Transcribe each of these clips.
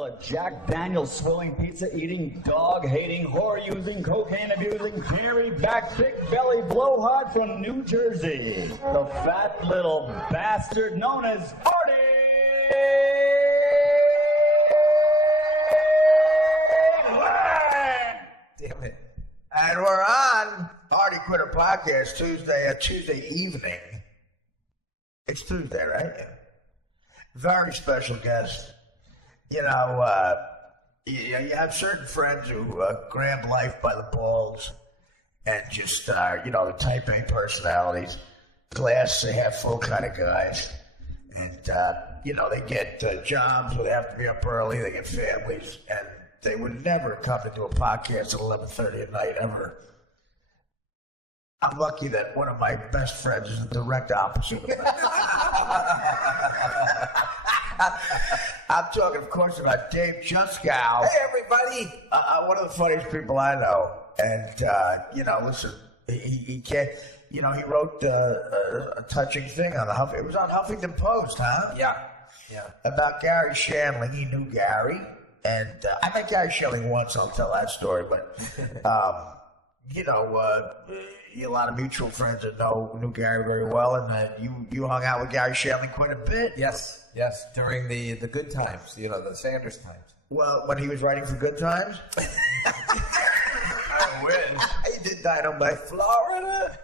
A Jack Daniels swilling, pizza eating, dog hating, whore using, cocaine abusing, carry back, thick belly blowhard from New Jersey. The fat little bastard known as Artie. Damn it. And we're on Artie Quitter Podcast Tuesday evening. It's Tuesday, right? Yeah. Very special guest. You know, you have certain friends who grab life by the balls and just, the type A personalities, glass half full kind of guys. And, they get jobs where they have to be up early, they get families, and they would never come to do a podcast at 11:30 at night, ever. I'm lucky that one of my best friends is the direct opposite of that. I'm talking, of course, about Dave Juskow. Hey, everybody. One of the funniest people I know. And, listen, he can't, he wrote a touching thing on it was on Huffington Post, huh? Yeah. About Gary Shandling. He knew Gary. And I met Gary Shandling once. I'll tell that story. But, a lot of mutual friends that knew Gary very well. And you hung out with Gary Shandling quite a bit. Yes. During the good times, the Sanders times. Well, when he was writing for Good Times? I wish. He did Dynamite. Florida?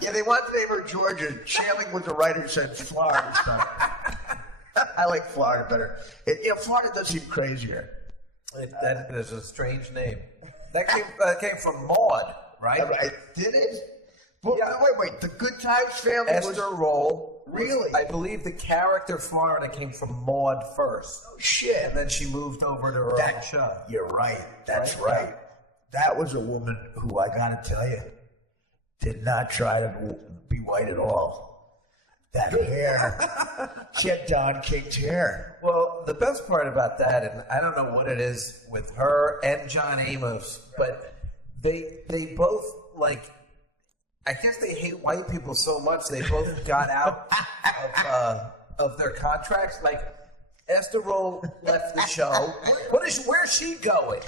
Yeah, they wanted to name her Georgia. Shandling was the writer who said Florida stuff. I like Florida better. Florida does seem crazier. That is a strange name. That came from Maud, right? Did it? Well, yeah. Wait. The Good Times family Esther Roll. Really? I believe the character Florida came from Maud first. Oh, shit. And then she moved over to her own show. You're right. That's right. That was a woman who, I gotta tell you, did not try to be white at all. That hair. She had Don King's hair. Well, the best part about that, and I don't know what it is with her and John Amos, but they both, I guess they hate white people so much they both got out of their contracts. Like, Esther Roll left the show. Where's she going?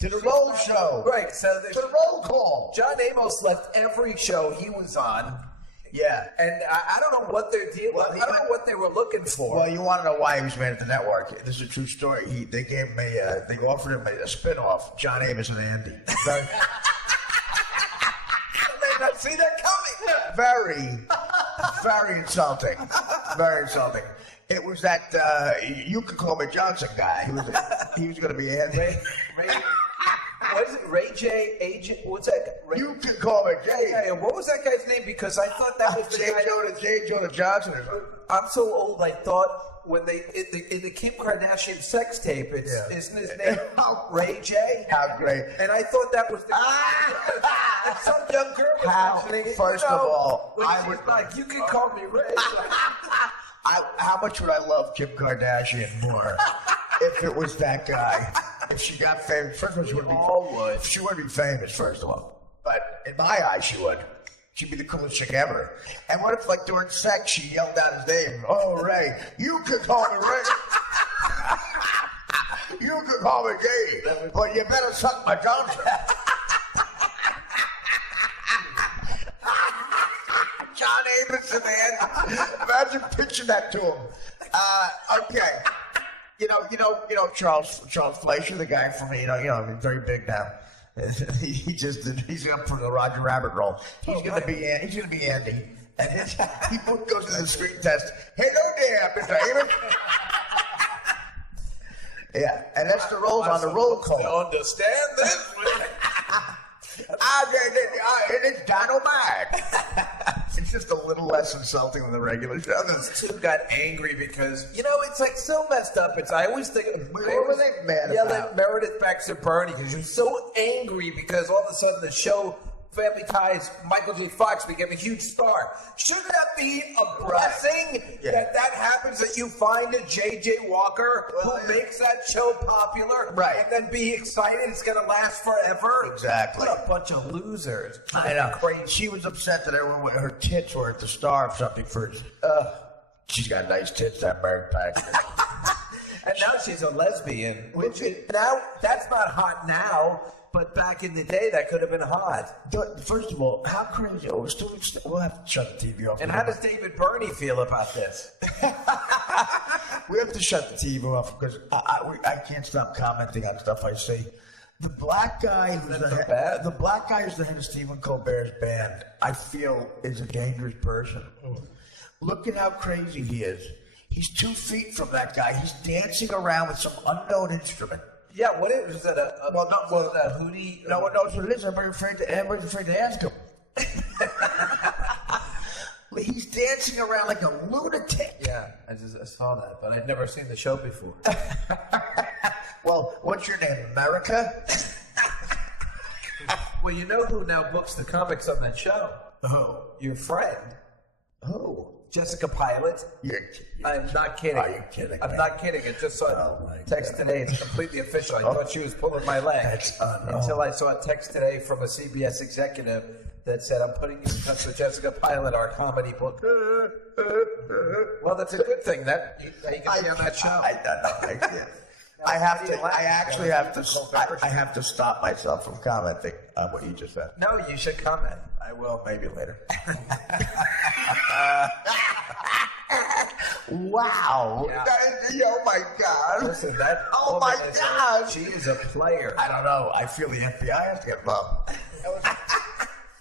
To the roll show. Right. So to the roll call. John Amos left every show he was on. Yeah. And I don't know what their deal was. I don't know what they were looking for. Well, you want to know why he was made at the network? This is a true story. They gave him they offered him a spinoff, John Amos and Andy. Not see that coming. Very, very insulting. Very insulting. It was that you could call me Johnson guy. He was going to be Andy. What is it? Ray J. Agent? What's that? You can call me Jay. Yeah, what was that guy's name? Because I thought that was the guy. J. Jonah Johnson. I'm so old. I thought when in the Kim Kardashian sex tape, isn't his name Ray J? How great! And I thought that was the and some young girl was mentioning it. First of all, I was like, you can call me Ray. How much would I love Kim Kardashian more if it was that guy? If she got famous, first of all, she wouldn't be famous, first of all. But in my eyes, she would. She'd be the coolest chick ever. And what if, during sex, she yelled out his name? Oh, Ray. You can call me Ray. You can call me Jay. But you better suck my Johnson. John Amos, man. Imagine pitching that to him. Okay. Charles Fleischer, the guy from very big now. He's up for the Roger Rabbit role. He's gonna be Andy, and he goes to the screen test. Hello there, Mr. Amos. Yeah, and that's the roles on the roll call. Understand this? It's dynamite. It's just a little less insulting than the regular show. Those two got angry because, it's so messed up. I always think of what were they mad about? Like Meredith Baxter Burney, because you're so angry because all of a sudden the show Family Ties, Michael J. Fox became a huge star. Shouldn't that be a blessing that happens, that you find a J.J. Walker who makes that show popular and then be excited it's going to last forever? Exactly. What a bunch of losers. I know. Crazy. She was upset that her tits were at the star of something for she's got nice tits, that Meredith Baxter. And now she's a lesbian. Which now that's not hot now, but back in the day that could have been hot. First of all, how crazy? We'll have to shut the TV off. And how does David Burney feel about this? We have to shut the TV off because I can't stop commenting on stuff I see. The black guy who's the head of Stephen Colbert's band, I feel is a dangerous person. Look at how crazy he is. He's 2 feet from that guy. He's dancing around with some unknown instrument. Yeah, what is that? A hootie? No one knows what it is. Everybody's afraid to ask him. He's dancing around like a lunatic. Yeah, I saw that, but I'd never seen the show before. Well, what's your name, America? Well, you know who now books the comics on that show? Who? Your friend. Who? Jessica Pilot. I'm not kidding. Are you kidding? I'm not kidding. I just saw a text today. It's completely official. I thought she was pulling my leg. Until I saw a text today from a CBS executive that said, I'm putting you in touch with Jessica Pilot, our comedy book. Well, that's a good thing. That you can be on that show. I don't know. I have to stop myself from commenting on what you just said. No, you should comment. I will, maybe later. Wow. Yeah. Oh my God. Listen, that Oh my God. She is a player. I don't know. I feel the FBI has to get involved. I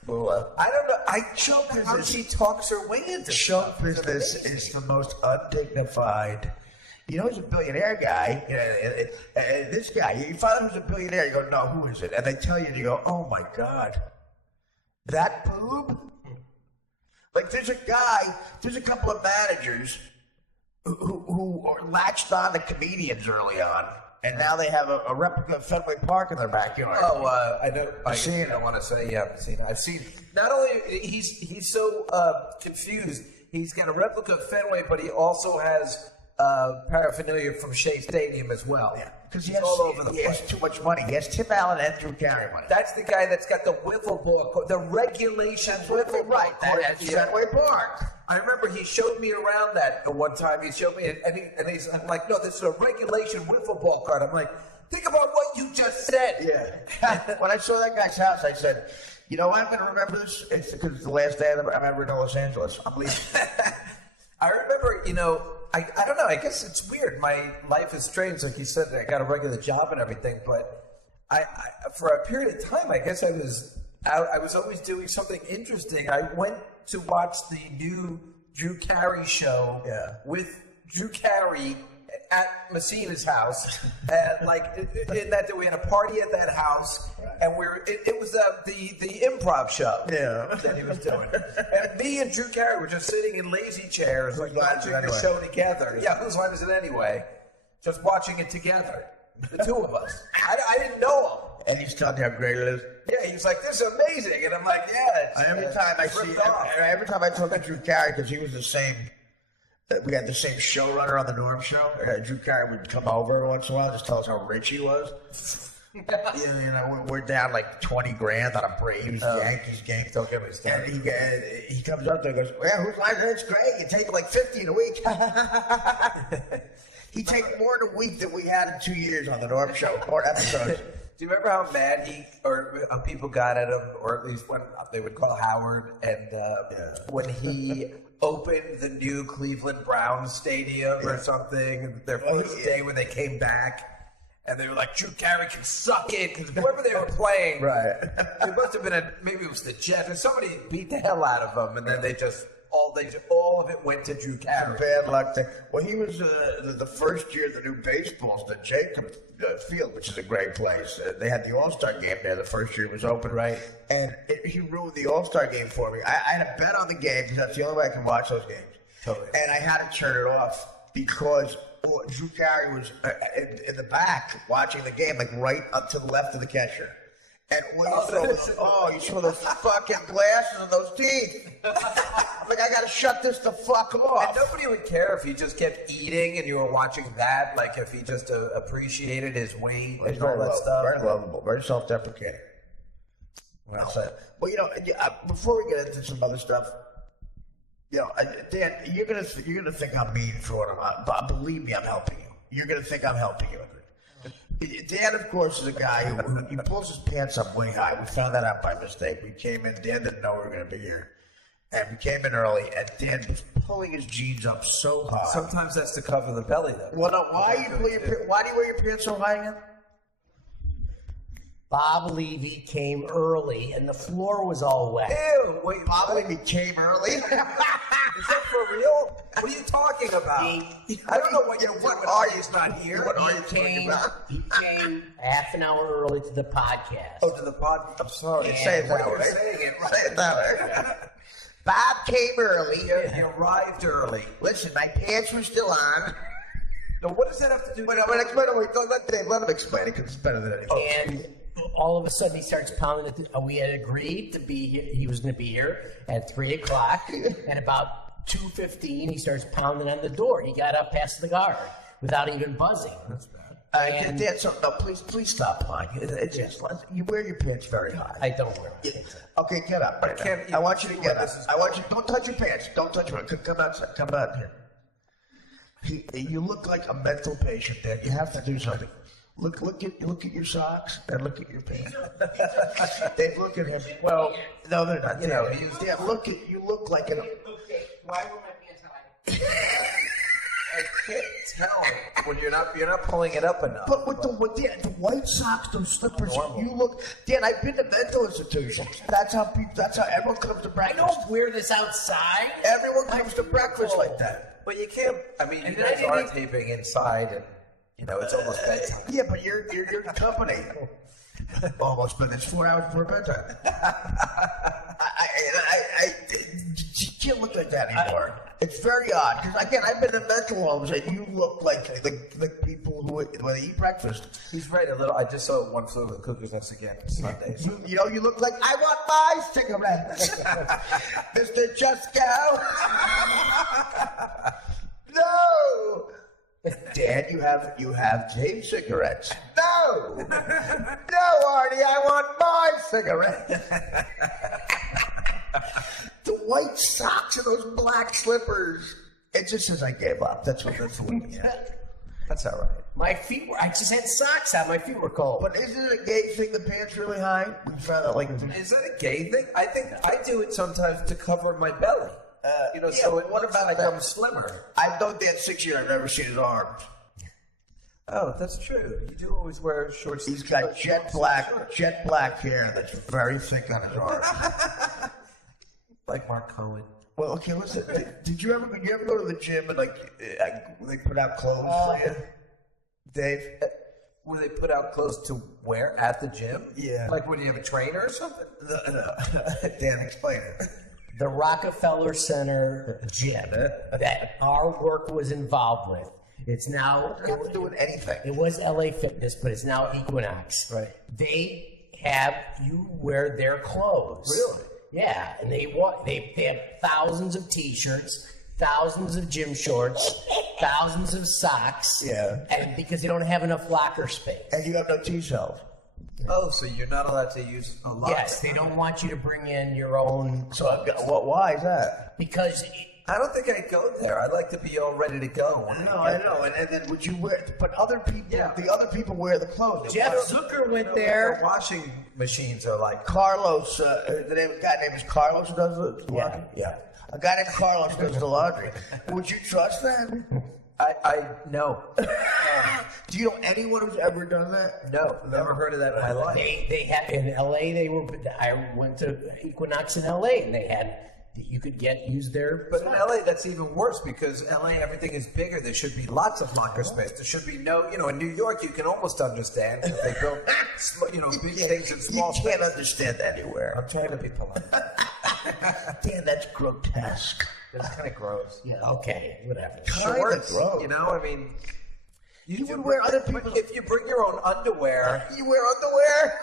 don't know. Show business. She talks her way into show business is the most undignified. You know, he's a billionaire guy. This guy, you find out who's a billionaire, you go, no, who is it? And they tell you, and you go, oh my God, that boob? Like, there's a couple of managers who latched on to comedians early on, and now they have a replica of Fenway Park in their backyard. Oh, I know. I've seen it. I want to say, yeah, I've seen. Not only he's so confused. He's got a replica of Fenway, but he also has paraphernalia from Shea Stadium as well. Yeah, because he's all over the place. He has too much money. He has Tim Allen and Drew Carey money. That's the guy that's got the wiffle ball, the regulation wiffle ball. Right, that's Fenway Park. I remember he showed me around that one time. He showed me, I'm like, no, this is a regulation wiffle ball card. I'm like, think about what you just said. Yeah. When I saw that guy's house, I said, you know why I'm going to remember this? It's because it's the last day I'm ever in Los Angeles. I'm leaving. I remember, I don't know. I guess it's weird. My life is strange. Like you said, I got a regular job and everything, but I for a period of time, I guess I was always doing something interesting. I went to watch the new Drew Carey show with Drew Carey at Messina's house, and we had a party at that house, and it was the improv show that he was doing, and me and Drew Carey were just sitting in lazy chairs, watching the show together. Yeah, whose line is it anyway? Just watching it together, the two of us. I didn't know him. And he's telling you how great it is. Yeah, he was like, "This is amazing," and I'm like, "Yeah." Every time I talk to Drew Carey, because he was the same. We had the same showrunner on the Norm Show. Drew Carey would come over every once in a while, just tell us how rich he was. We're down like $20,000 on a Braves Yankees game. Don't get me started. And he comes up there and goes, "Yeah, whose line? It's great. You take like 50 in a week." He takes more in a week than we had in 2 years on the Norm Show, more episodes. Do you remember how mad people got at him, or at least when they would call Howard, and when he opened the new Cleveland Browns stadium or something, their first day when they came back, and they were like, Drew Carey can suck it, because whoever they were playing, right? It must have been maybe it was the Jets, and somebody beat the hell out of them, and then all of it went to Drew Carey. Bad luck thing. Well, he was the first year of the new baseballs, the Jacobs Field, which is a great place. They had the All-Star game there the first year it was open. Right. And he ruined the All-Star game for me. I had a bet on the game because that's the only way I can watch those games. Totally. And I had to turn it off because Drew Carey was in the back watching the game, like right up to the left of the catcher. And when you saw those fucking glasses and those teeth. I'm like, I gotta shut this the fuck off. And nobody would care if he just kept eating and you were watching that, like if he just appreciated his weight and all that stuff. Very lovable, very self-deprecating. Well said. Well, before we get into some other stuff, Dan, you're gonna think I'm mean for what I'm. But believe me, I'm helping you. you're going to think I'm helping you. Dan, of course, is a guy who he pulls his pants up way high. We found that out by mistake. We came in. Dan didn't know we were going to be here. And we came in early, and Dan was pulling his jeans up so high. Sometimes that's to cover the belly, though. Well, no, why do you wear your pants so high again? Bob Levy came early, and the floor was all wet. Ew, wait, Bob Levy came early? Is that for real? What are you talking about? I don't know what you're What doing. Artie's not here. What are you talking about? He came half an hour early to the podcast. Oh, to the pod. I'm sorry. Say it that You're way. saying it right. Say it that way. Bob came early. You arrived early. Listen, my pants were still on. Now, what does that have to do with Let him explain it because it's better than anything. And all of a sudden, he starts pounding at the, we had agreed to be here. He was going to be here at 3 o'clock. And about 2:15, he starts pounding on the door. He got up past the guard without even buzzing. That's bad. Dan, no, please stop lying. You wear your pants very high. I don't wear it. Okay, get up. I want you to get up. Don't touch your pants. Don't touch your pants. Come outside. Come out here. You look like a mental patient, Dan. You have to do something. Look at your socks and look at your pants. Dave, look at him. Well, no, they're not. You look like an. Why were my pants high? I can't tell when you're not pulling it up enough. But with the white socks, those slippers, you look. Dan, I've been to mental institutions. That's how everyone comes to I breakfast. don't wear this outside. Everyone comes to breakfast like that. But you can't. I mean, you guys are taping inside, and it's almost bedtime. Yeah, but you're company. Almost, but it's 4 hours before bedtime. You can't look like that anymore. It's very odd because again, I've been in mental homes, and you look like the people when they eat breakfast. He's right a little. I just saw One Flew Over the Cuckoo's Nest again Sundays. You look like I want my cigarette, Mr. Just Go. No. Dad, you have James cigarettes. No, Artie, I want my cigarette. The white socks and those black slippers. It just says I gave up. That's what that's looking at. That's all right. My feet were. I just had socks on. My feet were cold. But isn't it a gay thing? The pants really high. We found out Is that a gay thing? I think I do it sometimes to cover my belly. So what about like I'm slimmer. I've known Dan 6 years. I've never seen his arms. Oh, that's true. You do always wear shorts. He's got jet black hair that's very thick on his arms. Like Mark Cohen. Well, okay, listen. Did you ever go to the gym and they put out clothes for you, Dave? Where they put out clothes to wear at the gym? Yeah. Like when you have a trainer or something? No. Dan, explain it. The Rockefeller Center gym that our work was involved with. It's now. It wasn't doing anything. It was LA Fitness, but it's now Equinox. Right. They have you wear their clothes. Really? Yeah, and they have thousands of T-shirts, thousands of gym shorts, thousands of socks. Yeah. And because they don't have enough locker space. And you have no T-cells. Oh, so you're not allowed to use a lot. Yes, they don't want you to bring in your own. So why is that? Because. I don't think I'd go there. I'd like to be all ready to go. No, I know. And then would you wear? But other people, the other people wear the clothes. Jeff Zucker went there. The washing machines are like Carlos. The guy name is Carlos who does the laundry. Yeah. A guy named Carlos does the laundry. Would you trust that? I no. Do you know anyone who's ever done that? No, never heard of that in my life. They have in LA. I went to Equinox in LA, and they had. You could use their. But in LA, that's even worse because LA, everything is bigger. There should be lots of locker space. There should be no, in New York, you can almost understand if they build, big things in small space. You can't understand anywhere. I'm trying to be polite. Dan, that's grotesque. It's kind of gross. Yeah. Okay. Whatever. Shorts, gross. I mean. You would wear other people's. If you bring your own underwear. You wear underwear?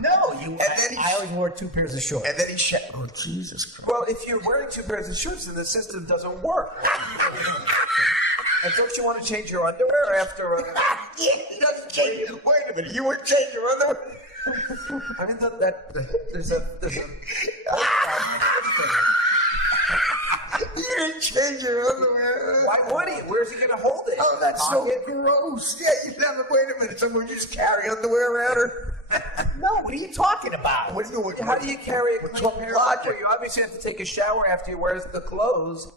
No, I always wore 2 pairs of shorts. And then he said, "Oh Jesus Christ!" Well, if you're wearing 2 pairs of shorts, then the system doesn't work. And don't you want to change your underwear after? Yeah, he doesn't change. Wait a minute, you would change your underwear? I mean there's a. You gonna change your underwear. Why would he? Where's he gonna hold it? Oh, that's so Pocket? gross. Yeah, you never. Wait a minute. Someone just carry underwear around her. No, what are you talking about? What do you do? How do you carry a What's clean wrong pair with of logic? underwear? You obviously have to take a shower after you wear the clothes.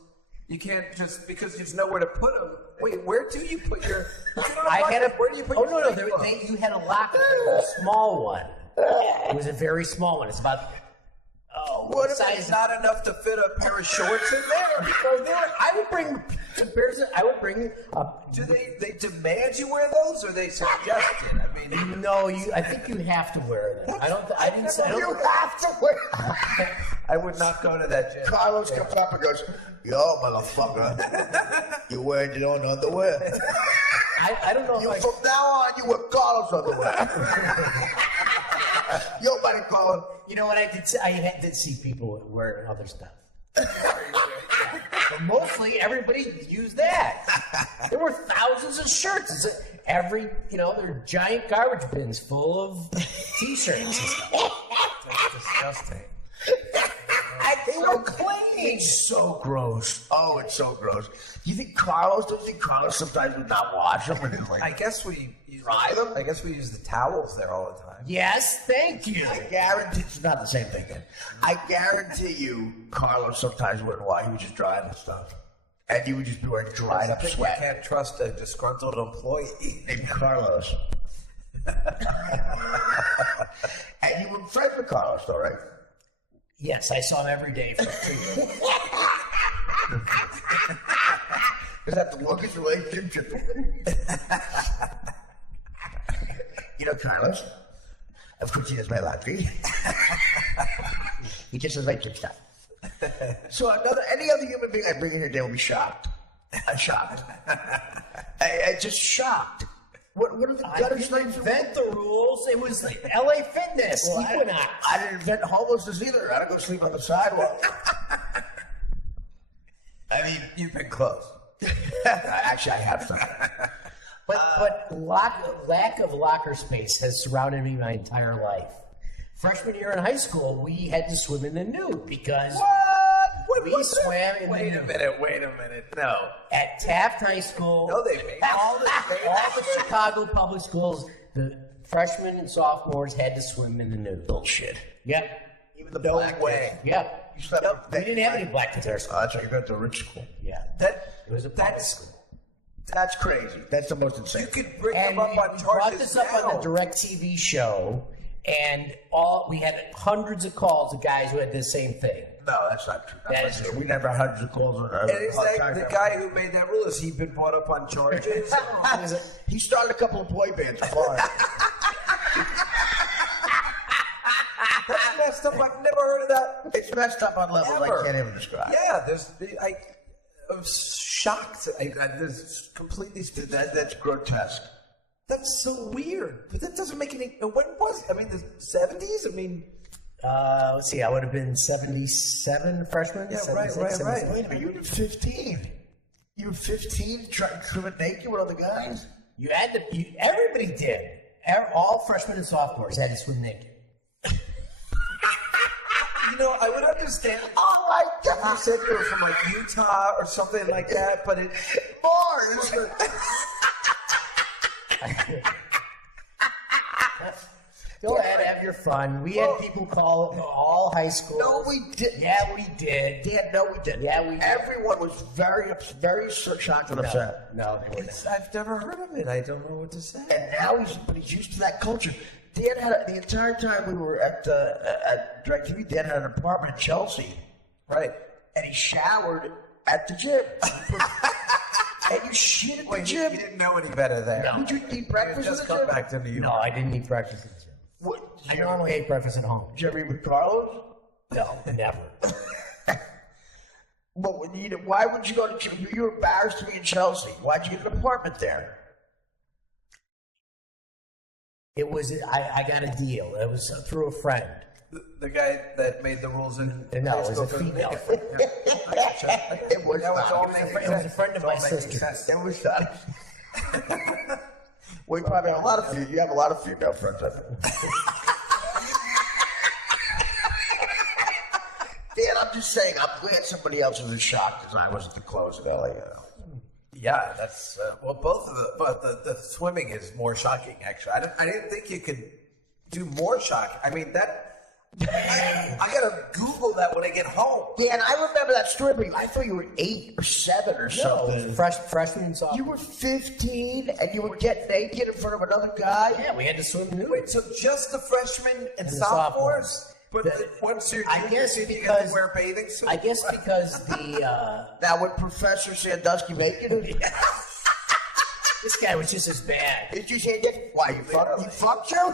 You can't just because there's nowhere to put them. Wait, where do you put your? Where do you put Oh your? no, clean clothes? you had a locker, a small one. It was a very small one. It's about What if it's not enough to fit a pair of shorts in there? So I would bring some pairs. I would bring. Do they demand you wear those, or they suggest it? I mean, No, I think you have to wear them. I didn't say. You have to wear. I would not go to that gym. Carlos comes up and goes, "Yo, motherfucker, you're wearing your own underwear. I don't know You if from now on, you wear Carlos underwear." Yo, buddy, Carlos. You know what I did? I did see people wearing other stuff. But mostly, everybody used that. There were thousands of shirts. There are giant garbage bins full of T-shirts and stuff. That's disgusting. They were clean. It's so gross. Oh, it's so gross. You think Carlos? Don't you think Carlos sometimes would not wash them and clean? I guess we use Dry them? I guess we use the towels there all the time. Yes, thank you. I guarantee it's not the same thing. Then I guarantee you, Carlos sometimes wouldn't wash. He would just dry the stuff, and you would just be wearing dried I up think you sweat. can't trust a disgruntled employee. Named Carlos. And you were friends with Carlos, though, right? Yes, I saw him every day for 2 years. Is that the longest relationship? You know, Carlos, of course he does my laundry. He just does my gym stuff. So any other human being I bring in here today will be shocked. I'm shocked. I just shocked. What are the I gutter didn't snipes? invent the rules. It was like LA Fitness. Well, Equinox. I didn't invent homelessness either. I don't go sleep on the sidewalk. I mean, you've been close. Actually, I have done. But lack of locker space has surrounded me my entire life. Freshman year in high school, we had to swim in the nude because we swam in the Wait a nude. minute. No. At Taft High School. No, they made all the Chicago public schools, the freshmen and sophomores had to swim in the nude. Bullshit. Yep. Even the No black way. kids. Yep. You slept We didn't have any black kids at our school. That's right. You got to a rich school. Yeah. That It was a public that's school. That's crazy. That's the most insane. you could bring And them up we on brought charges this up now. on the DirecTV show, and we had hundreds of calls of guys who had the same thing. No, that's not true. That That's is not true. We never had hundreds of calls. And is that the guy who made that rule? Has he been brought up on charges? He started a couple of boy bands. Florida. That's messed up. I've never heard of that. It's messed up on levels Ever. I can't even describe. Yeah, I'm shocked. There's completely. That's grotesque. That's so weird. But that doesn't make any. When was? I mean, the 70s. I mean, Let's see, I would have been 77 freshman. Yeah, 76, right. 77. Wait a minute, you were 15. You were 15 trying to swim naked with other guys? You had to. Everybody did. All freshmen and sophomores had to swim naked. you know, I would understand. Oh my If you God! said you were from like Utah or something like that, but it. Mars! Go ahead, have your fun. We had people call all high school. No, we didn't. Yeah, we did. Dan, no, we didn't. Yeah, we did. Everyone was very shocked and upset. No, they were not. I've never heard of it. I don't know what to say. And now he's used to that culture. Dan had the entire time we were at DirecTV. Dan had an apartment in Chelsea, Right. and he showered at the gym. And you shit at the Wait, you gym. didn't know any better there. No. Did you eat You breakfast just at the come gym? back to New York. No, I didn't eat breakfast at the gym. What, I did you ever- normally ate breakfast at home. did you ever eat with Carlos? No, never. Well, why would you go to gym? You were embarrassed to be in Chelsea. Why'd you get an apartment there? It was. I got a deal. It was through a friend. The guy that made the rules in No, high it was school a for- female. It was That was not. all It making was a friend of my It's all making sister. sense. It was not. Well, you probably have a lot of you have a lot of female friends, I think. Dan, I'm I'm just saying, I'm glad somebody else was as shocked as I was at the close of LA. Yeah, that's well. Both of the swimming is more shocking. Actually, I didn't think you could do more shocking. I mean that. I gotta Google that when I get home. Yeah, and I remember that story, but I thought you were 8 or 7 or something. Freshman and sophomore. You were 15 and you were getting naked in front of another guy? Yeah, we had to swim nude. Wait, so just the freshmen and the sophomores? But once you're I guess you get because to wear bathing suits. I guess because the Now, would Professor Sandusky make it? this guy was just as bad. Did you say that? Why, he fucked you?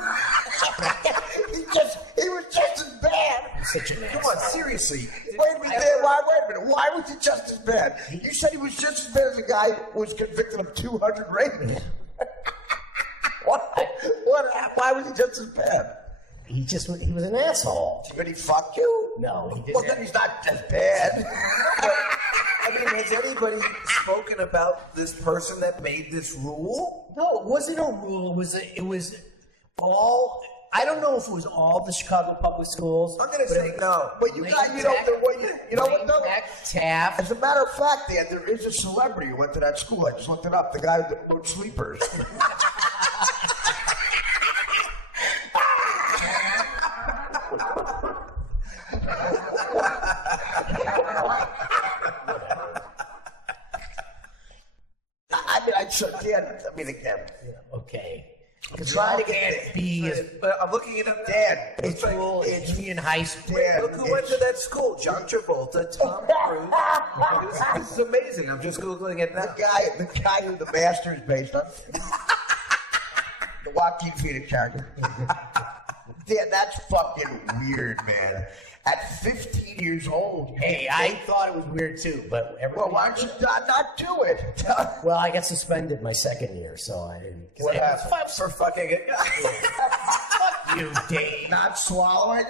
he was just as bad. Such an Come asshole. on, seriously. Wait a minute, why was it just as bad? You said he was just as bad as the guy who was convicted of 200 rapes. Why was he just as bad? He was an asshole. Did he fuck you? No, he didn't. Well, then he's not as bad. I mean, has anybody spoken about this person that made this rule? No, it wasn't a rule. It was all. I don't know if it was all the Chicago public schools. I'm gonna say no. But you know what though? Taft. As a matter of fact, Dan, there is a celebrity who went to that school. I just looked it up. The guy that wrote Sleepers. Again. Okay. Try to get B is I'm looking it up. Dad, it's cool. It's Union High School. Dad, Look who went to that school. John Travolta, Tom Cruise. This is amazing. I'm just Googling it now. The guy who the master is based on. The Joaquin Phoenix character. Dad, that's fucking weird, man. At 15 years old. Hey, I thought it was weird too, but Well, why don't you not do it? well, I got suspended my second year, so I didn't. What happened? For fucking it. Fuck you, Dave. Not swallowing?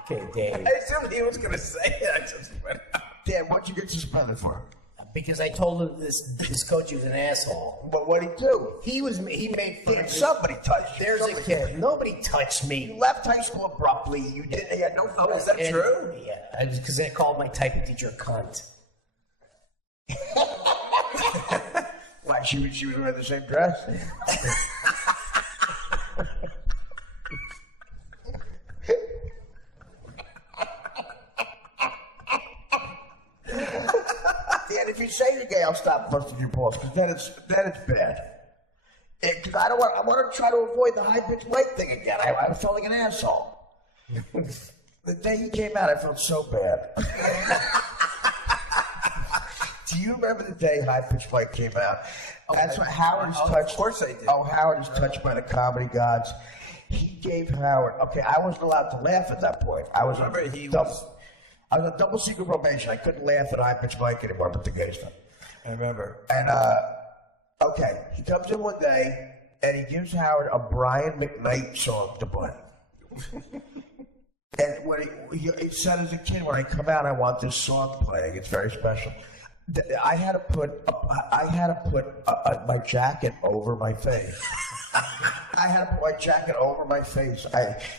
Okay, Dave. I assumed he was going to say it. I just went. Dan, what'd you get suspended for? Because I told him this coach was an asshole. But what'd he do? He made fun of this. Somebody touched you. There's a Somebody kid. Nobody touched You me. left high school abruptly. You didn't. You had no. Oh, is that And- true? Yeah, because they called my typing teacher a cunt. Why? She was wearing the same dress. Dan, if you say you're gay, I'll stop busting your balls because then it's bad. Because I want to try to avoid the high pitched mic thing again. I felt like an asshole. The day he came out, I felt so bad. Do you remember the day High Pitch Mike came out? That's what Howard is touched. Of course I do. Oh, Howard is touched by the comedy gods. He gave Howard. Okay, I wasn't allowed to laugh at that point. I was on double secret probation. I couldn't laugh at High Pitch Mike anymore, but the gay stuff. I remember. And okay, he comes in one day and he gives Howard a Brian McKnight song to play. And when he said as a kid, when I come out, I want this song playing. It's very special. I had to put my jacket over my face. I had to put my jacket over my face.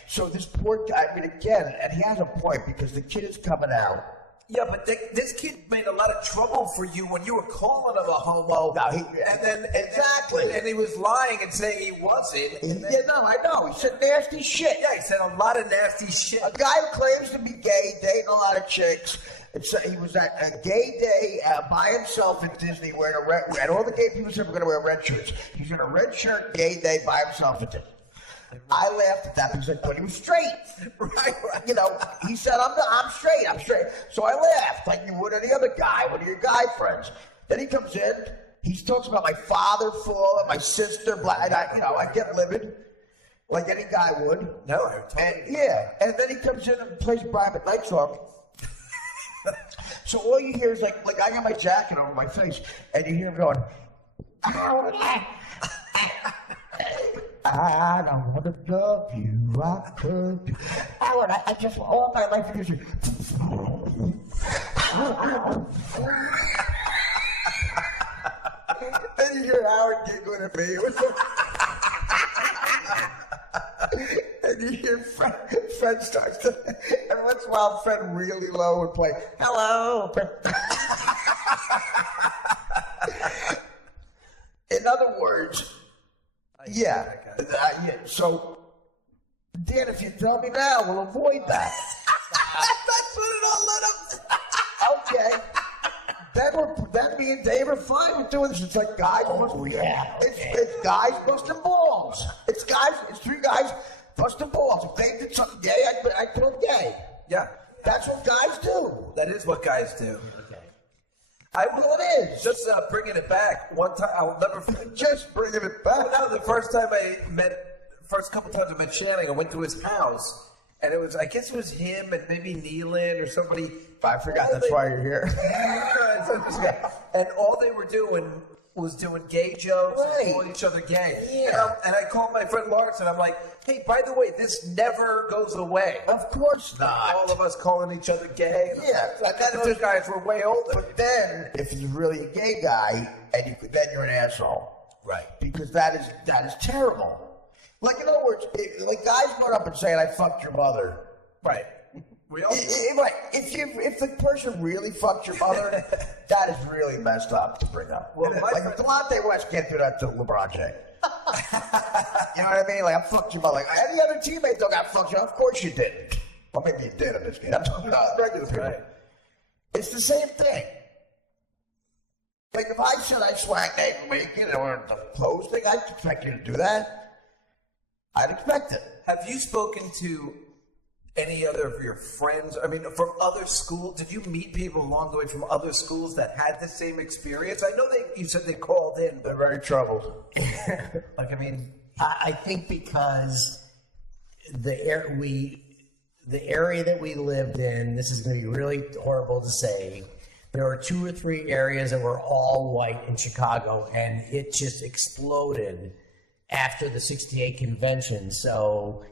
So this poor guy. I mean, again, and he has a point because the kid is coming out. Yeah, but this kid made a lot of trouble for you when you were calling him a homo. No, exactly. And he was lying and saying he wasn't. Yeah, no, I know. He said nasty shit. Yeah, he said a lot of nasty shit. A guy who claims to be gay, dating a lot of chicks. He was at a gay day by himself at Disney wearing a red, and all the gay people said we're going to wear red shirts. He's in a red shirt, gay day by himself at Disney. I laughed at that because I thought he was straight. Right. You know, he said, I'm straight. So I laughed like you would any other guy, one of your guy friends. Then he comes in, he talks about my father falling, my sister, and I get livid. Like any guy would. No, and then he comes in and plays Brian McKnight song. So all you hear is like I got my jacket over my face, and you hear him going, I don't want to love you, I could. Howard, I just all my life because you. And you hear Howard giggling at me. And you hear Fred starts to, and once in a while Fred really low would play, hello. In other words, yeah. So, Dan, if you tell me now, we'll avoid that. That's what it all led up to. Okay. Then me and Dave are fine with doing this. It's like guys. It's guys busting balls. It's three guys busting balls. If they did something gay, I'd put them gay. Yeah. That's what guys do. That is what guys do. Okay. Well, it is. Just bringing it back. One time, I'll never forget. Just bringing it back. No, the first couple times I met Channing, I went to his house, and I guess it was him and maybe Nealon or somebody. I forgot that's why you're here. And all they were doing was doing gay jokes and calling each other gay. Yeah. And I called my friend Lawrence, and I'm like, hey, by the way, this never goes away. Of course not. All of us calling each other gay. Yeah. Like those guys were way older. But then, if you're really a gay guy, then you're an asshole. Right. Because that is terrible. Like, in other words, like guys going up and saying, I fucked your mother. Right. We all Right. If the person really fucked your mother, that is really messed up to bring up. Well, like Delonte West can't do that to LeBron James. You know what I mean? Like, I fucked your mother. Like, any other teammate though got fucked you. Of course you didn't. Well, maybe you did in this game. I'm talking about regular people. Right. It's the same thing. Like, if I said I swang Nathan Weekend or the clothes thing, I'd expect you to do that. I'd expect it. Have you spoken to any other of your friends? I mean, from other schools? Did you meet people along the way from other schools that had the same experience? I know you said they called in. They're very troubled. Like, I mean, I think because the area that we lived in, this is going to be really horrible to say, there were 2 or 3 areas that were all white in Chicago, and it just exploded after the '68 convention. So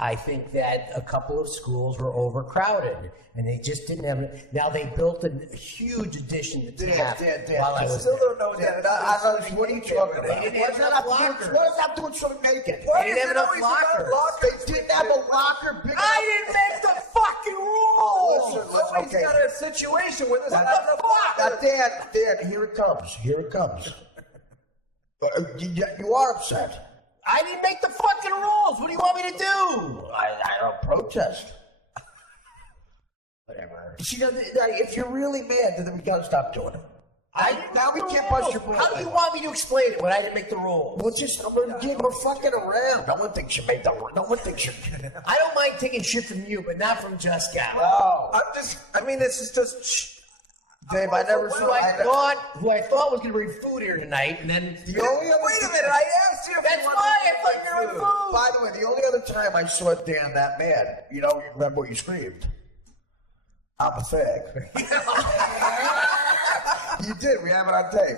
I think that a couple of schools were overcrowded, and they just didn't have it. Now they built a huge addition to Taft while I was still there. don't know that. What are you talking about? They didn't have enough lockers. What does that have to do with something naked? They didn't have enough lockers. They didn't have a locker big enough. I didn't make the fucking rules. Listen, Somebody's okay. got a situation where there's not enough Now, lockers. Dan, here it comes. Here it comes. You are upset. I didn't make the fucking rules. What do you want me to do? I don't protest. Whatever. See, if you're really mad, then we gotta stop doing it. Now we can't bust your balls. How do you want me to explain it when I didn't make the rules? Well, we're fucking around. No one thinks you made the rule. No one thinks you. I don't mind taking shit from you, but not from Just Gal. No, This is just. Dave, I never Who saw. I thought was going to bring food here tonight, and then The only other Wait a minute, I asked you if that's you wanted why to I thought you were bring food. By the way, the only other time I saw Dan that mad, you remember what you screamed? I'm a fag. You did. We have it on tape.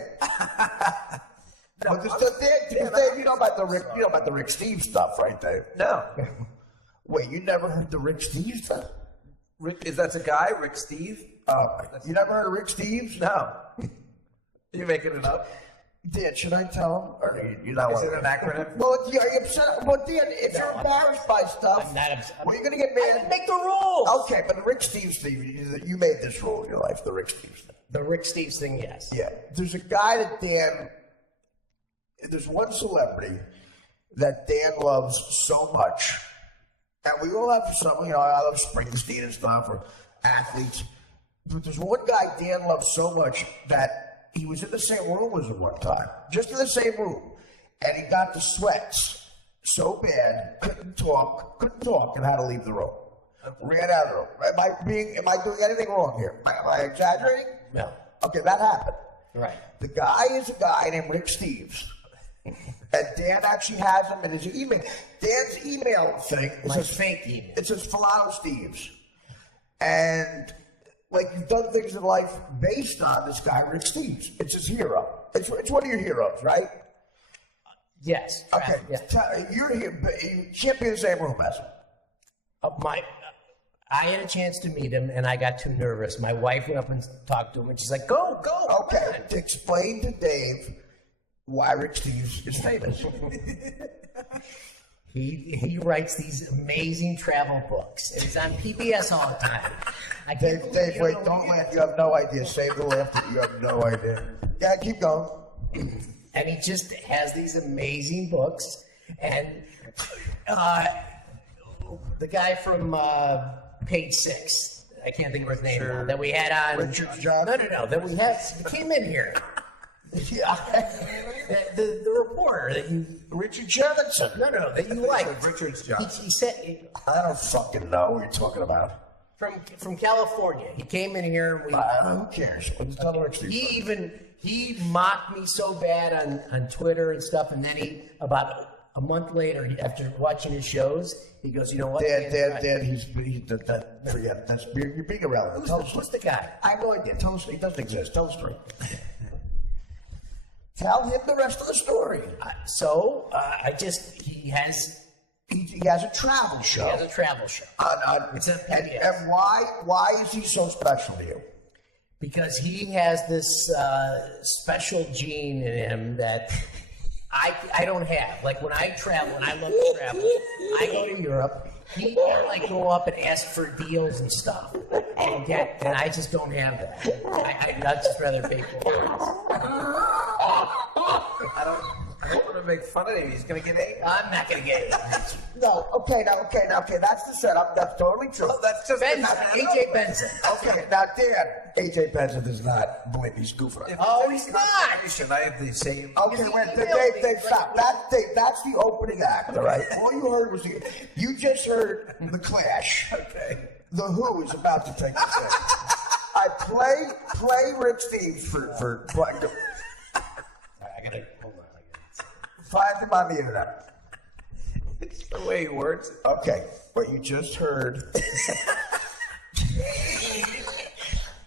But Dave, you know about the Rick Steve stuff, right, Dave? No. Wait, you never heard the Rick Steve stuff? Is that a guy, Rick Steve? You never heard of Rick Steves? No. You making it up? Dan, should I tell him? Or you're not Is it an acronym? Well, are you upset? Well, Dan, if you're embarrassed by stuff, I'm not upset. well, you're going to get I mad. didn't make the rules. Okay, but the Rick Steves thing, you made this rule in your life, the Rick Steves thing. The Rick Steves thing, yes. Yeah. There's a guy that there's one celebrity that Dan loves so much. And we all have some, I love Springsteen and stuff, or athletes. But there's one guy Dan loves so much that he was in the same room as him one time. Just in the same room. And he got the sweats so bad, couldn't talk, and had to leave the room. Ran out of the room. Am I doing anything wrong here? Am I exaggerating? No. Okay, that happened. Right. The guy is a guy named Rick Steves. And Dan actually has him in his email. Dan's email thing My fake email. it says Filato Steves. And you've done things in life based on this guy, Rick Steves. It's his hero. It's one of your heroes, right? Yes. Okay. Yeah. You're here, but you can't be in the same room as him. I had a chance to meet him, and I got too nervous. My wife went up and talked to him, and she's like, "Go, go." Okay. To explain to Dave why Rick Steves is famous. He writes these amazing travel books. And he's on PBS all the time. Dave, wait, don't laugh. You have no idea. Save the laughter. You have no idea. Yeah, keep going. And he just has these amazing books. And the guy from Page 6, I can't think of his name now, that we had on. Richard Johnson? No, that we had, he came in here. Yeah. the reporter that you. Richard Jefferson. No, that you like. Richard Johnson. He said. I don't fucking know what you're talking about. From California. He came in here and Who cares? Tell the rich people. he mocked me so bad on Twitter and stuff, and then about a month later, after watching his shows, he goes, you know what? Dad, he's forget. You're being irrelevant. Tell us. Who's the guy? I have no idea. Tell us. He doesn't exist. Tell us straight. Tell him the rest of the story. He has a travel show. He has a travel show. And why is he so special to you? Because he has this special gene in him that I don't have. Like when I travel, when I love to travel, I go to Europe. He can like go up and ask for deals and stuff, and I just don't have that. I'd just rather pay for it. I don't want to make fun of him. He's going to get angry. I'm not going to get it. No, okay, that's the setup. That's totally true. Oh, that's just AJ Benson. Okay, now, Dan, AJ Benson does not believe he's goofing. Oh, he's not. I have the same. Okay, wait, Dave, stop. That's the opening act, all right? All you heard was you just heard the Clash. Okay. The Who is about to take the stage. I play Rick Steves for I gotta hold on. Find him on the internet. It's the way he works. Okay, what you just heard.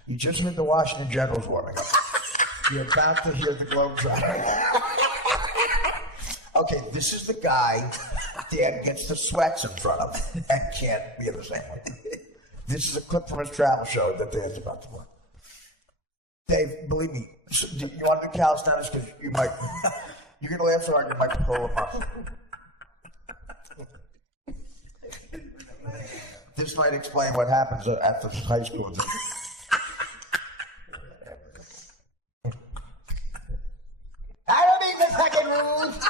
You just heard the Washington Generals warming up. You're about to hear the Globetrotters. Okay, this is the guy Dan gets the sweats in front of and can't be in the same way. This is a clip from his travel show that Dan's about to watch. Dave, believe me, you want to do calisthenics because you're going to laugh so hard you might pull him up. This might explain what happens at the high school. I don't need the second rules.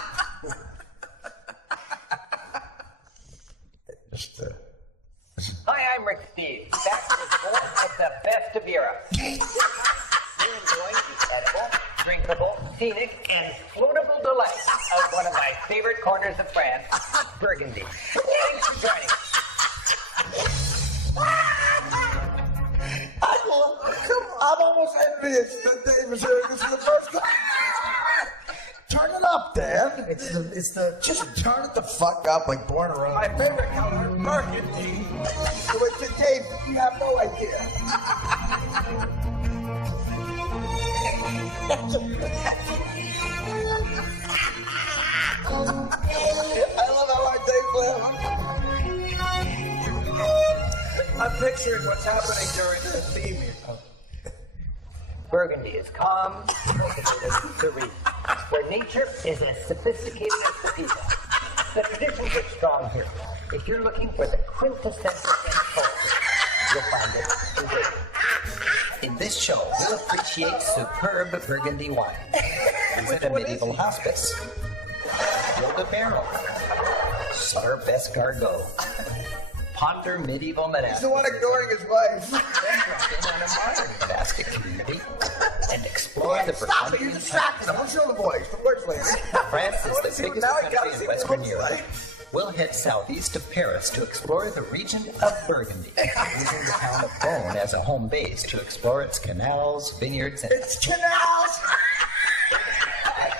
Hi, I'm Rick Steves, back with more of the best of Europe. You're enjoying the edible, drinkable, scenic, and floatable delights of one of my favorite corners of France, Burgundy. Thanks for joining us. I'm almost envious that Dave is hearing this for the first time. Turn it up, Dan. It's the Just turn it the fuck up like Born Around. My favorite color, burgundy. Dave, you have no idea. I love how hard Dave laughs. I'm picturing what's happening during the theme. Burgundy is calm, cultivated, serene, where nature is as sophisticated as the people. The traditions are strong here. If you're looking for the quintessential French culture, you'll find it in Burgundy. In this show, we'll appreciate superb Burgundy wine. Visit a medieval hospice. Build a barrel. Serve escargot. Ponder medieval He's the monastic. one ignoring his wife. Then drop in on a modern monastic community and explore the Stop it, Burgundian you're distracting him. We'll show the boys. The words later. France is the biggest now I gotta country see in what it Western looks Europe. like. We'll head southeast of Paris to explore the region of Burgundy, using the town of Beaune as a home base to explore its canals, vineyards, and It's canals.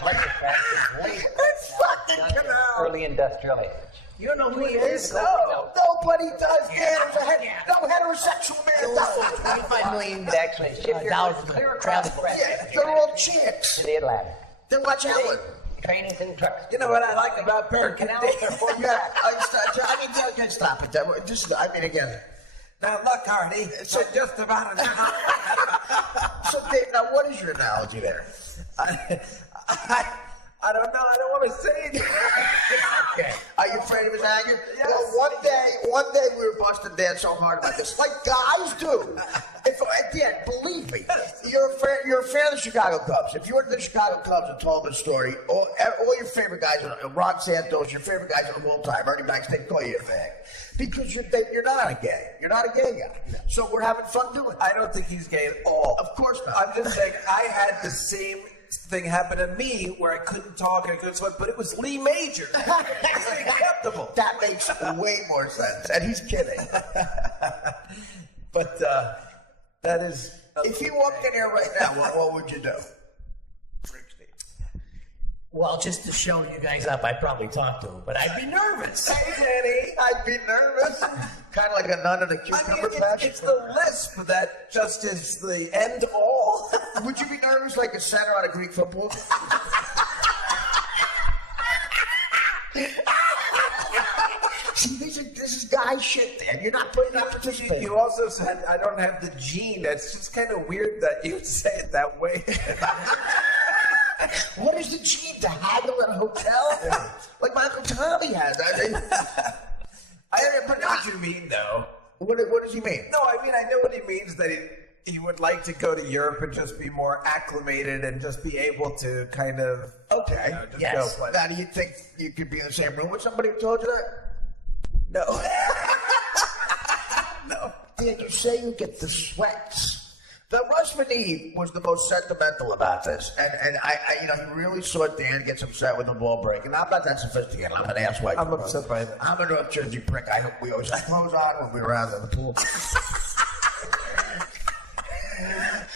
It's fucking canals. early industrial age. you don't know who he is. No, nobody does. Dan, no heterosexual man does. $25 million It actually shipped your dollars goods worth clear of across travel. France Yeah, they're all chicks. to the Atlantic. Then watch Ellen. Trains and trucks. You know what I like about Burgundy? Canals are full of Yeah, I mean, stop it. Just, I mean, again. Now look, Artie, it's just about an hour. So, Dave, now what is your analogy there? I don't know. I don't want to say anything. Are you afraid of his Dan so hard about this, like guys do. Dan, believe me, you're a fan of the Chicago Cubs. If you went to the Chicago Cubs and told them a story, all your favorite guys, Ron Santos, your favorite guys of all time, Ernie Banks, they call you a fag. Because you're not a gay. You're not a gay guy. So we're having fun doing it. I don't think he's gay at all. Of course not. I'm just saying I had the same thing happen to me where I couldn't talk and I couldn't sweat, but it was Lee Major. It's acceptable. That makes way more sense. And he's kidding. But that is... If you walked in here right now, what would you do? Well, just to show you guys up, I'd probably talk to him, but I'd be nervous. Hey, Danny, I'd be nervous. Kind of like a nun in a cucumber patch. It's the lisp that just is the end all. Would you be nervous like a center on a Greek football? See, this is guy shit, Dan. You're not participating. You also said I don't have the gene. That's just kind of weird that you would say it that way. What is the gene to haggle at a hotel? Like my Uncle Tommy has. I know what you mean, though. What does he mean? No, I mean, I know what he means, that he would like to go to Europe and just be more acclimated and just be able to kind of... Okay. Yes. Go play. Now, do you think you could be in the same room with somebody who told you that? No. No. Dan, you say you get the sweats. The Russ Maneve was the most sentimental about this, and I he really saw Dan get upset with the ball break, and I'm not that sophisticated. I'm an asswipe. I'm upset by that. I'm a North Jersey prick. I hope we always had clothes on when we were out in the pool.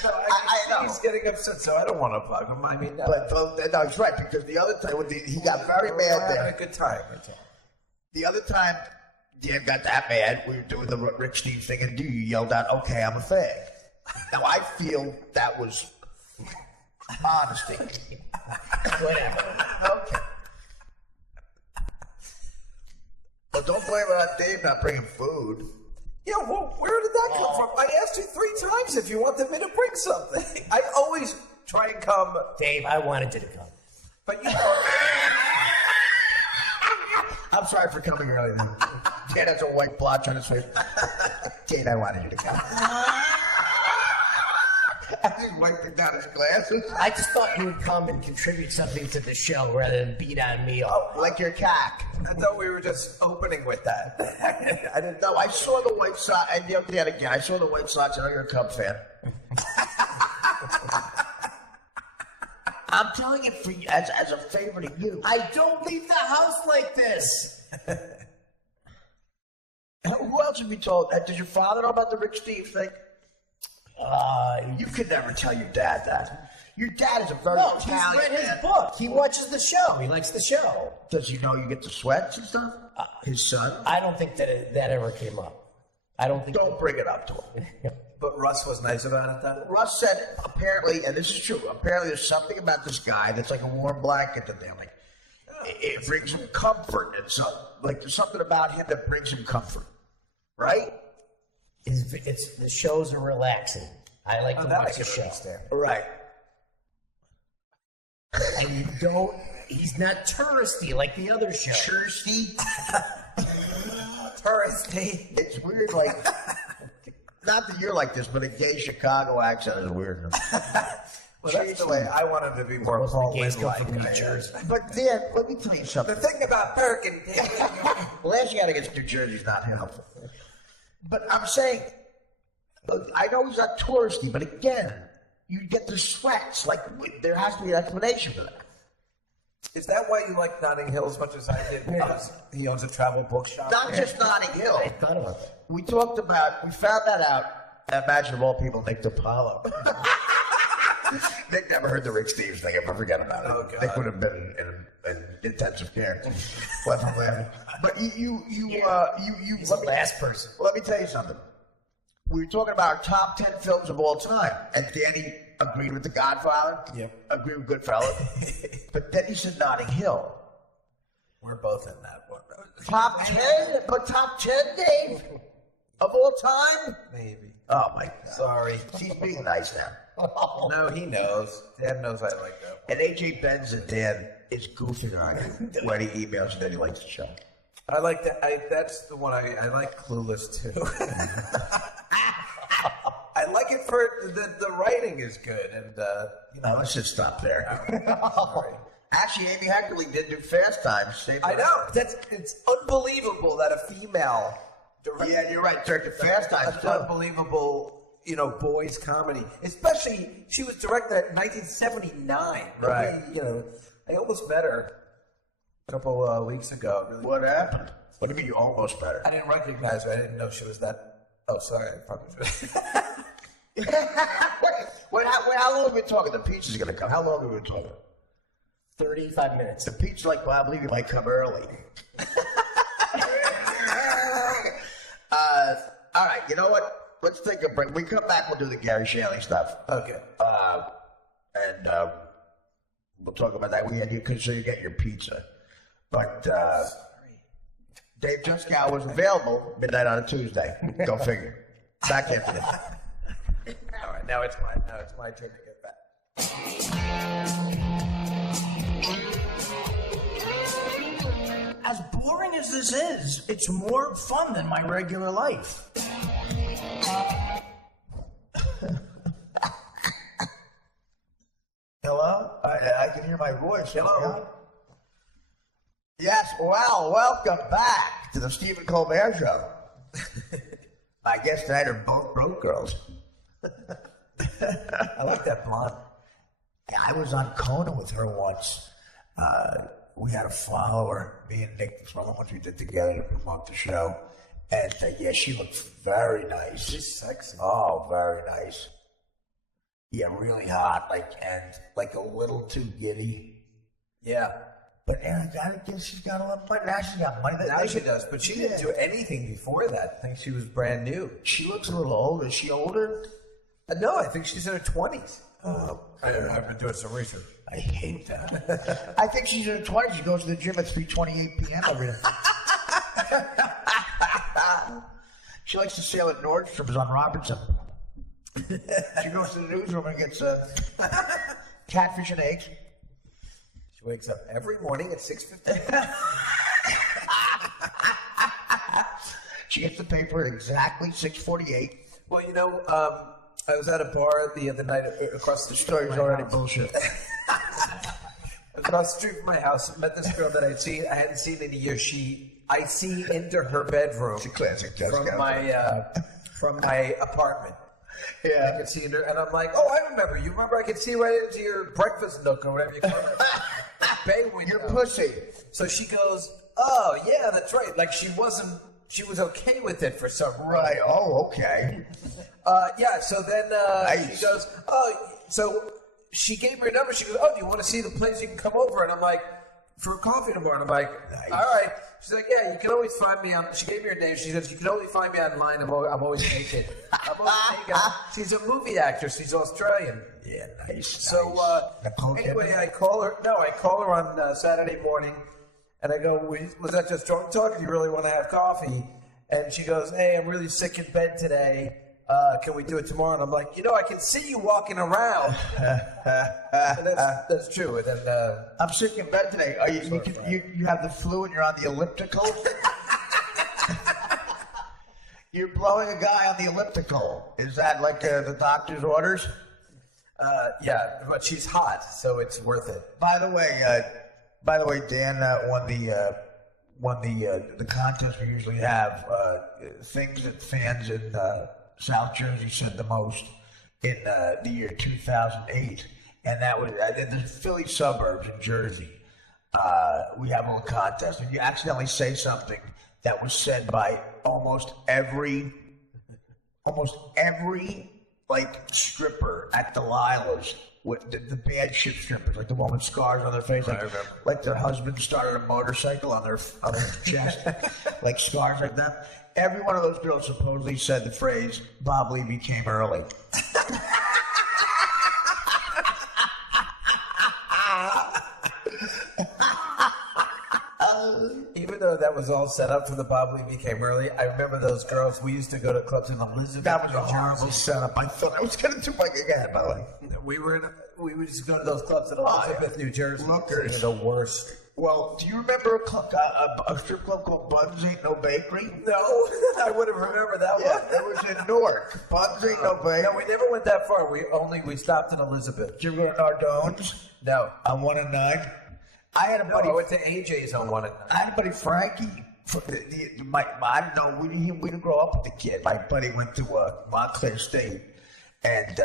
I know. He's getting upset, so I don't want to bug him. I mean, no. But no, he's right, because the other time he got very mad We're having there. a good time. That's all. The other time Dan got that mad, we were doing the Rick Steve thing, and you yelled out, "Okay, I'm a fag." Now, I feel that was honesty. Whatever. Okay. Well, don't blame it on Dave not bringing food. Yeah, well, where did that come from? I asked you 3 times if you wanted me to bring something. I always try and come, Dave, I wanted you to come. but you know... I'm sorry for coming early. Dan has a white blotch on his face. Dave, I wanted you to come. He's wiping down his glasses. I just thought you would come and contribute something to the show rather than beat on me all. Like your cock. I thought we were just opening with that. I didn't know. I saw the White Sox. And Dan again, I saw the White Sox. I know you're a Cub fan. I'm telling you for you, as a favor to you. I don't leave the house like this. Who else have you told? Did your father know about the Rick Steve thing? You could never tell your dad that. Your dad is a very No, he's Italian read his man. book. He watches the show. He likes the show. Does he know you get the sweats and stuff? His son? I don't think that ever came up. I don't think. Don't bring it up to him. But Russ was nice about it, then? Russ said, apparently, and this is true, apparently there's something about this guy that's like a warm blanket to them. Like, it brings him comfort. And like, there's something about him that brings him comfort. Right? It's the shows are relaxing. I like to watch the show. Right. And you don't. He's not touristy like the other show. Touristy? Touristy. It's weird, like, not that you're like this, but a gay Chicago accent is weird. Well, that's the way I wanted to be more Paul gays come Lynde-like. from New Jersey. But Dan, let me tell you something. The thing about Burgundy. Last year against New Jersey is not helpful. But I'm saying, look, I know he's not touristy, but again, you get the sweats. Like, there has to be an explanation for that. Is that why you like Notting Hill as much as I did? Because he owns a travel bookshop. Not just Notting Hill. I thought about that. We found that out. Imagine of all people, Nick DiPaolo. Nick never heard the Rick Steves thing. I forget about it. Oh, God. Nick would have been in intensive care. Left him laughing. But you He's the last person. Let me tell you something. We were talking about our top 10 films of all time, and Danny agreed with The Godfather. Yep. Agreed with Goodfellas. But then he said Notting Hill. We're both in that one. Top 10? But top 10, Dave? Of all time? Maybe. Oh, my God. Sorry. She's being nice now. No, he knows. Dad knows I like that. And AJ Benz and Dan is goofing on you when he emails you that he likes the show. I like that. That's the one I like. Clueless too. I like it for the writing is good, and let's just stop there. sorry. Actually, Amy Heckerling did do Fast Times. I know. It's unbelievable that a female director. Yeah, you're right. Directed Fast Times. It's unbelievable, boys comedy. Especially, she was directed at 1979. Right. I almost met her a couple weeks ago. Really. What happened? What do you mean you almost met her? I didn't recognize her. I didn't know she was that. Oh, sorry. I probably Wait, how long have we been talking? The pizza's going to come. How long have we been talking? 35 minutes. The pizza, like, well, I believe you might come early. All right, you know what? Let's take a break. When we come back, we'll do the Gary Shanley stuff. Okay. And we'll talk about that. So you get your pizza. But Dave Juskow was available midnight on a Tuesday. Go figure. Back after this. All right, now it's my turn to get back. As boring as this is, it's more fun than my regular life. Hello? I can hear my voice. Hello? Yes, well, welcome back to the Stephen Colbert Show. My guests tonight are both broke girls. I like that blonde. I was on Conan with her once. We had a follower, me and Nick, was one of the ones we did together to promote the show. And yeah, she looked very nice. She's sexy. Oh, very nice. Yeah, really hot, like a little too giddy. Yeah. But I gotta guess she's got a lot of money. Now she's got money. Now she does, but she didn't do anything before that. I think she was brand new. She looks a little older. Is she older? No, I think she's in her 20s. I've been doing some research. I hate that. I think she's in her 20s. She goes to the gym at 3:28 p.m. every day. She likes to sail at Nordstrom's on Robertson. She goes to the newsroom and gets catfish and eggs. She wakes up every morning at 6:15. She gets the paper at exactly 6:48. Well, I was at a bar the other night across the street. Story's already bullshit. Across the street from my house, met this girl that I hadn't seen in a year. I see into her bedroom. It's a classic from my apartment. Yeah. I could see into her, and I'm like, oh, I remember you. Remember, I could see right into your breakfast nook or whatever you call it. Bay window. Your pussy. So she goes, oh yeah, that's right. Like she was okay with it for some reason. Right. Oh, okay. Yeah. So then Nice. she goes, oh, so she gave me her number. She goes, oh, do you want to see the place? You can come over. And I'm like, for coffee tomorrow. And I'm like, Nice. all right. She's like, yeah, you can always find me on. She gave me her name. She says, you can only find me online. I'm always naked. I'm always naked. She's a movie actress. She's Australian. Yeah, nice. So Nicole anyway, Kidman? I call her on Saturday morning, and I go, was that just drunk talk? Do you really want to have coffee? And she goes, hey, I'm really sick in bed today. Can we do it tomorrow? And I'm like, I can see you walking around. And that's true. And then I'm sick in bed today. You have the flu and you're on the elliptical? You're blowing a guy on the elliptical. Is that like the doctor's orders? yeah, but she's hot, so it's worth it. By the way, Dan won the contest we usually have. Things that fans in South Jersey said the most in the year 2008, and that was in the Philly suburbs in Jersey. We have a little contest, and you accidentally say something that was said by almost every like stripper at Delilah's, with the bad shit strippers, like the one with scars on their face, like, like their husband started a motorcycle on their chest, like scars like that. Every one of those girls supposedly said the phrase, Bob Levy came early. Even though that was all set up for the Bob Levy came early, I remember those girls. We used to go to clubs in Elizabeth. That was a New horrible Jersey. setup. I thought I was going to do my again, by the way. We would just go to those clubs in Elizabeth, New Jersey. Lookers. The worst. Well, do you remember a strip club called Buns Ain't No Bakery? No, I would have remembered that Yeah, one. it was in Newark. Buns Ain't No Bakery. No, we never went that far. We stopped in Elizabeth. Did you ever go to Nardone's? No. On 1 and 9? I had a buddy. I went to AJ's on one. I had a buddy, Frankie. I don't know. We didn't grow up with the kid. My buddy went to Montclair State, and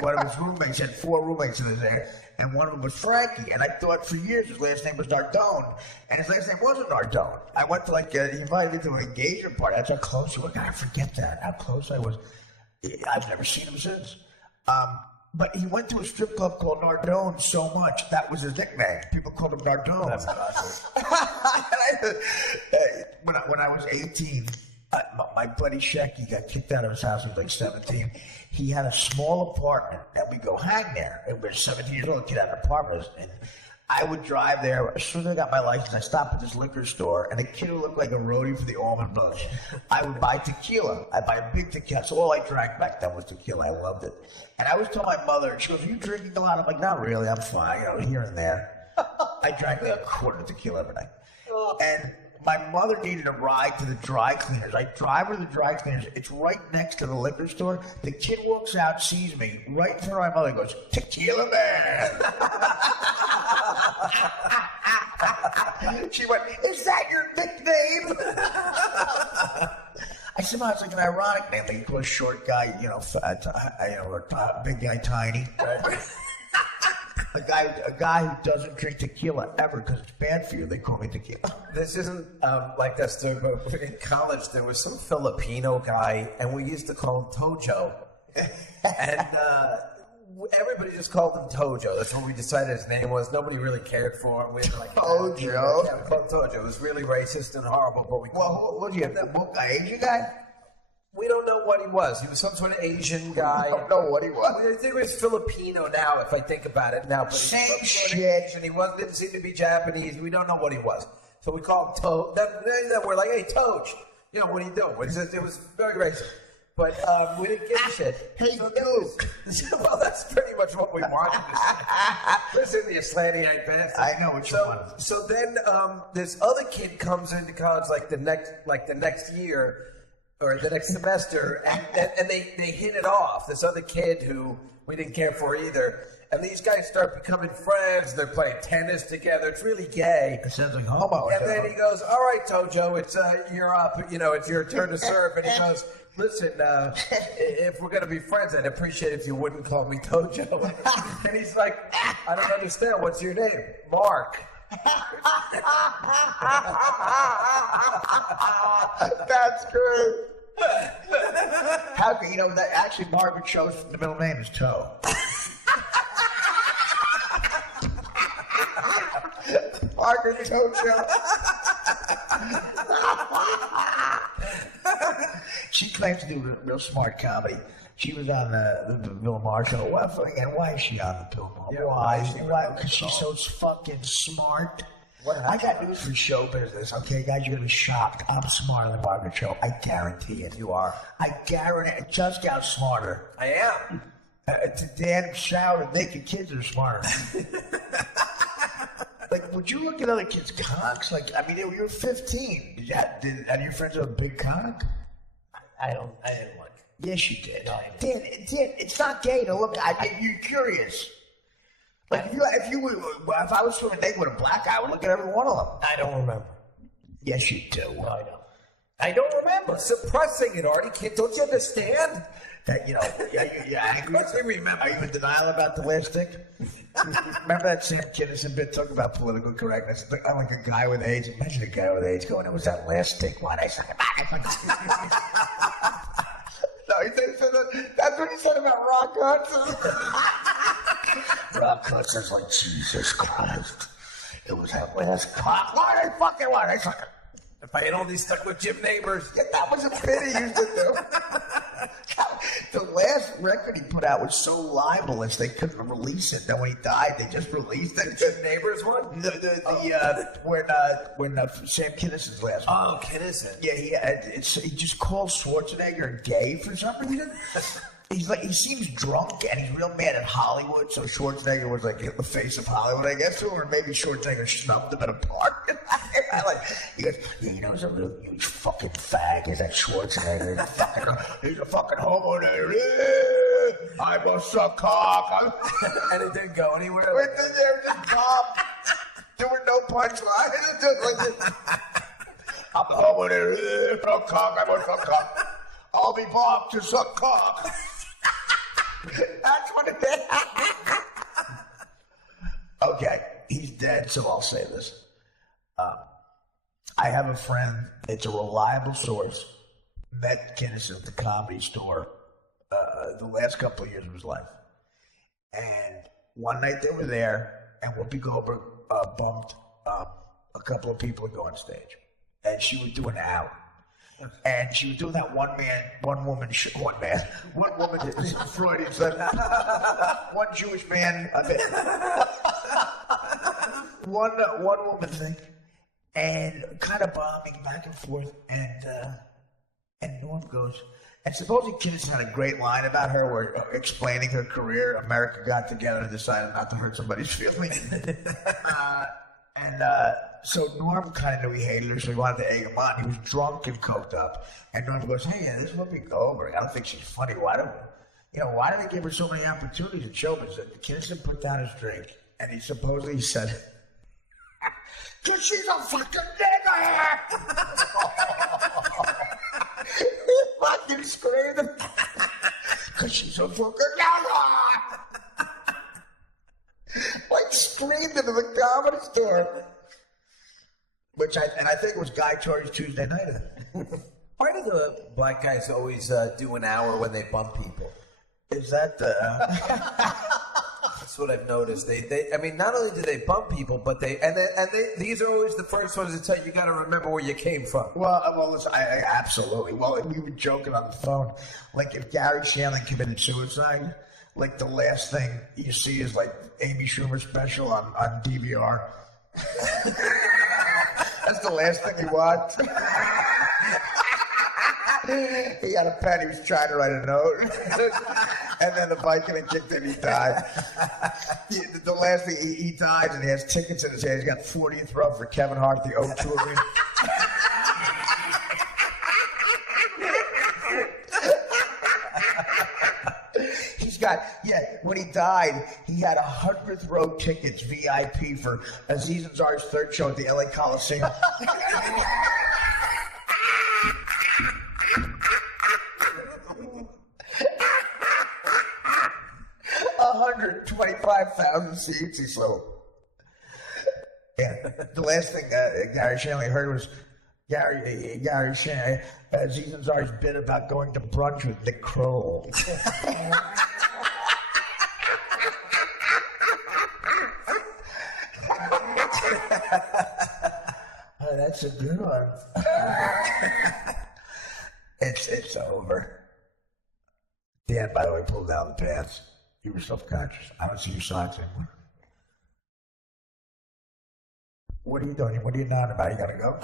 one of his roommates had 4 roommates in his there, and one of them was Frankie. And I thought for years his last name was Nardone, and his last name wasn't Nardone. I went to he invited me to an engagement party. That's how close we were. I forget that. How close I was. I've never seen him since. But he went to a strip club called Nardone so much that was his nickname. People called him Nardone. That's When I was 18, my buddy Shecky got kicked out of his house. He was like 17. He had a small apartment, and we go hang there. It was 17 years old, kid out of an apartment, and I would drive there. As soon as I got my license, I stopped at this liquor store, and a kid who looked like a roadie for the Almond Bush. I would buy tequila. I'd buy a big tequila. So all I drank back then was tequila. I loved it. And I always told my mother, she goes, "Are you drinking a lot?" I'm like, "Not really. I'm fine, here and there." I drank like a quart of tequila every night. And my mother needed a ride to the dry cleaners. I drive her to the dry cleaners. It's right next to the liquor store. The kid walks out, sees me, right in front of my mother, and goes, "Tequila Man." She went, "Is that your nickname?" I said, "Well, it's like an ironic name. Like you call a short guy, fat, or big guy tiny." A guy who doesn't drink tequila ever because it's bad for you, they call me tequila. This isn't like that story, but in college there was some Filipino guy, and we used to call him Tojo. And everybody just called him Tojo. That's what we decided his name was. Nobody really cared for him. We had Tojo? Yeah, we called him Tojo. It was really racist and horrible, but we called Well, what do you have? An Asian guy? We don't know what he was. He was some sort of Asian guy. I don't know what he was. I think he was Filipino now, if I think about it now. But Same shit. And he didn't seem to be Japanese. We don't know what he was. So we called him Toj. Then we're like, "Hey, Toj, what are you doing?" It was very racist. But we didn't give a shit. Hey, Well, that's pretty much what we wanted to say. Listen, you slanty-eyed bastard. I know what you want. So then this other kid comes into college the next year, or the next semester, and they hit it off. This other kid who we didn't care for either. And these guys start becoming friends. They're playing tennis together. It's really gay. It sounds like homo. And then he goes, "All right, Tojo, it's you're up. It's your turn to serve." And he goes, "Listen, if we're gonna be friends, I'd appreciate it if you wouldn't call me Tojo." And he's like, "I don't understand. What's your name?" "Mark." That's great. How can that actually Margaret Cho's the middle name is Toe. Margaret Chocho. She claims to do real smart comedy. She was on the Bill Maher show. Why is she on the Bill Maher? Yeah, Why? Because she's so fucking smart. I got news for show business, okay, guys? You're gonna be shocked. I'm smarter than Margaret Cho. I guarantee it. You are. I guarantee it. Just got smarter. I am. Dan Shower and naked kids are smarter. Would you look at other kids' cocks? You were 15. Did any of your friends have a big cock? I didn't look. Yes, you did. No, I Dan, it's not gay to look. You're curious. If I was swimming naked with a black guy, I would look at every one of them. I don't remember. Yes, you do. No, I don't. I don't remember. Suppressing it, Artie. Kid, don't you understand? That you're angry. Are you in denial about the last stick? Remember that Sam Kinison bit talking about political correctness? I'm like a guy with AIDS. Imagine a guy with AIDS going, "It was that last stick. Why'd I suck it back?" No, he said that. That's what he said about Rock Hudson. Rock Hudson's like, "Jesus Christ, it was that last cock. Why'd I suck it?" If I had only stuck with Jim Neighbors. That was a bit he used to do. The last record he put out was so libelous they couldn't release it. Then when he died, they just released it. The Jim Neighbors one? When Sam Kinison's last one. Oh, Kinison. Yeah, he just called Schwarzenegger gay for some reason. he seems drunk and he's real mad at Hollywood. So Schwarzenegger was like the face of Hollywood, I guess, or maybe Schwarzenegger snubbed him at a park. He goes, yeah, you know, he's a real huge fucking fag. Is that Schwarzenegger? He's a fucking homo. I must suck cock. And it didn't go anywhere. They were just calm. There were no punchlines. Just like this. I'm a homo. Suck cock. I must suck cock. I'll be Bob to suck cock. That's what it is. Okay, he's dead, so I'll say this. I have a friend, it's a reliable source, met Kinnison at the Comedy Store the last couple of years of his life. And one night they were there, and Whoopi Goldberg bumped a couple of people to go on stage. And she would do an hour. And she was doing that one woman, Freudian said, one Jewish man, one woman thing, and kind of bombing back and forth, and Norm goes, and supposedly Kinnison had a great line about her, where explaining her career, America got together and decided not to hurt somebody's feelings, so Norm kind of knew he hated her, so he wanted to egg him on. He was drunk and coked up. And Norm goes, hey, this is Whoopi Goldberg. I don't think she's funny. Why do they give her so many opportunities at showbiz? Kinnison put down his drink, and he supposedly said, because she's a fucking nigger! He fucking screamed, because she's a fucking nigger! Like screamed into the Comedy Store. I think it was Guy Tori's Tuesday night. Why do the black guys always do an hour when they bump people? Is that That's what I've noticed. I mean, not only do they bump people, but these are always the first ones to tell you got to remember where you came from. Well, listen, I absolutely. Well, we were joking on the phone. Like, if Gary Shandling committed suicide, like, the last thing you see is, like, Amy Schumer's special on DVR. That's the last thing he watched. He had a pen, he was trying to write a note. And then the Vicodin kicked in, he died. The last thing, he dies and he has tickets in his hand. He's got 40th row for Kevin Hart at the O2 Arena. When he died, he had 100th row tickets, VIP, for Aziz Ansari's third show at the LA Coliseum. 125,000 seats he sold. Yeah, the last thing Gary Shandling heard was Gary Shandling, Aziz Ansari's bit about going to brunch with Nick Kroll. Oh, that's a good one. It's over. Dan, by the way, pulled down the pants. You were self-conscious. I don't see your socks anymore. What are you doing? What are you nodding about? You gotta go?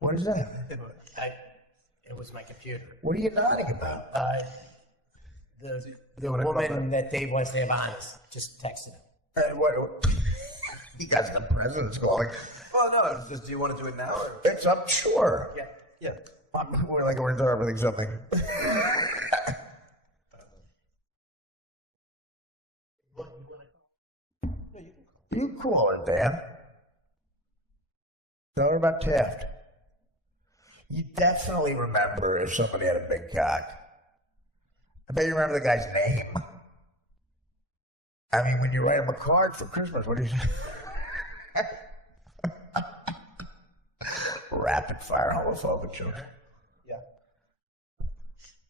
What is that? It was my computer. What are you nodding about? The woman that Dave wants to have honest just texted him. What? You guys, the president's calling. Well, no, do you want to do it now? Or? It's up, sure. Yeah. We're like, we're interpreting something. You call her, Dan. Tell her about Taft. You definitely remember if somebody had a big cock. I bet you remember the guy's name. I mean, when you write him a card for Christmas, what do you say? Rapid fire homophobic jokes. Yeah.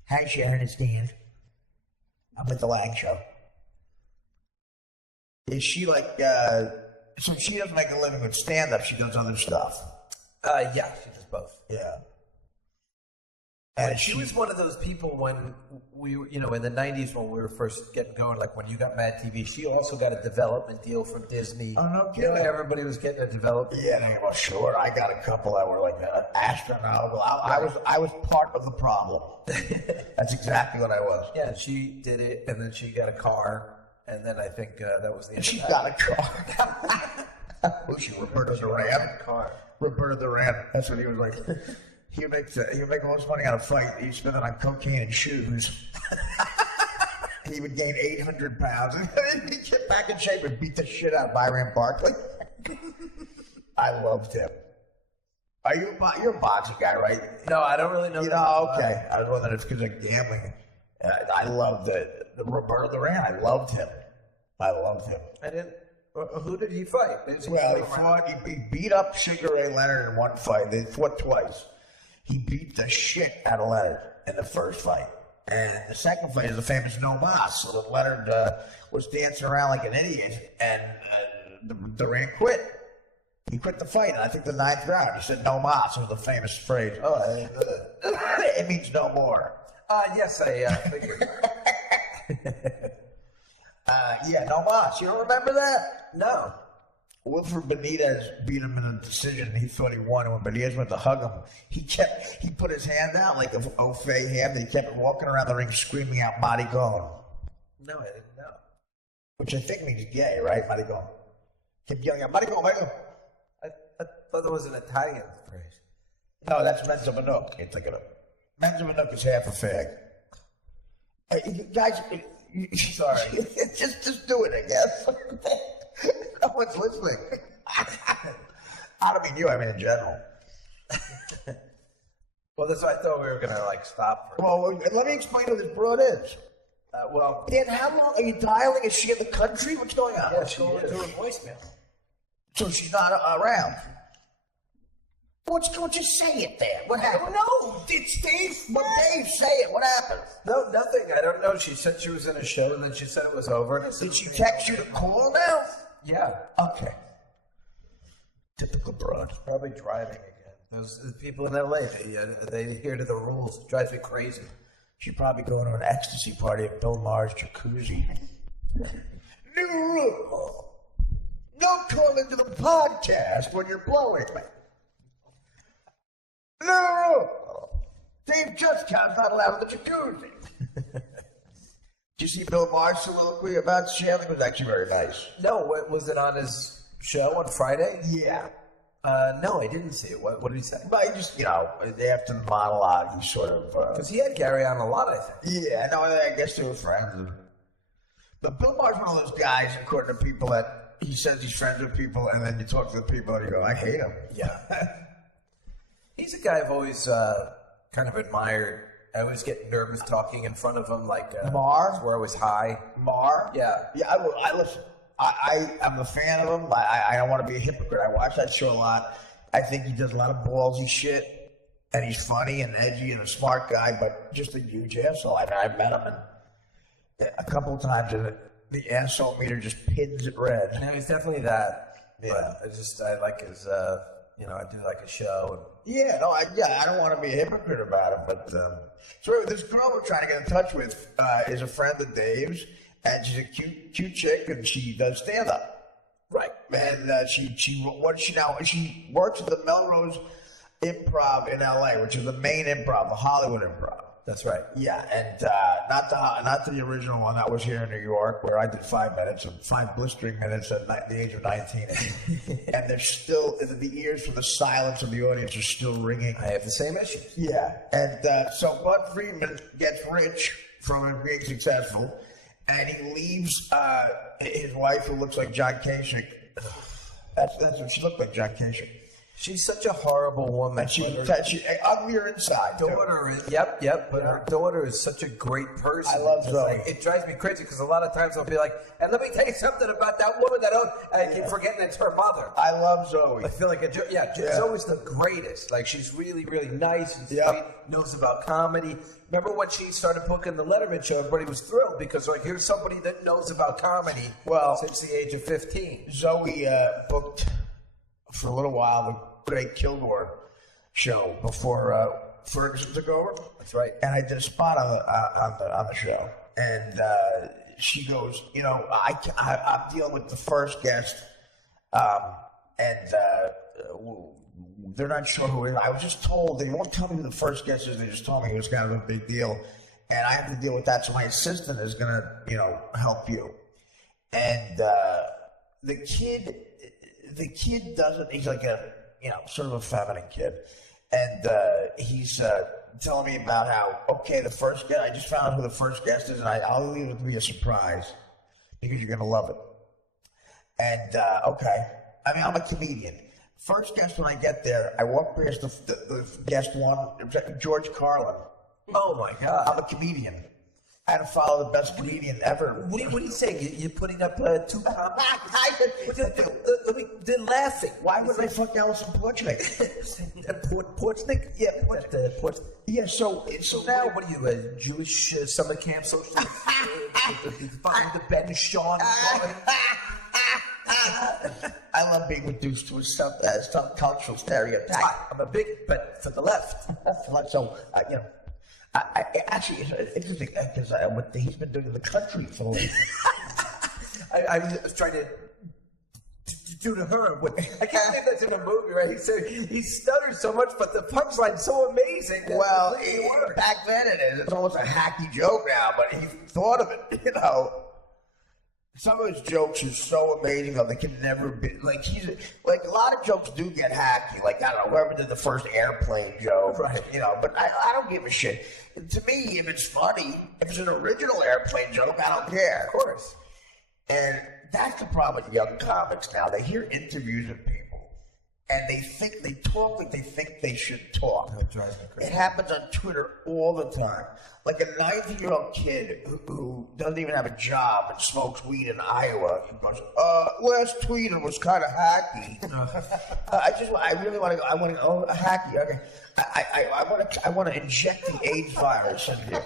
Hi, Sharon, it's Dan. I'm at the Lang Show. Is she like, so she doesn't make a living with stand-up, she does other stuff? Yeah, she does both. Yeah. And She was one of those people when we were, in the 90s when we were first getting going, like when you got Mad TV, she also got a development deal from Disney. Oh, no kidding. Everybody was getting a development deal. Yeah, well, sure. I got a couple that were like astronomical. I was part of the problem. That's exactly what I was. Yeah, and she did it, and then she got a car, and then I think that was the end. She of got a car. Who's she? Roberto Duran. Car. Roberto Duran. That's what he was like. He would make all his money on a fight. He'd spend it on cocaine and shoes. He would gain 800 pounds. He'd get back in shape and beat the shit out of Byron Barkley. I loved him. You're a boxing guy, right? No, I don't really know. Okay. I was wondering if it's because of gambling. I loved the Roberto Duran. I loved him. I didn't. Who did he fight? He beat up Sugar Ray Leonard in one fight. They fought twice. He beat the shit out of Leonard in the first fight. And the second fight is the famous no mas. So Leonard was dancing around like an idiot, and Duran quit. He quit the fight, and I think the 9th round, he said no mas. It was the famous phrase. It means no more. Yes, I figured. No mas. You don't remember that? No. Wilfred Benitez beat him in a decision, and he thought he won. And when Benitez went to hug him, he put his hand out like a Ofei hand, and he kept walking around the ring screaming out "Maricon." No, I didn't know. Which I think means gay, right? Maricon. Kept yelling out "Maricon, Maricon." I thought there was an Italian phrase. No, that's Menzo Manook. Can't think of it. Menzo Manook is half a fag. Guys, sorry. just do it, I guess. No one's listening. I don't mean you, I mean in general. Well, that's why I thought we were going to, stop for. Well, let me explain who this broad is. Dan, how long are you dialing? Is she in the country? What's going on? Yeah, she Going is. to her voicemail. So she's not around. Just say it, Dan. What happened? No, it's Dave. But Dave, say it. What happened? No, nothing. I don't know. She said she was in a show, and then she said it was over. And I said, Did she text you to call now? Yeah. Okay. Typical broad. Probably driving again. Those people in L.A., they adhere to the rules. It drives me crazy. She's probably going to an ecstasy party at Bill Maher's jacuzzi. New rule. No calling to the podcast when you're blowing me. New rule. Dave Justcott's not allowed in the jacuzzi. Did you see Bill Maher's soliloquy about Shanley? It was actually very nice. No, was it on his show on Friday? Yeah. No, I didn't see it. What did he say? But he just, after the monologue, he sort of... Because he had Gary on a lot, I think. Yeah, no, I guess they were friends. But Bill Maher's one of those guys, according to people, that he says he's friends with people, and then you talk to the people and you go, I hate him. Yeah. He's a guy I've always kind of admired. I always get nervous talking in front of him, Maher? where I was high. Maher? Yeah. Yeah, I listen. I'm a fan of him. I don't want to be a hypocrite. I watch that show a lot. I think he does a lot of ballsy shit, and he's funny and edgy and a smart guy, but just a huge asshole. I've met him a couple of times, and the asshole meter just pins it red. No, he's definitely that. Yeah. But I like his, I do like a show. Yeah, I don't want to be a hypocrite about it, but so this girl we're trying to get in touch with is a friend of Dave's, and she's a cute chick, and she does stand up, right? And she works at the Melrose Improv in L.A., which is the main improv, the Hollywood Improv. That's right. Yeah, and not the original one that was here in New York, where I did 5 minutes and 5 blistering minutes at the age of 19, and they're still the ears from the silence of the audience are still ringing. I have the same issue. Yeah, and so Bud Friedman gets rich from being successful, and he leaves his wife, who looks like John Kasich. That's what she looked like, John Kasich. She's such a horrible woman. She's uglier inside. Yep. But her daughter is such a great person. I love Zoe. It drives me crazy because a lot of times I'll be like, and let me tell you something about that woman I keep forgetting it's her mother. I love Zoe. I feel like Zoe's the greatest. Like, she's really, really nice and sweet, knows about comedy. Remember when she started booking the Letterman show, everybody was thrilled because, here's somebody that knows about comedy since the age of 15. Zoe booked for a little while the Greg Kilgore show before Ferguson took over. That's right. And I did a spot on the show, and she goes, I'm dealing with the first guest, and they're not sure who it is. I was just told they won't tell me who the first guest is. They just told me it was kind of a big deal, and I have to deal with that. So my assistant is gonna, help you. And the kid doesn't. He's like a, sort of a feminine kid, and he's telling me about how the first guest. I just found out who the first guest is, and I'll leave it to be a surprise because you're gonna love it. And I'm a comedian. First guest when I get there, I walk past the guest one, George Carlin. Oh my God! I'm a comedian. I had to follow the best comedian ever. What are you saying? You're putting up 2 comics? They're laughing. Why would I fuck Alison Porchnick? Porchnick? Yeah, Porchnick. Yeah, so now, what are you, a Jewish summer camp socialist? Following the Ben Shawn party? I love being reduced to some cultural stereotype. I'm a big, but for the left. So, actually, it's interesting because what he's been doing in the country for. I was trying to do to her. I can't believe that's in a movie, right? He said he stutters so much, but the punchline's so amazing. Well, back then it is. It's almost a hacky joke now, but he thought of it, Some of his jokes are so amazing though they can never be a lot of jokes do get hacky. Like I don't know, whoever did the first airplane joke, right? But I don't give a shit. To me, if it's funny, if it's an original airplane joke, I don't care. Of course. And that's the problem with young comics now. They hear interviews of people and they talk like they think they should talk. It happens on Twitter all the time. Like a 19-year-old kid who doesn't even have a job and smokes weed in Iowa. Goes, last tweet it was kind of hacky. I really want to go. I want to go hacky. Okay, I want to inject the AIDS virus in you.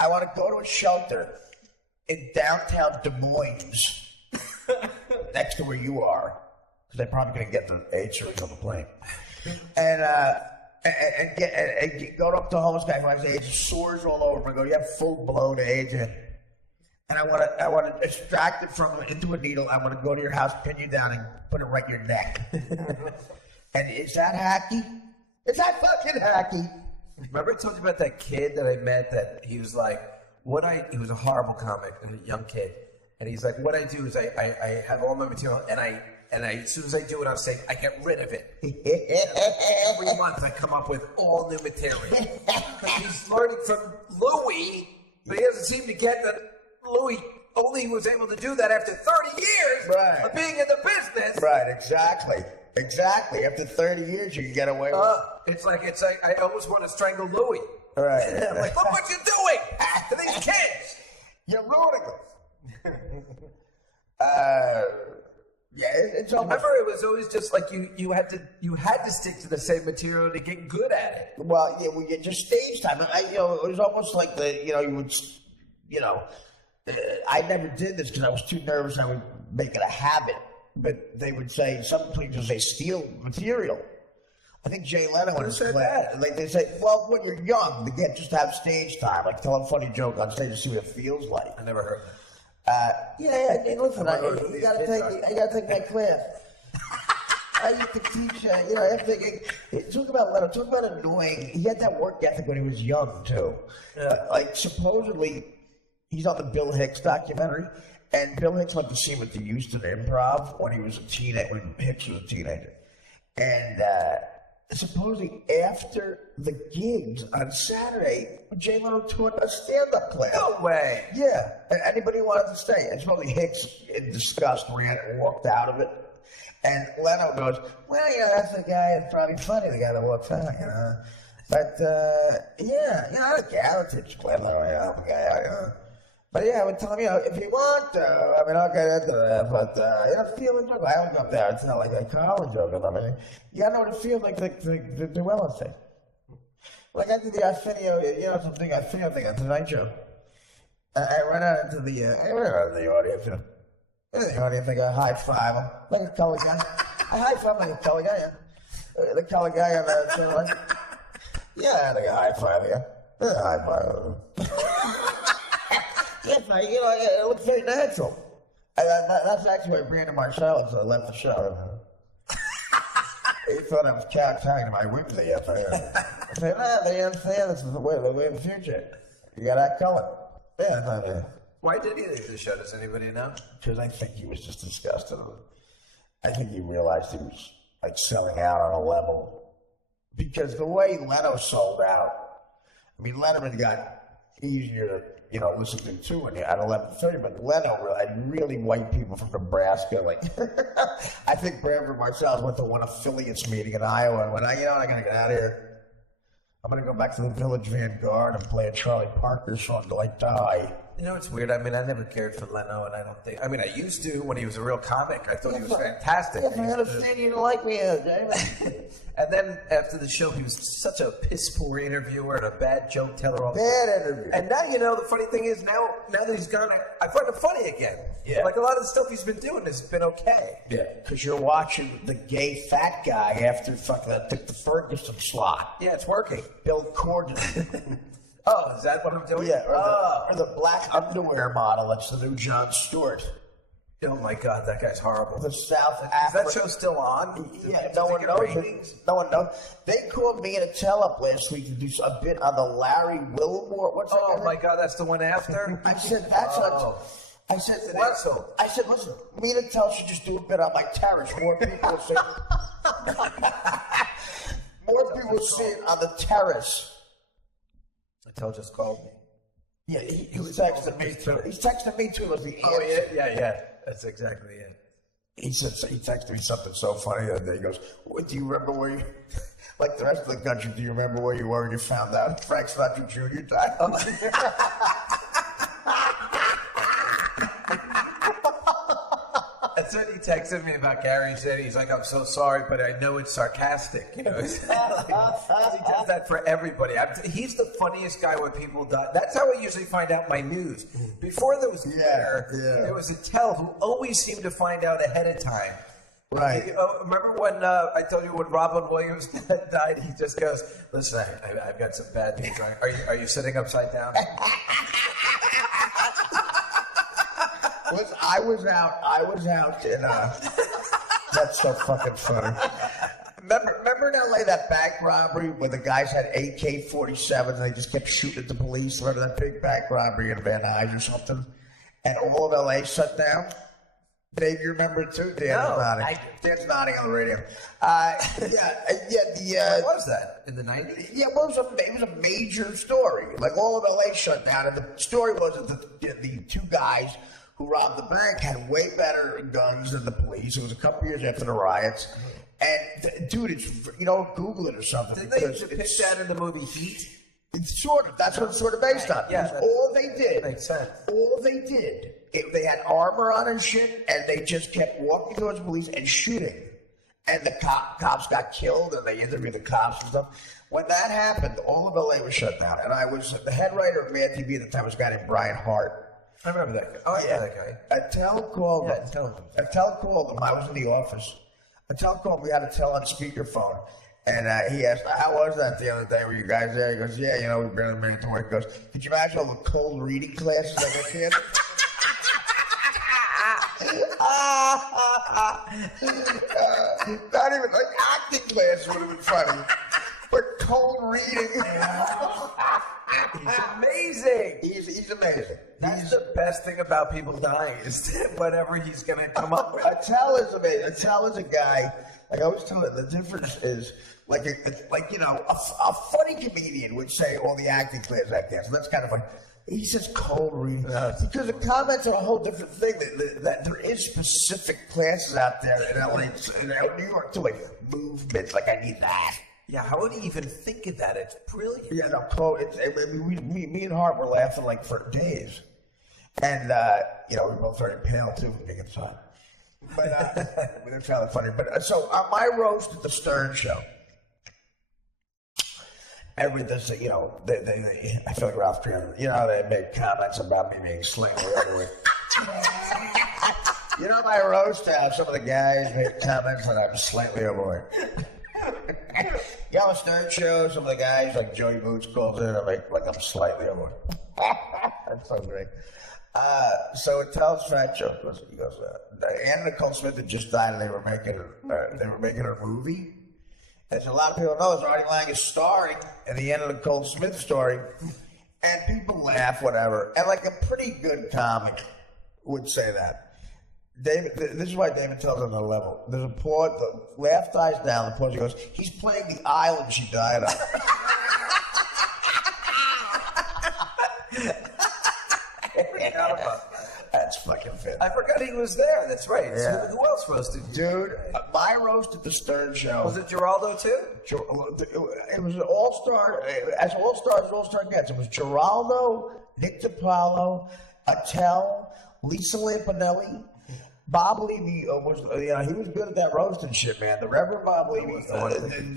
I want to go to a shelter in downtown Des Moines, next to where you are, because they're probably going to get the AIDS on the plane, and go up to the homeless guy who has AIDS, sores all over him, and go, you have full-blown AIDS, and I want to extract it from him into a needle. I want to go to your house, pin you down, and put it right in your neck. And is that hacky? Is that fucking hacky? Remember I told you about that kid that I met that he was like, he was a horrible comic, a young kid, and he's like, what I do is I have all my material, and as soon as I do it, I'll say, I get rid of it. Every month I come up with all new material. He's learning from Louis, but he doesn't seem to get that Louis only was able to do that after 30 years of being in the business. Right, exactly. After 30 years, you can get away with it. It's like I almost want to strangle Louis. Right. I'm like, look what you're doing to these kids. You're ruining them. Yeah, it's almost. Remember, it was always just like you had to stick to the same material to get good at it. Well, yeah, we get just stage time. It was almost like I never did this because I was too nervous. I would make it a habit. But they would say some places they steal material. I think Jay Leno said that. Like they say, well, when you're young, just have stage time. Like tell a funny joke on stage to see what it feels like. I never heard listen, that. you gotta take my class. I used to teach, I'm thinking, talk about Leno, talk about annoying. He had that work ethic when he was young, too. Yeah. Supposedly, he's on the Bill Hicks documentary, and Bill Hicks went to see him at the Houston Improv when he was a teenager, when Hicks was a teenager. And supposedly, after the gigs on Saturday, Jay Leno taught a stand-up class. No way. Yeah, and anybody wanted to stay. And supposedly Hicks, in disgust, ran and walked out of it. And Leno goes, well, that's the guy that's probably funny, the guy that walks out, But, I don't care. I'll teach Leno, But yeah, I would tell him, if you want to, I'll get into that, but, feel it. I don't go up there. It's not like a college joke or something. You gotta know what it feels like to do well on stage. Like I did the Arsenio, something Arsenio thing on Tonight Show. I ran out into the audience, the audience, I got high-five him, like a color guy. I high-five like a color guy, The color guy on the show, Yeah, I think I high-five you. Yeah, high-five. Yeah, it looks very natural. That's actually why Brandon Marcellus left the show. He thought I was kowtowing to my whimsy. I said, they understand this is the way of the future. You got that going. Yeah, Why did he leave the show? Does anybody know? because I think he was just disgusted. I think he realized he was like selling out on a level. Because the way Leno sold out, I mean, Letterman got easier to, listen to too at 11:30, but Leno had really white people from Nebraska. Like, I think Brandon Marcellus went to one affiliates meeting in Iowa and went, I gotta get out of here. I'm gonna go back to the Village Vanguard and play a Charlie Parker song till I die. It's weird. I mean, I never cared for Leno, and I used to when he was a real comic. I thought he was fantastic. Yes, I understand you don't like me, James. And then after the show, he was such a piss-poor interviewer and a bad joke teller. Bad interview. And now, the funny thing is, now that he's gone, I find it funny again. Yeah. Like a lot of the stuff he's been doing has been okay. Yeah, because you're watching the gay fat guy after fucking took the Ferguson slot. Yeah, it's working. Bill Corden. Oh, is that what I'm doing? Yeah, or the black underwear model. That's the new Jon Stewart. Oh my God, that guy's horrible. The South Is Africa. that show still on? Yeah, no one knows. No one knows. They called me and Attell up last week to do a bit on the Larry Wilmore. What's that? Oh my God, that's the one after. I said that's I said, what? I said, listen, me and Attell should just do a bit on my terrace. More people will see. More people will see it on the terrace. Attell just called me. Yeah, he was texting me too. He's texting me too. Yeah. That's exactly it. He texted me something so funny the other day. He goes, do you remember where you, like the rest of the country, do you remember where you were when you found out Frank Sinatra Jr. died? That's what he texted me about Gary. He said, he's like, I'm so sorry, but I know it's sarcastic. He does that for everybody. He's the funniest guy when people die. That's how I usually find out my news. Before there was Twitter, there was Attell who always seemed to find out ahead of time. Right. Remember when I told you when Robin Williams died? He just goes, listen, I've got some bad news. Are you sitting upside down? I was out in that's so fucking funny. Remember in LA that bank robbery where the guys had AK-47s and they just kept shooting at the police? Remember that big bank robbery in Van Nuys or something? And all of LA shut down? Dave, you remember it too? Dan's nodding. Dan's nodding on the radio. What was that? In the 90s? Yeah, well, it was a major story. Like all of LA shut down, and the story was that the two guys who robbed the bank had way better guns than the police. It was a couple years after the riots. And, dude, Google it or something. Did they depict that in the movie Heat? It's sort of. That's what it's sort of based on. Yeah, all they did. Makes sense. All they did. They had armor on and shit, and they just kept walking towards the police and shooting. And the cops got killed, and they interviewed the cops and stuff. When that happened, all of LA was shut down. And I was the head writer of Mad TV at the time was a guy named Brian Hart. I remember that guy. Oh, yeah, that guy. Attell called him. Attell called him. I was in the office. Attell called me. We had Attell on speakerphone. And he asked, how was that the other day? Were you guys there? He goes, yeah, we barely made it to work. He goes, could you imagine all the cold reading classes I went to? Not even like acting class would have been funny. But cold reading. He's amazing. He's amazing. That's the best thing about people dying is whatever he's going to come up with. Attell is amazing. Attell is a guy, like I was telling you, the difference is, a funny comedian would say all the acting class like that. So that's kind of funny. He says cold reading. Because the comments are a whole different thing. That there is specific classes out there in LA, in New York too, like movements, like I need that. Yeah, how would he even think of that? It's brilliant. Yeah, no, me and Hart were laughing like for days. And, we're both very pale too, big inside. But we didn't find it funny. But so on my roast at the Stern Show, I feel like Ralph Creamer. They made comments about me being slim or whatever. My roast, some of the guys made comments that I'm slightly overweight. Yeah, on the Stern Show, some of the guys, like Joey Boots calls in, I'm like I'm slightly over. That's so great. So it tells Fat Joe, he goes, Anna Nicole Smith had just died and they were making a movie. As a lot of people know, Artie Lang is starring in the Anna Nicole Smith story. And people laugh, whatever. And like a pretty good comic would say that. David, this is why David tells on the level. There's a pause, the laugh dies down, the pause, he goes, he's playing the island she died on. That's fucking fit. I forgot he was there. That's right. Yeah. Who else roasted you? Dude, my roast at the Stern Show. Was it Geraldo too? It was an all-star, as all-star gets. It was Geraldo, Nick DiPaolo, Attell, Lisa Lampanelli. Bob Levy he was good at that roasting shit, man. The Reverend Bob Levy,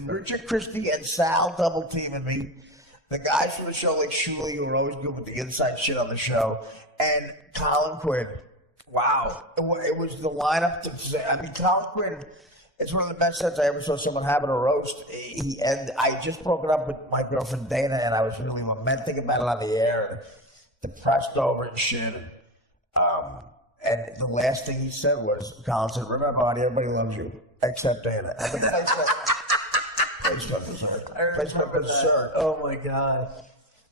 Richard Christie and Sal double teaming me. The guys from the show like Shuley, who are always good with the inside shit on the show, and Colin Quinn. Wow, it was the lineup. Colin Quinn. It's one of the best sets I ever saw someone having a roast. And I just broke it up with my girlfriend Dana, and I was really lamenting about it on the air and depressed over it and shit. And the last thing he said was, Colin said, "Remember, Artie, everybody loves you except Dana." And the place went berserk. Oh my God.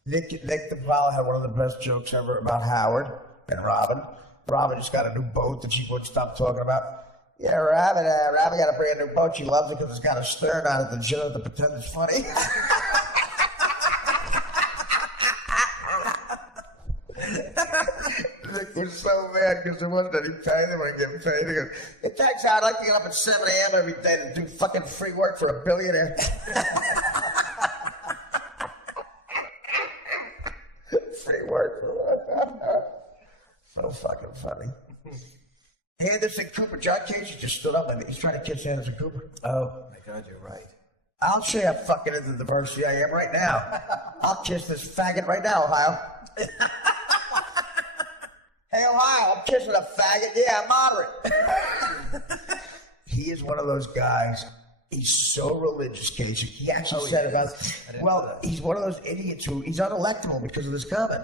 Nick DiPaolo had one of the best jokes ever about Howard and Robin. Robin just got a new boat that she wouldn't stop talking about. Yeah, Robin got a brand new boat. She loves it because it's got a stern on it and she doesn't have to pretend it's funny. Nick was so mad because there wasn't any pay. They weren't getting paid. He goes, it takes out, I like to get up at 7 a.m. every day to do fucking free work for a billionaire. Free work for what? So fucking funny. Anderson Cooper, John Casey just stood up and he's trying to kiss Anderson Cooper. Oh my God, you're right. I'll show you how fucking into the diversity I am right now. I'll kiss this faggot right now, Ohio. Hey, Ohio, I'm kissing a faggot. Yeah, I'm moderate. He is one of those guys. He's so religious, Casey. He actually said about, he's one of those idiots who, he's unelectable because of this comment.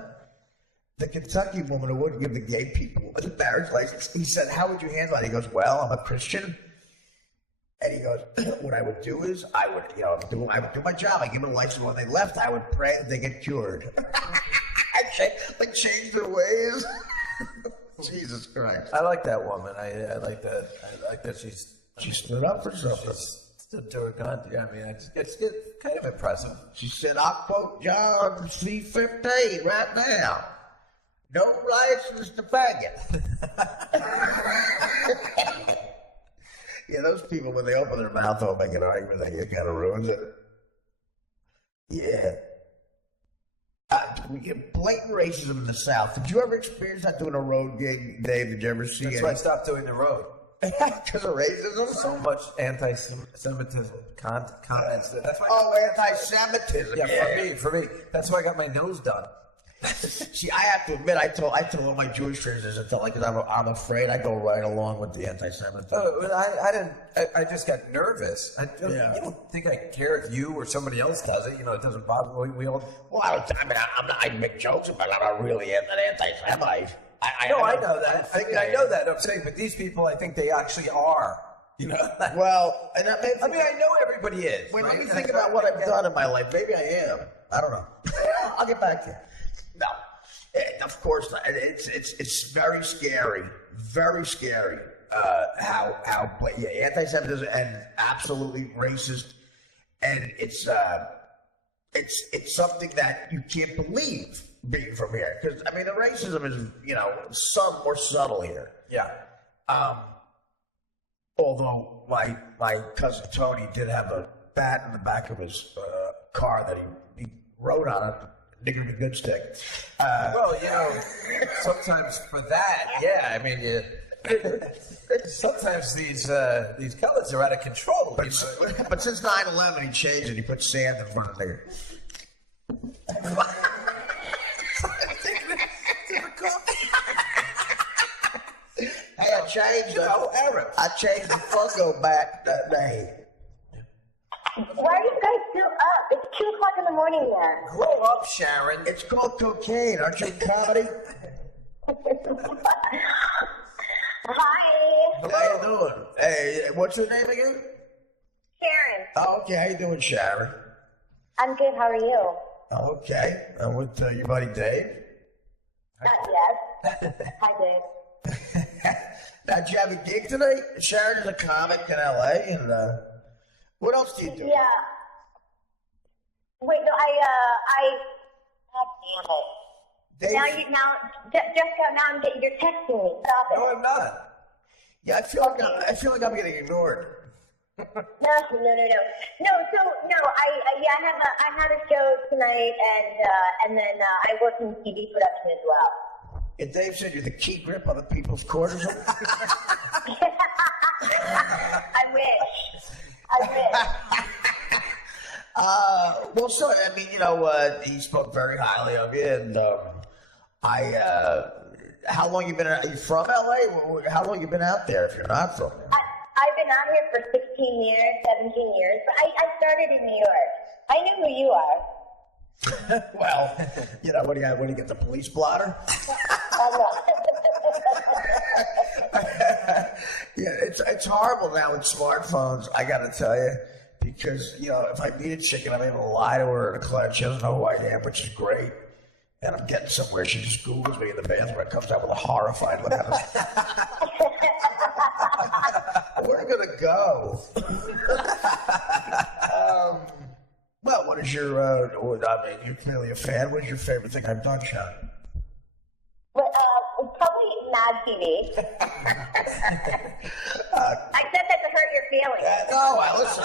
The Kentucky woman who wouldn't give the gay people a marriage license, he said, how would you handle it? He goes, well, I'm a Christian. And he goes, what I would do is, I would do my job. I give them a license. When they left, I would pray that they get cured. I'd change their ways. Jesus Christ. I like that woman. I like that. I like that she stood up for something. Stood to her gun. Yeah, I mean, it's kind of impressive. She said, I'll quote John C-15 right now. No license to faggot. Yeah, those people, when they open their mouth, they'll make an argument that kind of ruins it. Yeah. We get blatant racism in the South. Did you ever experience that doing a road gig, Dave? Did you ever see That's any? why I stopped doing the road. Because of racism? So much anti-Semitism comments. That's why. Oh, anti-Semitism. Yeah, for me. That's why I got my nose done. See, I have to admit, I told all my Jewish friends this. I felt like I'm afraid I go right along with the anti-Semitism. I didn't. I just got nervous. You don't think I care if you or somebody else does it? You know, it doesn't bother me. We all. Well, I make jokes about it. I'm not really an anti-Semite. I know that. I know that. I'm saying, but these people, I think they actually are. You know. Well, and I mean, I know everybody is. When you think about what I've done in my life, maybe I am. I don't know. I'll get back to you. No, of course not. It's very scary, how anti-Semitism and absolutely racist, and it's something that you can't believe being from here. Because I mean, the racism is some more subtle here. Yeah. Although my cousin Tony did have a bat in the back of his car that he wrote on it. Nigger the good stick. Well, sometimes for that, yeah. I mean, sometimes these colors are out of control. But since 9/11, he changed it. He put sand in front of nigger. Hey, I changed the fungo back that day. Why are you guys still up? It's 2 o'clock in the morning there. Grow up, Sharon. It's called cocaine. Aren't you in comedy? Hi. How you doing? Hey, what's your name again? Sharon. Oh, okay. How you doing, Sharon? I'm good. How are you? Okay. I'm with your buddy Dave. Yes. Hi, Dave. Now, did you have a gig tonight? Sharon is a comic in L.A. And what else do you do? Yeah. Wait, no, God damn it. Dave? Jessica, now you're texting me. Stop it. No, I'm not. Yeah, I feel like I'm getting ignored. No. I have a show tonight, and then I work in TV production as well. And Dave said you're the key grip on the people's quarters. I wish. Well, so I mean, he spoke very highly of you, and how long you been? Are you from LA? How long you been out there? If you're not from there, I've been out here for 16 years, 17 years. But I started in New York. I knew who you are. well, what do you get the police blotter? Yeah, it's horrible now with smartphones. I got to tell you, because if I meet a chick, I'm able to lie to her in a club. She doesn't know who I am, which is great. And I'm getting somewhere. She just Googles me in the bathroom and comes out with a horrified look on her. Where are you gonna go? Well, what is your? You're clearly a fan. What is your favorite thing I've done, Sean? Well, probably Mad TV. I said that to hurt your feelings. No, listen.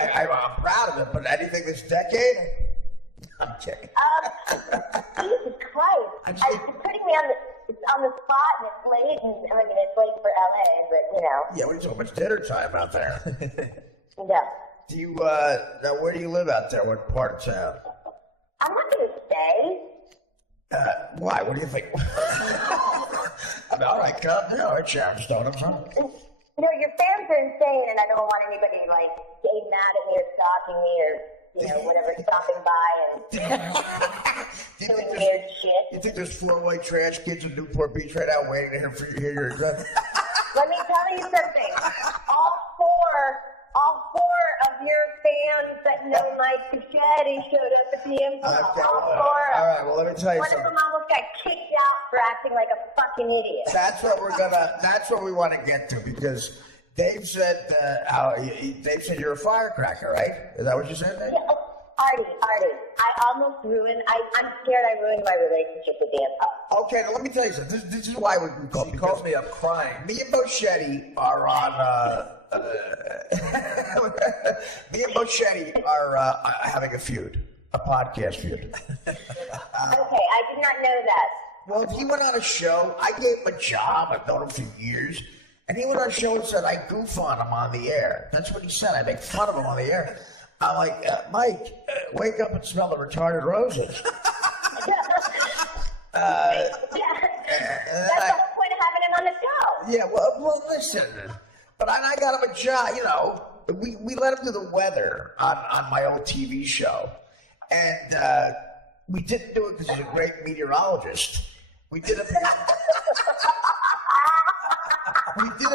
I'm proud of it. But anything this decade, I'm kidding. Jesus Christ! You're putting me on the spot, and it's late, and it's late for LA, but Yeah, we so much dinner time out there. Yeah. Do you now? Where do you live out there? What part of town? I'm not going to stay. Why? What do you think? All right, come. All right, Sharon Stone. I'm sorry. Your fans are insane, and I don't want anybody getting mad at me or stalking me or whatever, stopping by and doing weird shit. You think there's 4 white trash kids in Newport Beach right now waiting to hear your address? Let me tell you something. All four of your fans that know Mike Pichetti showed up at the improv. Okay, All 4 all right, well, let me tell you One something. of them almost got kicked out for acting like a fucking idiot. That's what we want to get to, because Dave said you're a firecracker, right? Is that what you said, Dave? Yeah, Artie, I'm scared I ruined my relationship with the improv. Okay, now let me tell you something. This is why we call. She calls me up crying. Me and Boschetti are on. Me and Boschetti are having a feud, a podcast feud. Okay, I did not know that. Well, he went on a show. I gave him a job. I've known him for years. And he went on a show and said, I goof on him on the air. That's what he said. I make fun of him on the air. I'm like, Mike, wake up and smell the retarded roses. That's the whole point of having him on the show. Yeah, well, listen. But I got him a job, we let him do the weather on my old TV show. And we didn't do it because he's a great meteorologist. We did it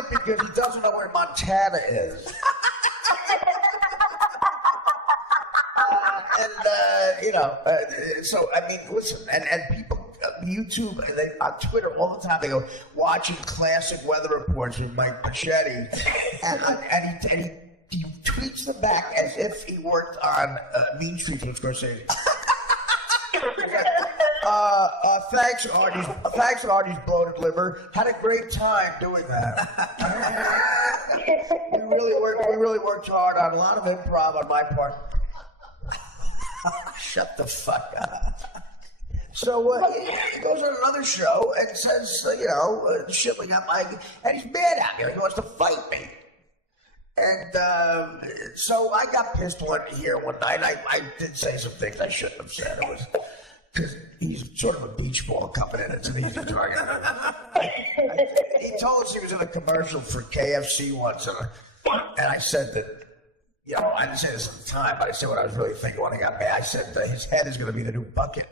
because he doesn't know where Montana is. So, I mean, listen, and people, YouTube, on Twitter all the time, they go, watching classic weather reports with Mike Pichetti, and he tweets them back as if he worked on Mean Streets with Scorsese. Thanks, Artie's bloated liver. Had a great time doing that. We really worked hard on a lot of improv on my part. Shut the fuck up. So he goes on another show and says, shit like that, and he's mad at me. He wants to fight me. And so I got pissed one night. I did say some things I shouldn't have said. It was because he's sort of a beach ball coming in. It's an easy target. He told us he was in a commercial for KFC once, and I said that, you know, I didn't say this at the time, but I said what I was really thinking when I got mad. I said that his head is going to be the new bucket.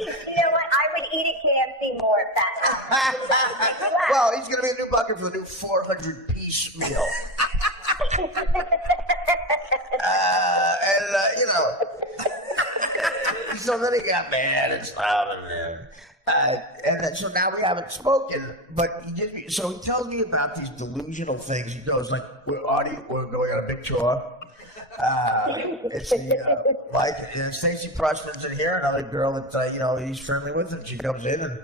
You know what? I would eat at KFC more if that happened. Well, he's going to be the new bucket for the new 400-piece meal. You know, so then he got mad and stuff, and then, so now we haven't spoken. But he gives me, so he tells me about these delusional things. He goes like, Artie, we're going on a big tour. It's the Mike and Stacey Pressman's in here, another girl that you know he's friendly with, and she comes in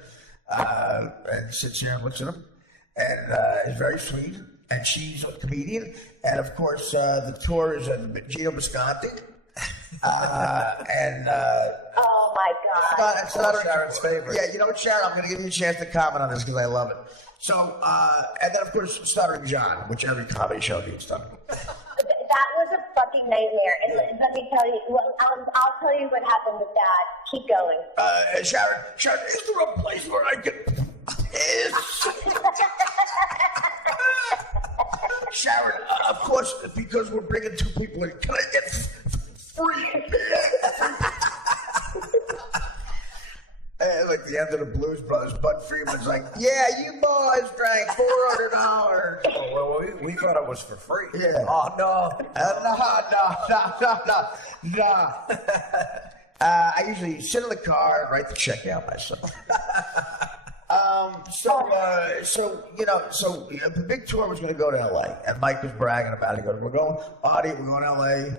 and sits here and looks at him, and is very sweet. And she's a comedian, and of course the tour is in Gino Bisconti. Oh my God! It's not Sharon's favorite. Yeah, you know what, Sharon? I'm going to give you a chance to comment on this because I love it. So, and then of course Stuttering John, which every comedy show needs done. That was a fucking nightmare. And let me tell you, well, I'll tell you what happened with that. Keep going. Sharon, is there a place where I can piss? Sharon, of course, because we're bringing two people in, can I get free piss? And like the end of the Blues Brothers, Bud Freeman's like, yeah, you boys drank $400. Oh, well, we thought it was for free. Yeah. Oh, no. No. I usually sit in the car and write the check out myself. So the big tour was going to go to LA, and Mike was bragging about it. He goes, we're going to LA,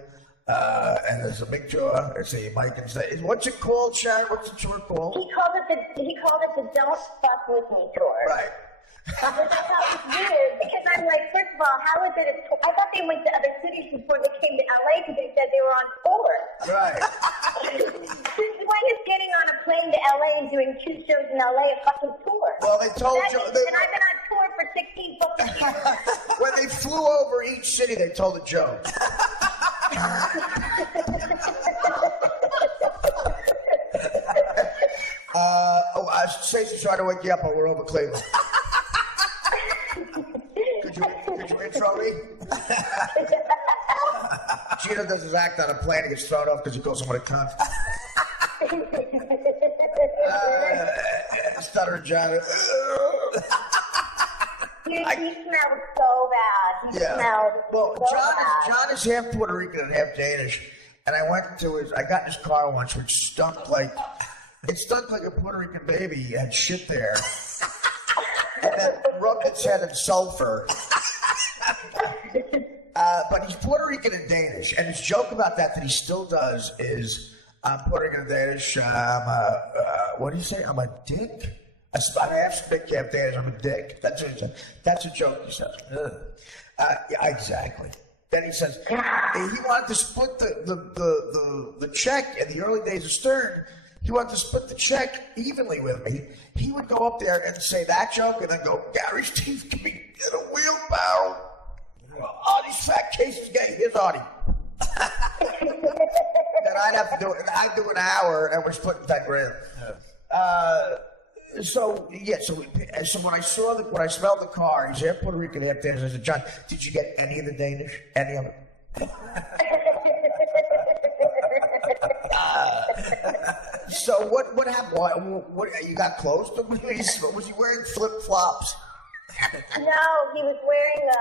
and there's a big tour. It's Mike and say, what's it called, Sharon? What's the tour called? He called it the Don't Fuck With Me tour. Right. Which I thought was weird because I'm like, first of all, how is it? I thought they went to other cities before they came to LA because they said they were on tour. Right. Since when is getting on a plane to LA and doing 2 shows in LA a fucking tour? Well, they told you. And I've been on tour for 16 fucking years. When they flew over each city, they told a joke. Stacey's trying to wake you up, but we're over Cleveland. Could you intro me? Gino does his act on a plane and gets thrown off because he calls someone a cunt. Stuttering John. Dude, he smelled so bad. He smelled so bad. John is half Puerto Rican and half Danish. And I got in his car once, which stunk like a Puerto Rican baby had shit there. And then rubbed its head in sulfur. But he's Puerto Rican and Danish. And his joke about that he still does is, I'm Puerto Rican and Danish. What do you say? I'm a dick? I have stick half Danish. I'm a dick. That's a joke he says. Yeah, exactly. Then he says he wanted to split the check in the early days of Stern. He wanted to split the check evenly with me. He would go up there and say that joke and then go, Gary's teeth can be in a wheelbarrow. Artie's fat case is getting his Artie. Then I'd have to do it. I'd do an hour and we're splitting $10,000. So when I smelled the car, he's half Puerto Rican, half Danish. I said, John, did you get any of the Danish? Any of it? So what happened? What you got close to? Was he wearing flip flops? No, he was wearing a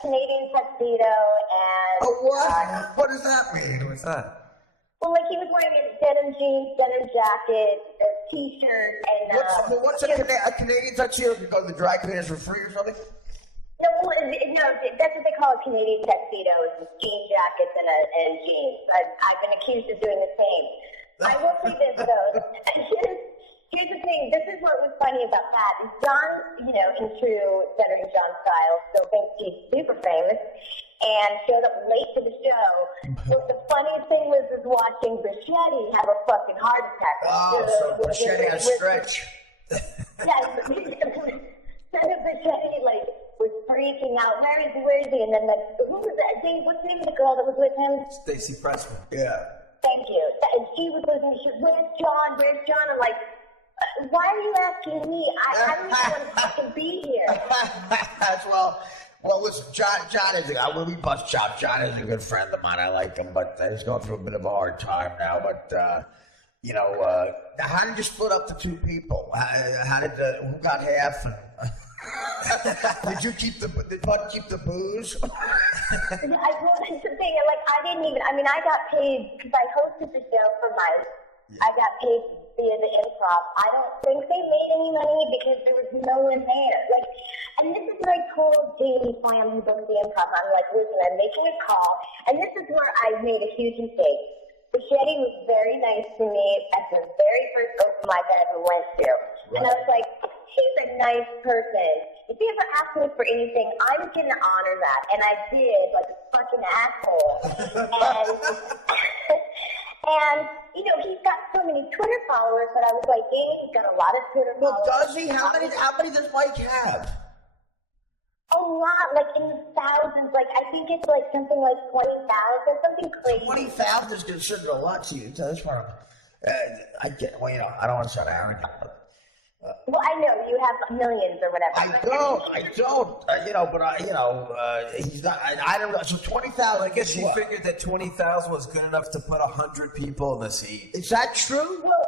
Canadian tuxedo and. Oh, what? What does that mean? What's that? Well, like he was wearing a denim jeans, denim jacket, a t-shirt, and. What's a Canadian tuxedo? You go to the dry cleaners for free or something? No, that's what they call a Canadian tuxedo. It's jean jackets and jeans. I've been accused of doing the same. I will say this though. Here's the thing. This is what was funny about that. John, in true Stuttering John style, still thinks he's super famous, and showed up late to the show. But the funniest thing was watching Bichetti have a fucking heart attack. Oh, so Bichetti had a stretch. Yes, Bichetti was freaking out. Where is he? And then who was that? Dave, what's the name of the girl that was with him? Stacey Pressman. Yeah. Thank you. And she was listening. She said, where's John? I'm like, Why are you asking me? I don't even want to fucking be here. Well, listen, John is we bust John. John is a good friend of mine. I like him, but he's going through a bit of a hard time now. But how did you split up the two people? How did who got half? And did you keep Bud keep the booze? That's the thing. Like, I didn't even. I mean, I got paid because I hosted the show for Mike. I got paid via the Improv. I don't think they made any money because there was no one there. Like, and this is what I told Jamie Slam, who booked the Improv. I'm like, listen, I'm making a call, and this is where I made a huge mistake. Bichetti was very nice to me at the very first open mic I ever went to. Right. And I was like, she's a nice person. If he ever asks me for anything, I'm going to honor that. And I did, like a fucking asshole. And, he's got so many Twitter followers that I was like, he's got a lot of Twitter followers. Well, does he? How many does Mike have? A lot, like in the thousands. Like, I think it's like something like 20,000, something crazy. 20,000 is considered a lot to you. So that's why I get. Well, I don't want to sound arrogant, but. Well, I know you have millions or whatever. I don't. He's not. I don't know. So 20,000. I guess he figured that 20,000 was good enough to put 100 people in the seat. Is that true? Well,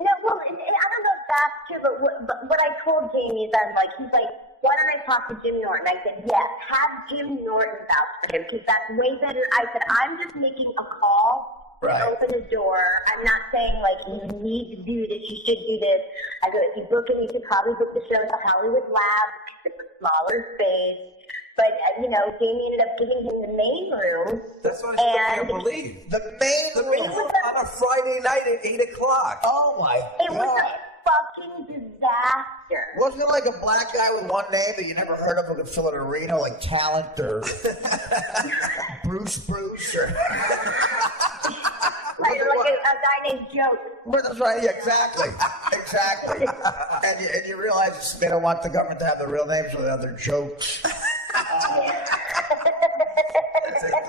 no. Well, I don't know if that's true, but what I told Jamie is he's like, why don't I talk to Jim Norton? I said, yes, have Jim Norton vouch for him because that's way better. I said, I'm just making a call. Right. Open the door. I'm not saying like you need to do this, you should do this. I go, if you book it, you should probably book the show at the Hollywood Lab because it's a smaller space. But Jamie ended up giving him the main room. That's what I can't believe. The main room on a Friday night at 8:00. Oh my God! It was a fucking disaster. Wasn't it like a black guy with one name that you never heard of who could fill an arena, like Talent or Bruce or? Like a guy named Joke. That's right, yeah, exactly. And you realize they don't want the government to have the real names without their jokes.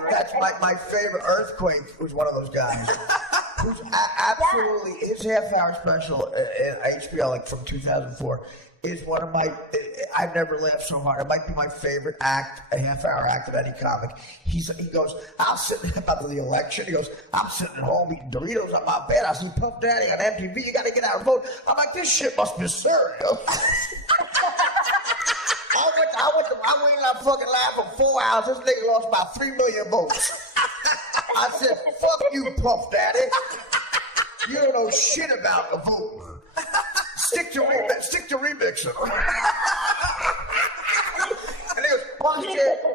That's my favorite. Earthquake was one of those guys. Who's absolutely, his half-hour special at HBO, like from 2004, is one of my, I've never laughed so hard. It might be my favorite act, a half-hour act of any comic. He goes, about the election, he goes, I'm sitting at home eating Doritos on my bed. I see Puff Daddy on MTV, you gotta get out and vote. I'm like, this shit must be absurd. I waited on fucking live for 4 hours. This nigga lost about 3 million votes. I said, fuck you, Puff Daddy. You don't know shit about the vote. Stick to remixing. And he goes,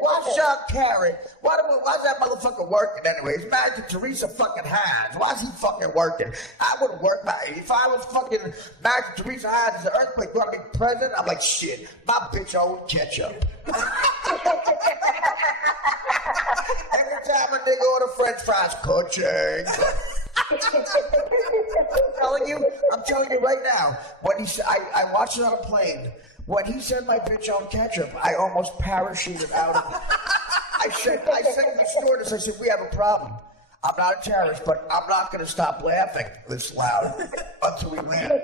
why's John Kerry? Why's that motherfucker working anyway? He's married to Teresa fucking Hines. Why's he fucking working? I wouldn't work if I was fucking married to Teresa Hines as an earthquake, you want to be president? I'm like, shit, my bitch owns ketchup. Every time a nigga order French fries, coaching. I'm telling you right now, when he said, I watched it on a plane. When he said my bitch on ketchup, I almost parachuted out of it. I said to the stewardess, I said, we have a problem. I'm not a terrorist, but I'm not going to stop laughing this loud until we land.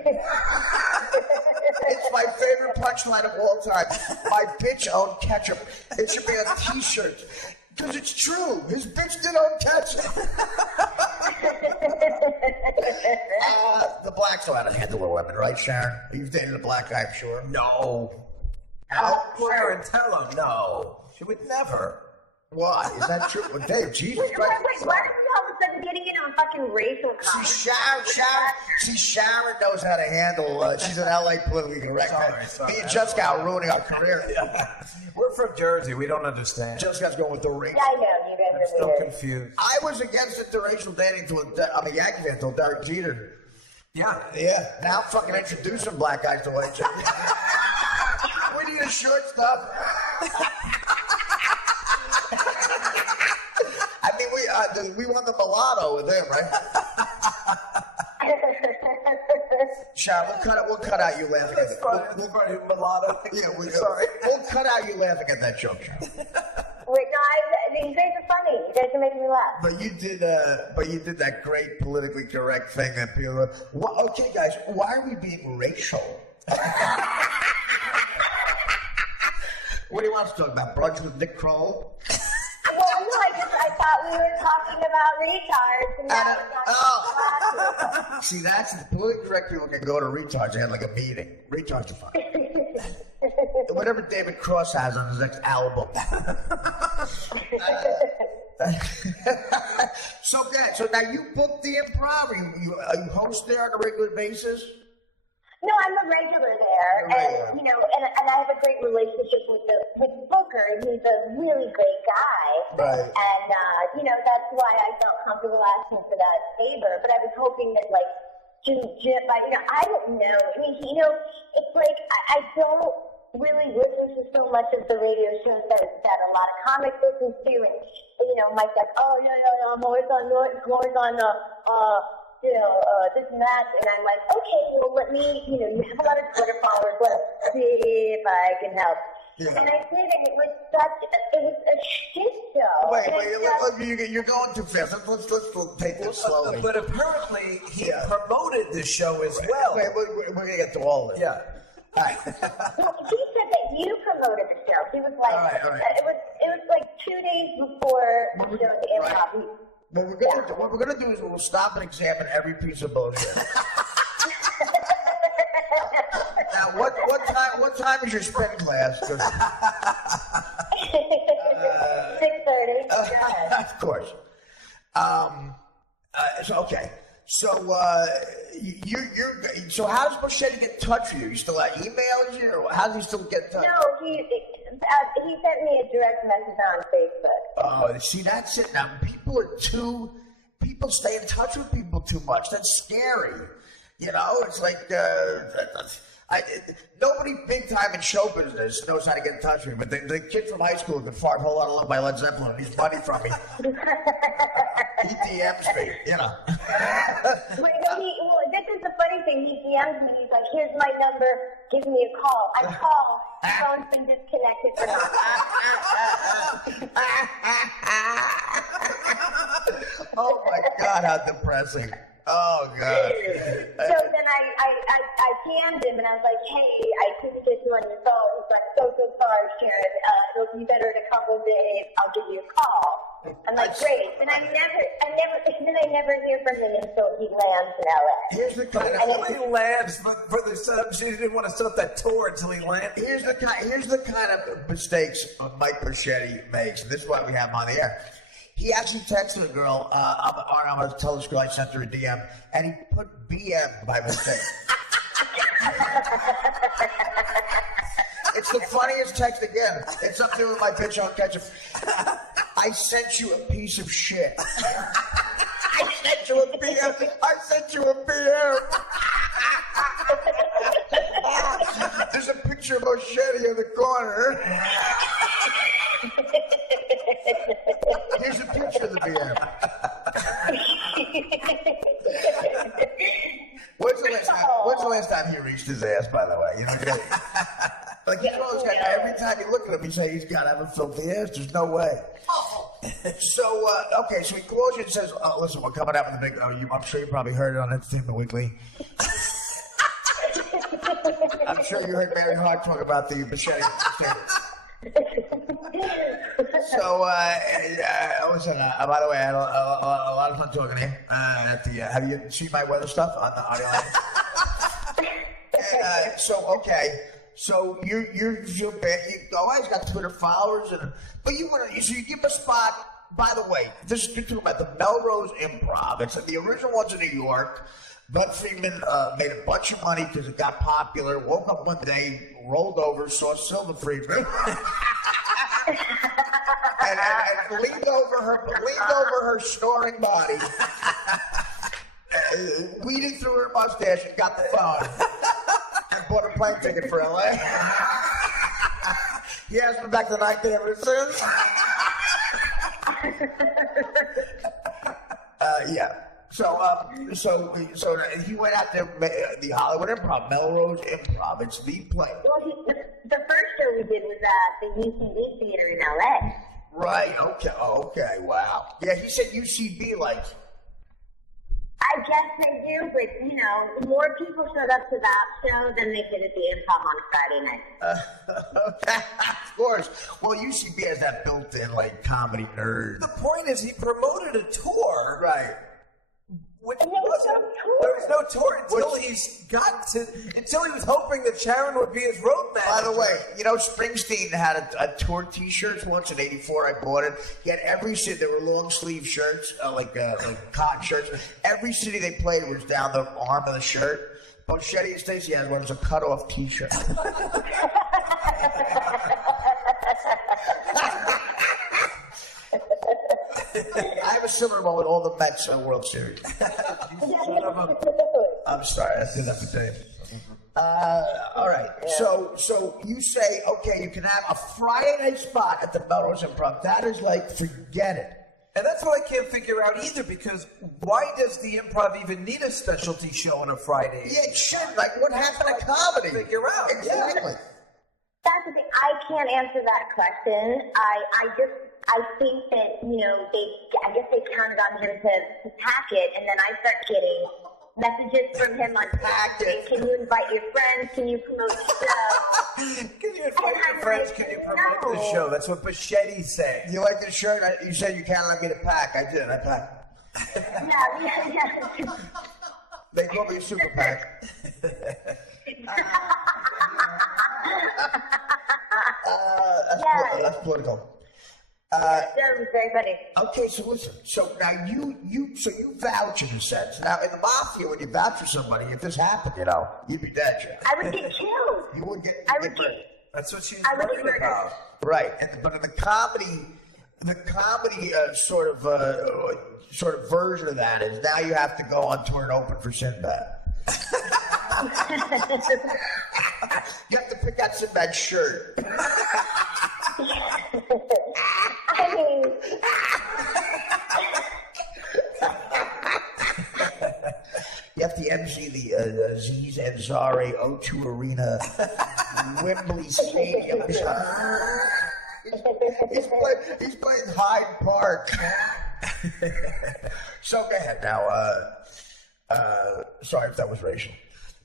It's my favorite punchline of all time. My bitch owned ketchup. It should be on t-shirts. Because it's true. His bitch did own ketchup. The blacks know how to handle their women, right, Sharon? You've dated a black guy, I'm sure. No. Sharon, tell him no. She would never. Why? Is that true? Well, Dave, Jesus Wait, why are you all of a sudden getting into a fucking racial conversation? Sharon knows how to handle, she's an LA politically correct. Me and Jessica are ruining our career. We're from Jersey. We don't understand. Jessica's going with the race. Yeah, I know. You guys I'm are still weird. confused. I was against interracial dating I'm a Yankee fan until Derek Jeter. Yeah. Now I'm fucking introducing black guys to white chicks. We need a short stuff. I mean, we won the mulatto with them, right? Sharon, we'll cut out you laughing at that. Mulatto. Yeah, sorry. We'll cut out you laughing at that joke, Sharon. Wait, no, You guys are funny. You guys are making me laugh. But you did that great politically correct thing that people are, okay, guys, why are we being racial? What do you want us to talk about? Brunch with Nick Kroll? Well, no, I thought we were talking about retards, and now we're talking about See, that's the politically correct people can go to retards. They had like a meeting. Retards are fun. Whatever David Cross has on his next album. So now you booked the Improv. Are you host there on a regular basis? No, I'm a regular there, and you know, and I have a great relationship with Booker, and he's a really great guy. Right. And you know, that's why I felt comfortable asking for that favor. But I was hoping that, like, Jim, you know, I don't know. I mean, you know, it's like I don't really listen to so much of the radio shows that a lot of comics listen to, and you know, Mike's like, oh yeah, I'm always on this and that, and I'm like, okay, well, let me, you know, you have a lot of Twitter followers, let's see if I can help. Yeah. And I did, and it was a shit show. Wait, you're going too fast. Let's take this slowly. But apparently he promoted this show as well. Wait, we're going to get to all of it. Yeah. All right. Well, he said that you promoted the show. He was like, all right. It was like 2 days before the show at the Improv. What we're gonna do is we'll stop and examine every piece of bullshit. Now, what time is your spin class? 6:30. Of course. So how does Moschetti get in touch with you? You still emails you, or how does he still get in touch? No, he sent me a direct message on Facebook. Oh, see, that's it. Now, people stay in touch with people too much. That's scary. You know, it's like, nobody big time in show business knows how to get in touch with me, but the kid from high school can fart a whole lot of love by Led Zeppelin. He's money from me. He DMs me, you know. Well, this is the funny thing. He DMs me. He's like, here's my number. Give me a call. I call. The phone's been disconnected for Oh, my God, how depressing. Oh, God. So then I DM'd him, and I was like, hey, I couldn't get you on your phone. He's like, so sorry, Sharon. It'll be better in a couple of days. I'll give you a call. I'm like, great. And I never hear from him until he lands in LA. Here's the kind of he lands for the setup. She didn't want to set up that tour until he landed. Here's the kind of mistakes Mike Moschetti makes, and this is why we have him on the air. He actually texted a girl, I'm going to tell this girl I sent her a DM, and he put BM by mistake. It's the funniest text again. It's something with my bitch on ketchup. I sent you a piece of shit. I sent you a BM. I sent you a BM. There's a picture of Moschetti in the corner. Here's a picture of the BM. When's the last time he reached his ass, by the way? You know, like every time you look at him, you say he's got to have a filthy ass. There's no way. So, so he calls you and says, listen, we're coming out with a big, I'm sure you probably heard it on Entertainment Weekly. I'm sure you heard Mary Hart talk about the Moschetti. So, listen, by the way, I had a lot of fun talking to you. Have you seen my weather stuff on the audio line? And, so you're bad. You always got Twitter followers, but you give a spot. By the way, you're talking about the Melrose Improv. It's the original ones in New York. Bud Friedman made a bunch of money because it got popular. Woke up one day, rolled over, saw Silver Friedman, and leaned over her snoring body, weeded through her mustache, and got the phone. And bought a plane ticket for LA. He hasn't been back to the night ever since. So he went out there, the Hollywood Improv, Melrose Improv. It's the play. Well, the first show we did was at the UCB Theater in LA. Right. Okay. Oh, okay. Wow. Yeah, he said UCB like. I guess they do, but you know, more people showed up to that show than they did at the Improv on Friday night. Of course. Well, UCB has that built-in like comedy nerd. The point is, he promoted a tour, Right. which And there was wasn't. no tour. There was no tour until he was hoping that Sharon would be his road manager. By the way, you know, Springsteen had a tour T-shirts once in '84. I bought it. He had every city. There were long sleeve shirts, like cotton shirts. Every city they played was down the arm of the shirt. Boschetti and Stacey had one. It was a cut off T-shirt. I have a similar one with all the Mets World Series. I'm sorry, I did that for Dave. All right. So you say, okay, you can have a Friday night spot at the Melrose Improv. That is like, forget it. And that's what I can't figure out either, because why does the Improv even need a specialty show on a Friday? Yeah, it should. Like, what happened to comedy? Figure out. Exactly. That's the thing. I can't answer that question. I think that, you know, I guess they counted on him to pack it, and then I start getting messages from him on Pack saying, can you invite your friends? Can you promote the show? Can you invite your friends? Can you promote the show? That's what Boschetti said. You like this shirt? You said you counted on me to pack. I did. I packed. Yeah. They call me a super pack. That's political. That was very funny. Okay, so listen. So now you vouch in a sense. Now in the mafia, when you vouch for somebody, if this happened, you know, you'd be dead, Jeff. I would get killed. You would get. I would get. That's what she's I would worried get about. Right, but in the comedy sort of version of that is now you have to go on tour and open for Sinbad. You have to pick out Sinbad's shirt. I mean, you have to MC the Aziz Ansari O2 Arena, Wembley Stadium. He's playing Hyde Park. So go ahead now. Sorry if that was racial,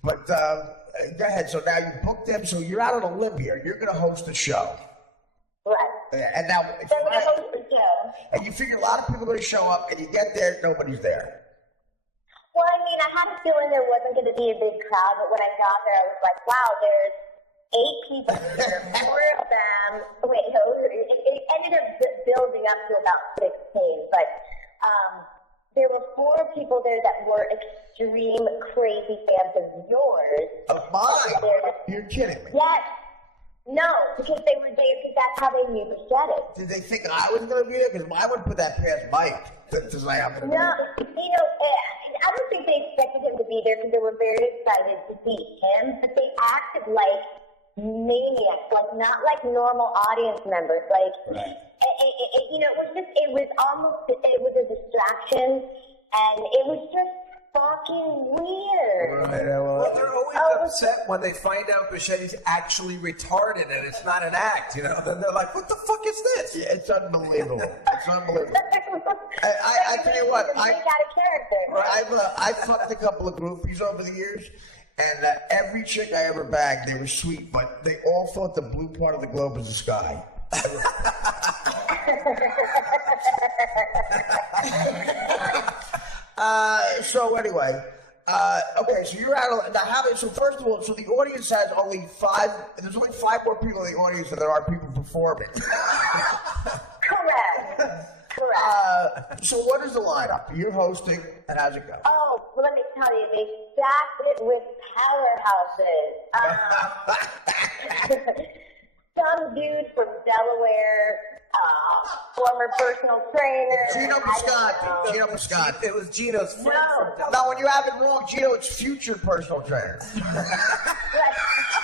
but go ahead. So now you booked them. So you're out on a limb here. You're going to host the show. right. And now it's So I'm Friday, gonna host the show. and you figure a lot of people are going to show up, and you get there, nobody's there. Well, I mean, I had a feeling there wasn't going to be a big crowd, but when I got there, I was like, wow, there's 8 people here. 4 of them, wait, no, it ended up building up to about 16, but there were 4 people there that were extreme crazy fans of yours. Of mine? You're kidding me. Yes. No, because they were there because that's how they knew Boschetti. Did they think I was going to be there? Because I wouldn't put that past Mike to say I'm going to be No, there. you know, I don't think they expected him to be there because they were very excited to see him, but they acted like maniacs, like not like normal audience members. Like, you know, it was a distraction, and it was just fucking weird. Right, Well, they're always upset when they find out Bochetti's actually retarded and it's not an act, you know? Then they're like, what the fuck is this? Yeah, it's unbelievable. It's unbelievable. I tell you what, I got a character. I've fucked a couple of groupies over the years, and every chick I ever bagged, they were sweet, but they all thought the blue part of the globe was the sky. So anyway, okay, so you're out of now. So first of all, so the audience has only 5. There's only 5 more people in the audience than there are people performing. Correct. So what is the lineup? You're hosting, and how's it go? Oh, well, let me tell you, they stacked it with powerhouses. Some dude from Delaware, former personal trainer. Gino Bisconti. Gino Bisconti. It was Gino's friend. No. No, when you have it wrong, Gino, it's future personal trainer.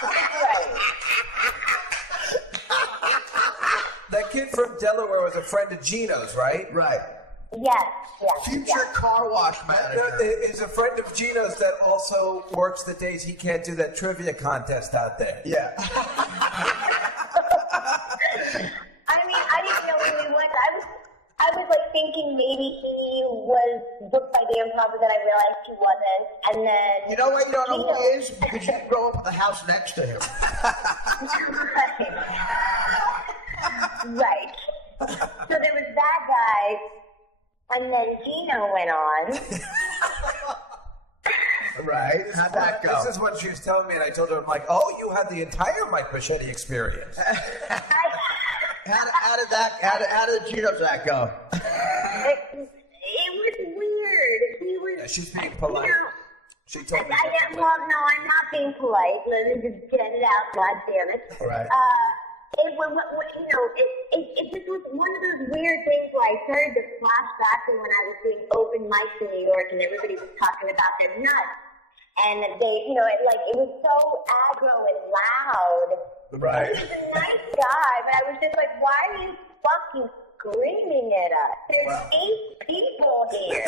Right. That kid from Delaware was a friend of Gino's, right? Right. Yes. Future car wash manager. Is a friend of Gino's that also works the days he can't do that trivia contest out there. Yeah. I mean, I didn't know when we went why you don't know who he is? Because you grow up in the house next to him. Right. So there was that guy, and then Gino went on. Right. How'd that go? This is what she was telling me, and I told her, I'm like, oh, you had the entire Mike Machete experience. How did Gino's act go? It was weird. He was. Yeah, she's being polite. You know, She told me. well, no, I'm not being polite. Let me just get it out. God damn it. Right. It was, you know, it just was one of those weird things where I started to flash back to when I was doing open mics in New York and everybody was talking about their nuts. And they, you know, it was so aggro and loud. Right. He was a nice guy, but I was just like, why are you fucking screaming at us? There's 8 people here.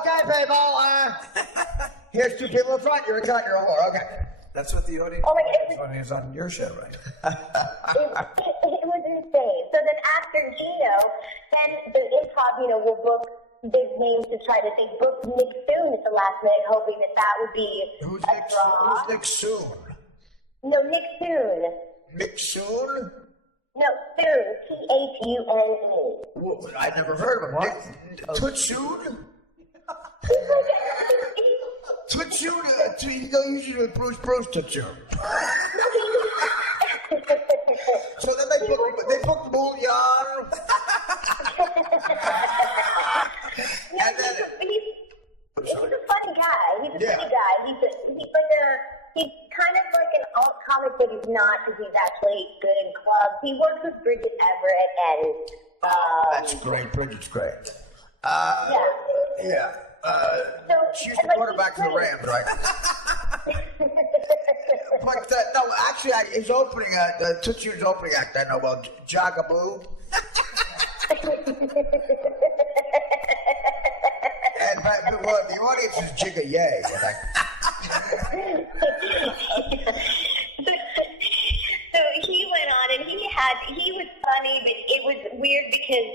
Okay, people. Here's 2 people in front. You're a cunt. You're a whore. Okay. That's what the audience Oh my God. when he was on your show, right? It was insane. So then after Gino, then the improv, you know, will book big names to try to think. Book Nick Soon at the last minute, hoping that would be Who's a Nick draw. Who's Nick Soon? No, Nick Soon. Nick Soon? No, Soon. Thune. Well, I never heard of him. Nick Tootsoon? Tootsoon? You go usually with Bruce Tootsoon. So then they booked Bouillon. And then He's a funny guy. He's a funny guy. He's kind of like an alt comic, but he's not because he's actually good in clubs. He works with Bridget Everett and. That's great. Bridget's great. Yeah. She's the quarterback for the Rams, right? But no, actually, his opening act, Tootsie's opening act, I know well, Jagaboo. And the audience is Jigga Yay. So he went on and he was funny, but it was weird because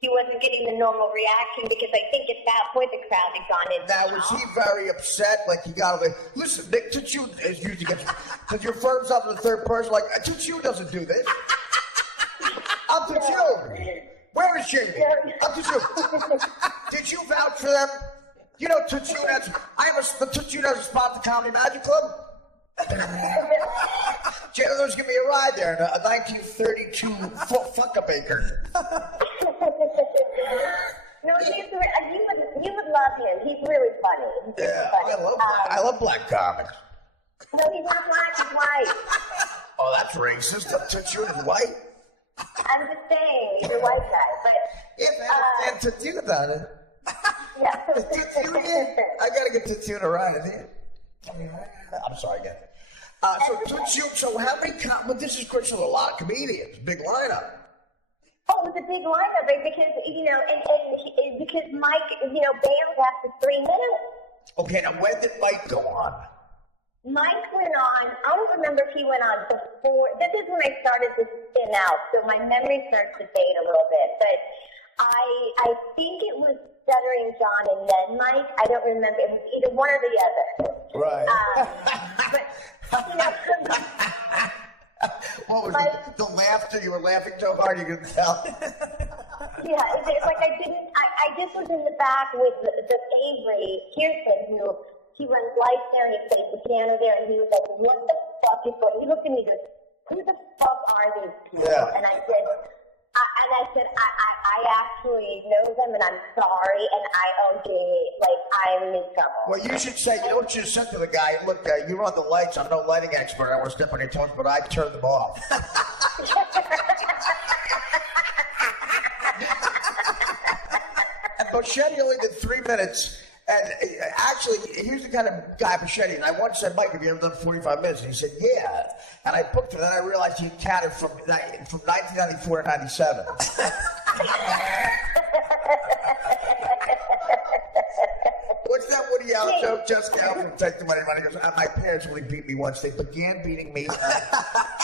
he wasn't getting the normal reaction because I think at that point the crowd had gone in. Now, was he very upset? Like, he got away. Listen, Nick Tootsie is usually gets, because your firm's up in the third person, like, Tootsie doesn't do this. I'm Tootsie. Where is Jamie? I'm Tootsie. Did you vouch for them? You know, Tootsie has, the Tootsie has a spot at the Comedy Magic Club. Janitors give me a ride there in a 1932 fuck-a-baker. No, you would love him. He's really funny. He's really funny. I love black comics. No, he's not black, he's white. Oh, that's racist. Tootsie is white. I'm just saying, he's a white guy, but... Yeah, man, Tootsie about it. Yeah. I gotta get Tootsie a ride, I think. I'm sorry again. So how many? But this is Chris with a lot of comedians, big lineup. Oh, it was a big lineup because and because Mike, bailed after 3 minutes. Okay, now when did Mike go on? Mike went on. I don't remember if he went on before. This is when I started to spin out, so my memory starts to fade a little bit. But I think it was Stuttering John and then Mike. I don't remember. It was either one or the other. Right. But what was the laughter? You were laughing so hard you couldn't tell. Yeah, it's like I just was in the back with the Avery Kirsten, who he runs lights there and he plays the piano there, and he was like, "What the fuck is going?" He looked at me and goes, "Who the fuck are these people?" Yeah. And I said, I actually know them, and I'm sorry, and I owe Jamie, I'm in trouble. Well, you should say, you know what you said to the guy? Look, you run the lights. I'm no lighting expert. I don't want to step on your toes, but I turned them off. And Machete only did 3 minutes. And actually, here's the kind of guy, Machete. And I once said, Mike, have you ever done 45 minutes? And he said, yeah. And I booked him, and then I realized he counted from 1994 to 97. What's that Woody Allen joke just now from Take the Money? He goes, my parents only beat me once. They began beating me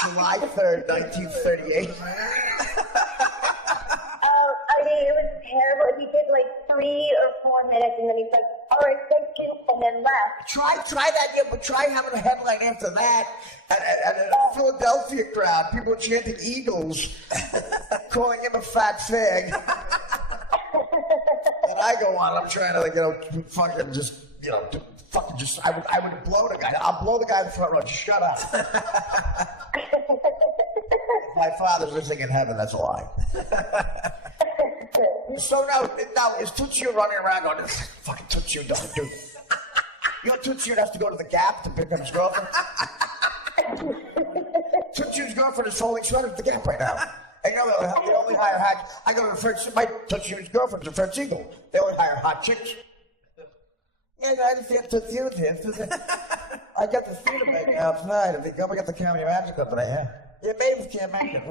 July 3rd, 1938. Oh, I mean, it was terrible. He did 3 or 4 minutes, and then he said, all right, thank you, and then left. Try that, yeah, but try having a headline after that, and a Philadelphia crowd, people chanting Eagles, calling him a fat fag. And I go on, I'm trying to, fucking just, I would blow the guy. I'll blow the guy in the front row. Just shut up. My father's listening in heaven, that's a lie. So now is Tootsie running around going, fucking Tootsie doesn't do. You know Tootsie has to go to the Gap to pick up his girlfriend? Tootsie's girlfriend is holding sweaters at the Gap right now. And they only hire hot. I go to my Tootsie's girlfriend's a French Eagle. They only hire hot chicks. Yeah, I just get Tootsie. I got the theater making outside. If they come, I got the Comedy Magic Company. Yeah, Mavis can't make it.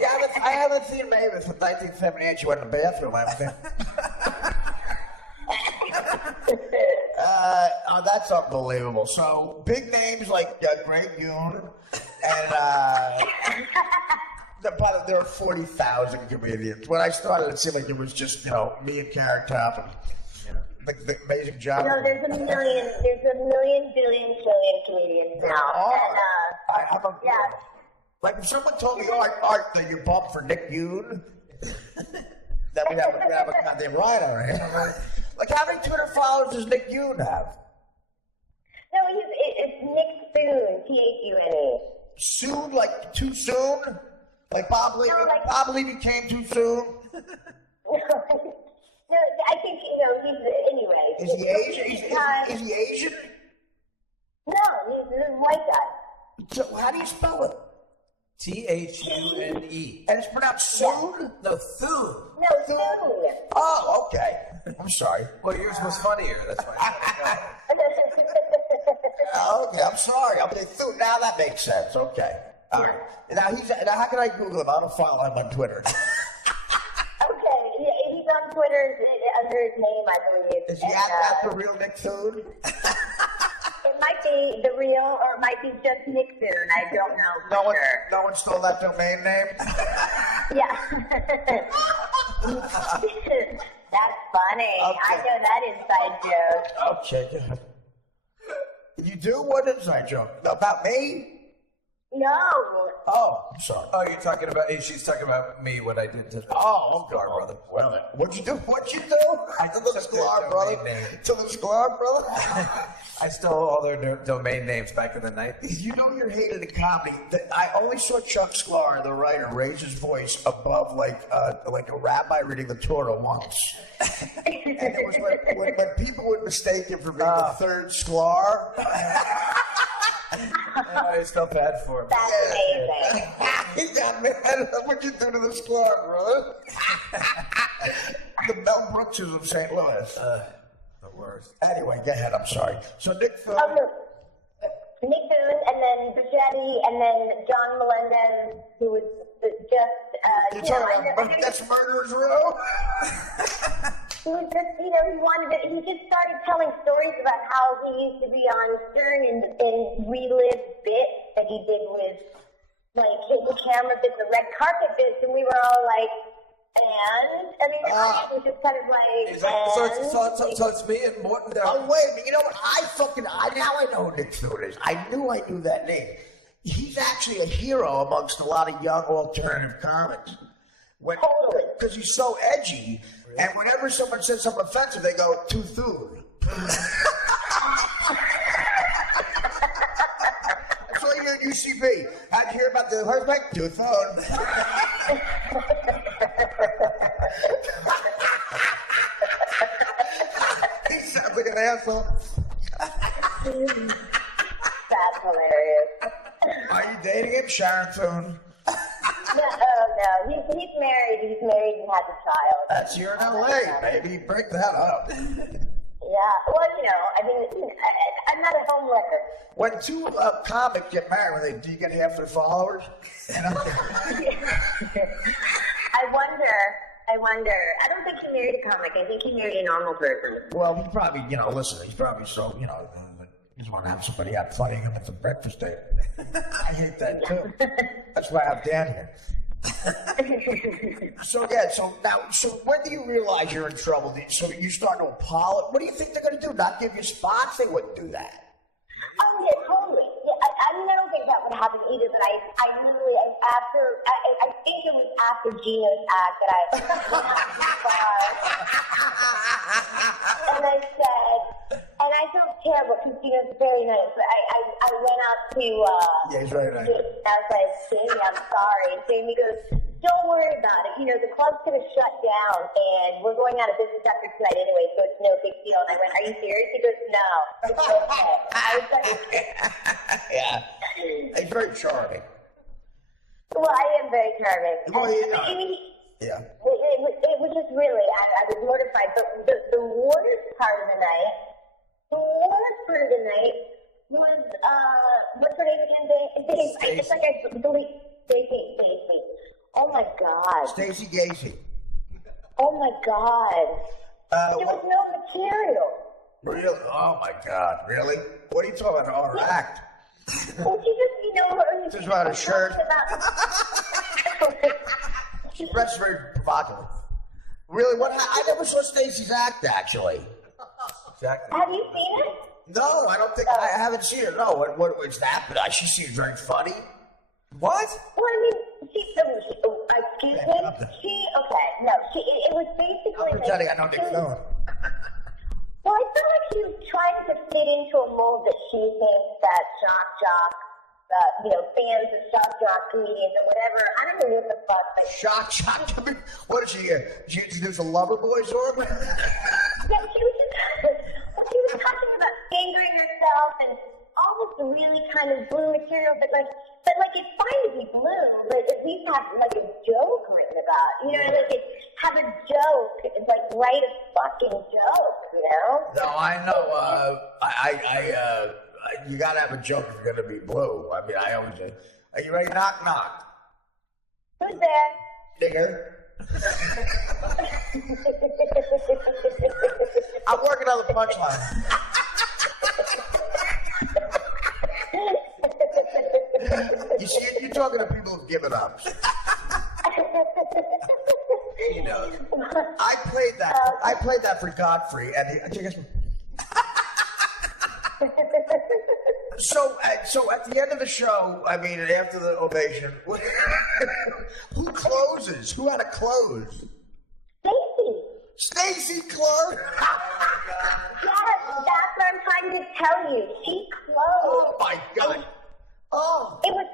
Yeah, I haven't seen Mavis since 1978. She went in the bathroom. That's unbelievable. So big names like Greg Yoon and there are 40,000 comedians. When I started, it seemed like it was just me and Carrot Top and the amazing job. No, there's a million, billion, trillion comedians now. Oh, yeah. Like if someone told me, Art, that you bumped for Nick Yoon, that we have a goddamn ride on here. Like how many Twitter followers does Nick Yoon have? No, it's Nick Soon, Thune. Soon, like too soon? Like Bob Levy? Bob Levy came too soon? No, I think he's anyway. Is he Asian? Is he Asian? No, he's a white guy. So how do you spell it? Thune. And it's pronounced Soon? No, Thune. No, Soon. Oh, okay. I'm sorry. Well, yours was funnier. That's why. Okay, I'm sorry. Thune. Now that makes sense. Okay. All right. Now how can I Google him? I don't follow him on Twitter. Okay, he's on Twitter under his name, I believe. Is he at the real Nick Soon? It might be the real, or it might be just Nick Soon. I don't know. No one stole that domain name? Yeah. That's funny. Okay. I know that inside joke. Okay. You do? What inside joke? About me? No. Oh, I'm sorry. Oh, you're talking about? She's talking about me. What I did to the Sklar brother. Well, what'd you do? I took the Sklar brother. To the Sklar brother. I stole all their domain names back in the 90s. You know you're hated in comedy. I only saw Chuck Sklar, the writer, raise his voice above like a rabbi reading the Torah once. And it was when people would mistake him for being the third Sklar. I just felt bad for him. That's amazing. He got mad. What'd you do to the Sklar, brother? The Mel Brookses of St. Louis. The worst. Anyway, go ahead. I'm sorry. So Nick Soon. Nick Soon, and then Bichetti, and then John Melendez, who was just. You're talking about that's Murderers Row? He was just, he just started telling stories about how he used to be on Stern in relived bits that he did with, like, hidden camera bits, the red carpet bits, and we were all like, and? I mean, it was just kind of like, so it's me and Morton down. Oh, wait a minute. You know what? Now I know who Nick Soon is. I knew that name. He's actually a hero amongst a lot of young alternative comics. Totally. Because he's so edgy. And whenever someone says something offensive, they go, too soon. That's all you do at UCB. How'd you hear about the earthquake? Too soon. He sounds like an asshole. That's hilarious. Are you dating him, Sharon Soon? No. He's married. He's married and has a child. That's here in LA, baby. Break that up. Yeah. Well, I'm not a home wrecker. When two comics get married, do you get half their followers? I wonder. I don't think he married a comic. I think he married a normal person. Well, he probably, listen, he's probably so, he's want to have somebody out fighting him at the breakfast table. I hate that too. That's why I have Dan here. So when do you realize you're in trouble? So you start to apologize. What do you think they're going to do? Not give you spots? They wouldn't do that. Oh, yeah, totally. Yeah, I mean, I don't think that would happen either, but I literally, I think it was after Gino's act that I went out to the bar, and I said, and I felt terrible because Gino's very nice, but I went out to, Yeah, he's very nice. I was like, Jamie, I'm sorry. And Jamie goes, don't worry about it. You know, the club's going to shut down, and we're going out of business after tonight anyway, so it's no big deal. And I went, are you serious? He goes, no, it's okay. I was like, Yeah. He's very charming. well, I am very charming. Well, you know. Yeah. It was just really, I was mortified. But the worst part of the night was, what's her name again? It's like I believe, Stacey. Oh my God. Stacey Gacy. Oh my God. There was no material. Really? Oh my God. Really? What are you talking about? Her act? Well, she just, you know, Just about her shirt. About... She dresses very provocative. Really? I never saw Stacey's act, actually. Exactly. Have you seen it? No, I don't think I haven't seen it. No, what's that? But she seems very funny. What? Well, I mean, excuse me. It was basically. I'm pretending I don't think so. Well, I feel like she was trying to fit into a mold that she thinks that shock jock, fans of shock jock comedians or whatever. I don't know what the fuck. But Shock. What did she introduce a lover boy sort? yeah, she was talking about fingering herself and all this really kind of blue material, but it's fine to be blue, but at least have like a joke written about, have a joke, write a fucking joke, No, I know. You gotta have a joke if you're gonna be blue. I mean, I always say, are you ready? Knock, knock. Who's there? Nigger. I'm working on the punchline. You see, you're talking to people who've given up. He knows. I played that for Godfrey, and So at the end of the show, I mean, after the ovation, who closes? Who had to close? Stacey closed. Yes, that's what I'm trying to tell you. She closed. Oh my God. Oh. It was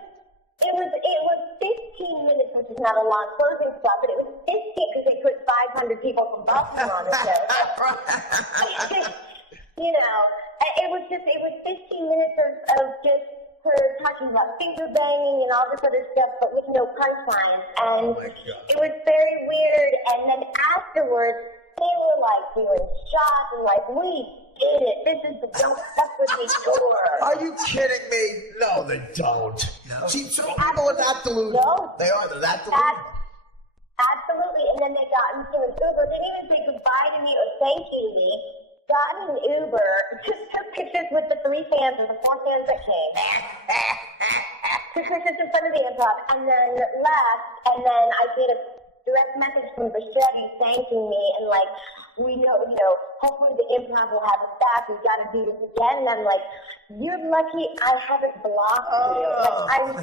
15 minutes, which is not a long closing spot, but it was 15 because they put 500 people from Baltimore on the show. It was 15 minutes of just her talking about finger banging and all this other stuff, but with no punchline. And it was very weird. And then afterwards, they were like doing shots and like, we did it. This is the Don't Fuck With Me tour. Are you kidding me? No, they don't. No. See, some people are that delusional. No. They're that delusional. Absolutely. And then they got into an Uber. They didn't even say goodbye to me or thank you to me. Got in an Uber, just took pictures with the 3 fans or the 4 fans that came. Took pictures in front of the Improv and then left. And then I get a direct message from Bichetti thanking me and like, we know, hopefully the Improv will have us back. We've got to do this again. And I'm like, you're lucky I haven't blocked you. I was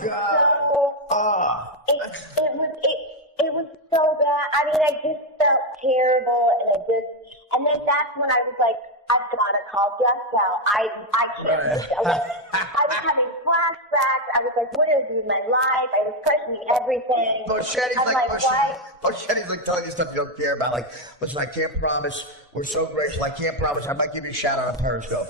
it was so bad. I mean, I just felt terrible, and then that's when I was like, I've got to call Jessica. I can't. I was having flashbacks. I was like, what is this with my life? I was questioning everything. Bochetti's like telling you stuff you don't care about. Like, listen, I can't promise. We're so grateful. I can't promise. I might give you a shout out on Periscope.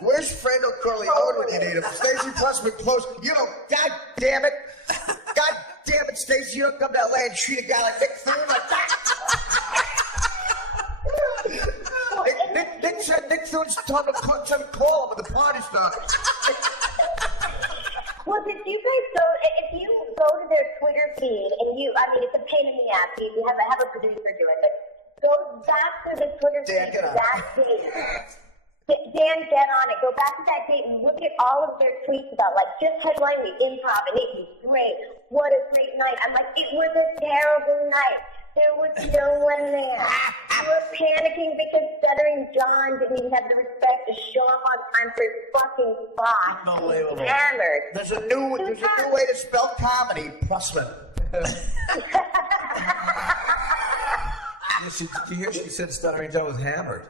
Where's Frendo Corleone when you need him? Stacey plus me close. God damn it, Stacey, you don't come to LA and treat a guy like Nick Thune like that. Nick said Nick Thune's time to call him when the party starts. Well, if you go to their Twitter feed and it's a pain in the ass. You have a producer do it, but go back to the Twitter feed that day. Dan, get on it. Go back to that date and look at all of their tweets about, like, just headline the Improv, and it was great. What a great night. I'm like, it was a terrible night. There was no one there. We were panicking because Stuttering John didn't even have the respect to show up on time for his fucking spot. Unbelievable. Hammered. There's a new way to spell comedy, Pressman. Did you hear she said Stuttering Joe was hammered?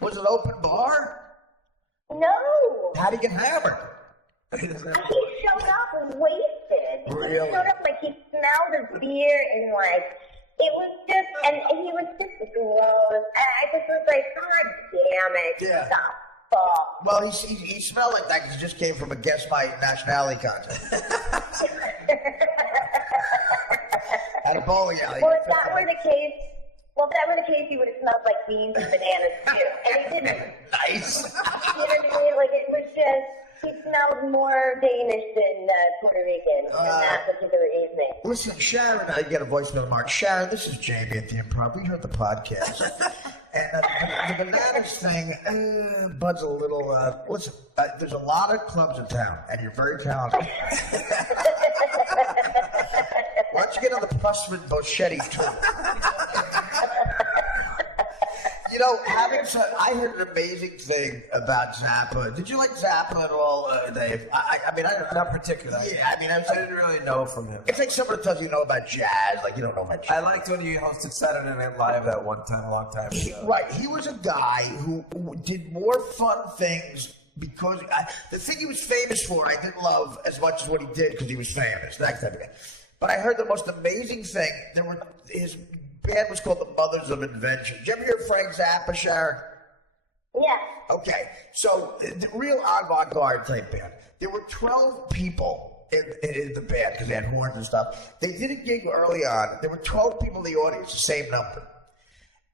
Was it open bar? No. How'd he get hammered? He showed up wasted. Really? He showed up like he smelled of beer and like it was just, and he was just gross. And I just was like, God damn it! Yeah. Stop. Fuck. Well, he smelled like that because he just came from a Guess My Nationality contest. At a bowling alley. Well, if that were the case, he would have smelled like beans and bananas too, and he didn't. Nice. You know what I mean? Like it was just. He smelled more Danish than Puerto Rican in that particular evening. Listen, Sharon, I get a voicemail mark. Sharon, this is Jamie at the Improv. We heard the podcast. And the bananas thing, Bud's a little, listen, there's a lot of clubs in town, and you're very talented. Why don't you get on the Pressman Boschetti tour? You know, having said, I heard an amazing thing about Zappa. Did you like Zappa at all, Dave? I mean, I don't know. Not particularly. Yeah, I mean, I didn't really know from him. it's like someone tells you know about jazz, like you don't know about jazz. I liked when you hosted Saturday Night Live that one time, a long time ago. Right, he was a guy who did more fun things because the thing he was famous for, I didn't love as much as what he did because he was famous, that type of thing. But I heard the most amazing thing. His band was called the Mothers of Invention. Did you ever hear Frank Zappa, Sharon? Yeah. Okay, so the real avant-garde type band. There were 12 people in the band because they had horns and stuff. They did a gig early on. There were 12 people in the audience, the same number.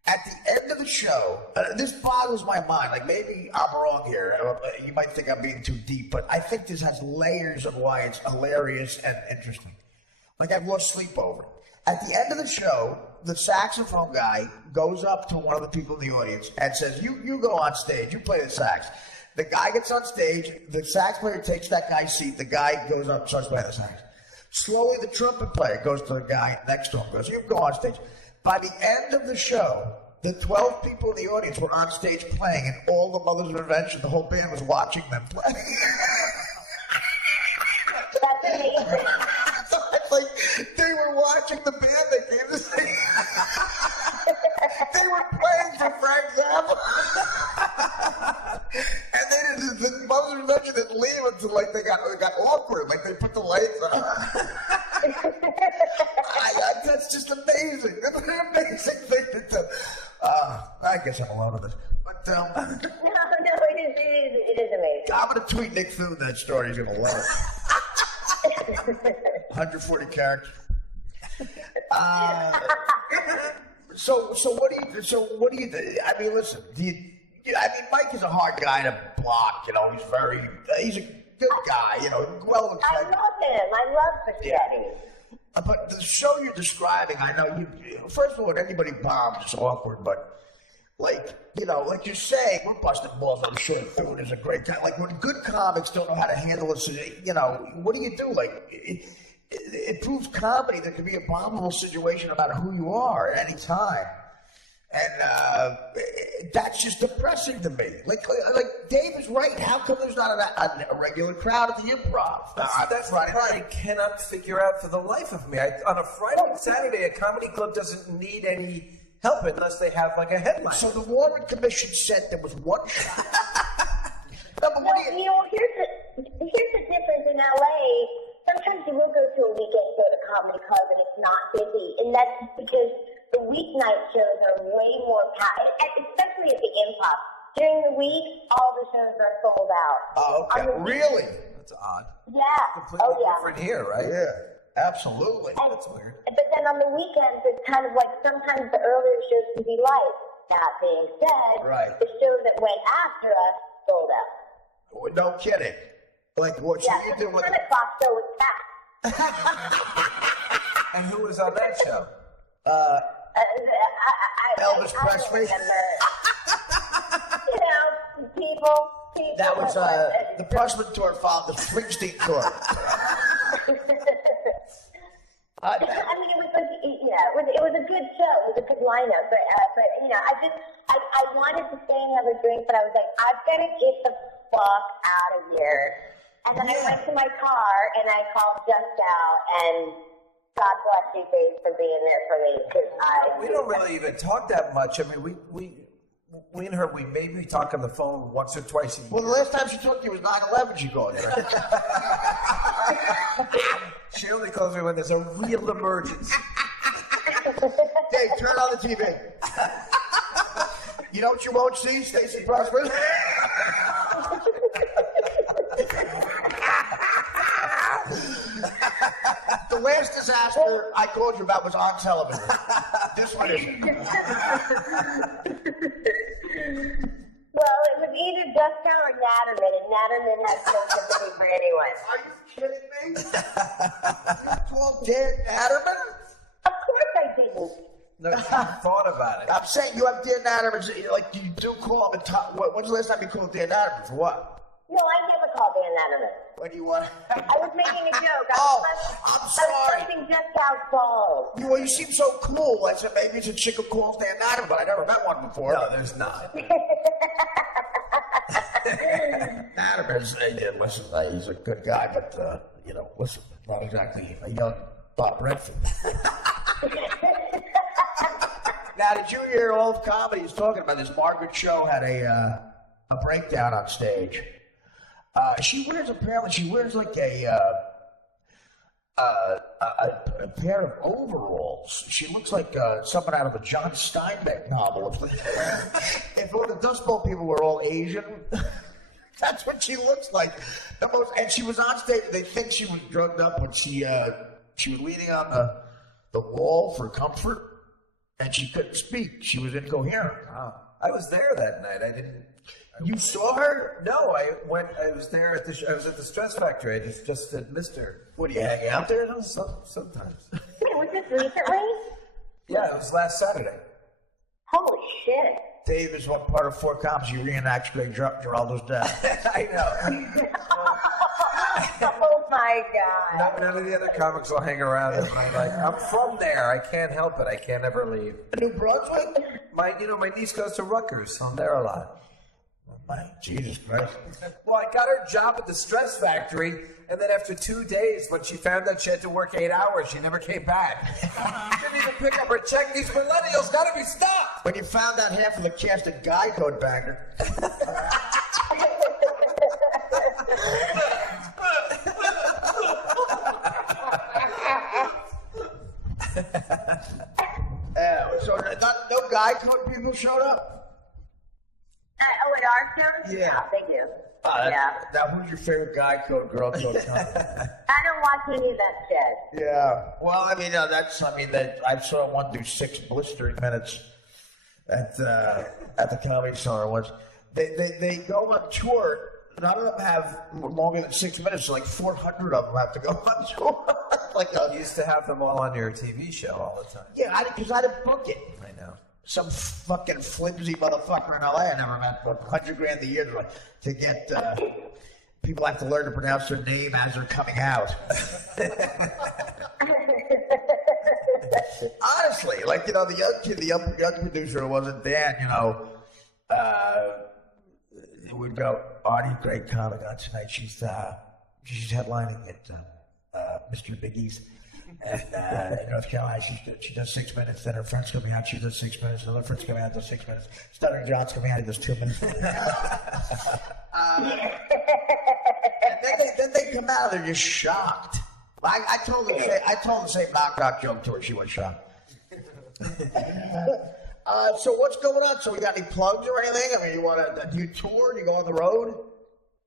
At the end of the show, this boggles my mind. Like, maybe I'm wrong here. You might think I'm being too deep, but I think this has layers of why it's hilarious and interesting. Like, I've lost sleep over it. At the end of the show, the saxophone guy goes up to one of the people in the audience and says, you go on stage, you play the sax. The guy gets on stage, the sax player takes that guy's seat, the guy goes up and starts playing the sax. Slowly, the trumpet player goes to the guy next to him, goes, you go on stage. By the end of the show, the 12 people in the audience were on stage playing, and all the Mothers of Invention, the whole band was watching them play. That's amazing. So it's like they were watching the band that came to sing. They were playing for Frank Zappa. And then the Mothers of Invention didn't leave until like they got awkward, like they put the lights on. That's just amazing. That's an amazing thing to do. I guess I'm alone with this. But No, it is amazing. I'm going to tweet Nick Thune that story. He's going to love it. 140 characters. So what do you do? I mean, listen. Mike is a hard guy to block. You know, he's a good guy. You know, well looks I like. love him. I love Pachetti. But the show you're describing, I know you. First of all, when anybody bombs, it's awkward. But like you're saying, we're busting balls. I'm sure Thune is a great guy. Like when good comics don't know how to handle it, what do you do? Like it proves comedy. There can be a bombable situation no matter who you are at any time. And that's just depressing to me. Like Dave is right. How come there's not a regular crowd at the Improv? That's the part I cannot figure out for the life of me. On a Friday and Saturday, a comedy club doesn't need any help unless they have like a headline. So the Warren Commission said there was one shot. No, but Well, here's the difference in LA. Sometimes you will go to a weekend go to comedy club and it's not busy, and that's because the weeknight shows are way more packed, especially at the Improv. During the week, all the shows are sold out. Oh, okay. Really? That's odd. Yeah. Completely different here, right? Yeah, absolutely. That's weird. But then on the weekends, it's kind of like sometimes the earlier shows can be light. That being said, Right. the show that went after us sold out. No kidding. Like what Yeah, you the do with 10 o'clock show was packed. And who was on that show? Elvis Presley. You know, people. That was the Pressman tour followed the Springsteen tour. I mean, it was like, it was a good show. It was a good lineup, but you know, I wanted to stay and have a drink, but I was like, I've got to get the fuck out of here. And then I went to my car and I called Just Out, and God bless you, Faith, for being there for me, because We don't really even talk that much. I mean, we and her, we maybe talk on the phone once or twice a year. Well, the last time she talked to you was 9/11. She called you. She only calls me when there's a real emergency. Dave, turn on the TV. You know what you won't see, Stacey Prosper? The last disaster I called you about was on television. This one isn't. well, it was either Just Out or Natterman, and Natterman has no sympathy for anyone. Are you kidding me? You called Dan Natterman? Of course I didn't. No, she thought about it. I'm saying you have Dan Natterman. Like you do call him. When's the last time you called Dan Natterman? For what? No, I never called Dan Natterman. When do you want? I was making a joke. I'm sorry. I was punching Just Out balls. Well, you seem so cool. I said maybe it's a chick who calls Dan Natterman, but I never met one before. No, there's not. Natterman's, listen, he's a good guy, but, listen, not exactly a young Bob Redford. Now, did you hear all of comedy? He's talking about this. Margaret Cho had a breakdown on stage. She wears like a pair of overalls. She looks like someone out of a John Steinbeck novel. If all the Dust Bowl people were all Asian, that's what she looks like. And she was on stage. They think she was drugged up when she was leaning on the wall for comfort, and she couldn't speak. She was incoherent. Wow. I was there that night. I didn't. You saw her? No, I was there at I was at the Stress Factory. I just missed her. What, do you hang out there? Sometimes. Wait, was this recently? Yeah, it was last Saturday. Holy shit. Dave is one part of Four Cops. You reenact Greg Giraldo's death. I know. Oh my God. None of the other comics will hang around. And I'm from there. I can't help it. I can't ever leave. New Brunswick? My niece goes to Rutgers, so I'm there a lot. Jesus Christ. Well, I got her job at the Stress Factory, and then after 2 days, when she found out she had to work 8 hours, she never came back. Didn't even pick up her check. These millennials got to be stopped. When you found out half of the cast of Guy Code banger. So no Guy Code people showed up? Oh, at our show? Yeah. They do. Now, who's your favorite Guy Code, Girl Code comic? I don't watch any of that shit. Yeah. Well, I saw one do 6 blistering minutes at the Comedy Store once. They go on tour. None of them have longer than 6 minutes. So like 400 of them have to go on tour. You used to have them all on your TV show all the time. Yeah, because I didn't book it. I know. Some fucking flimsy motherfucker in LA I never met for $100,000 a year to get people have to learn to pronounce their name as they're coming out. Honestly, the young kid, the young producer who wasn't Dan, would go, Artie, great comic on tonight. She's headlining at Mr. Biggie's. And in North Carolina, she does 6 minutes. Then her friend's coming out. She does 6 minutes. Another friend's coming out. Does 6 minutes. Stuttering John's coming out. He does 2 minutes. And then they come out. They're just shocked. I told them the same knock joke to her. She was shocked. So what's going on? So we got any plugs or anything? I mean, do you tour? Do you go on the road?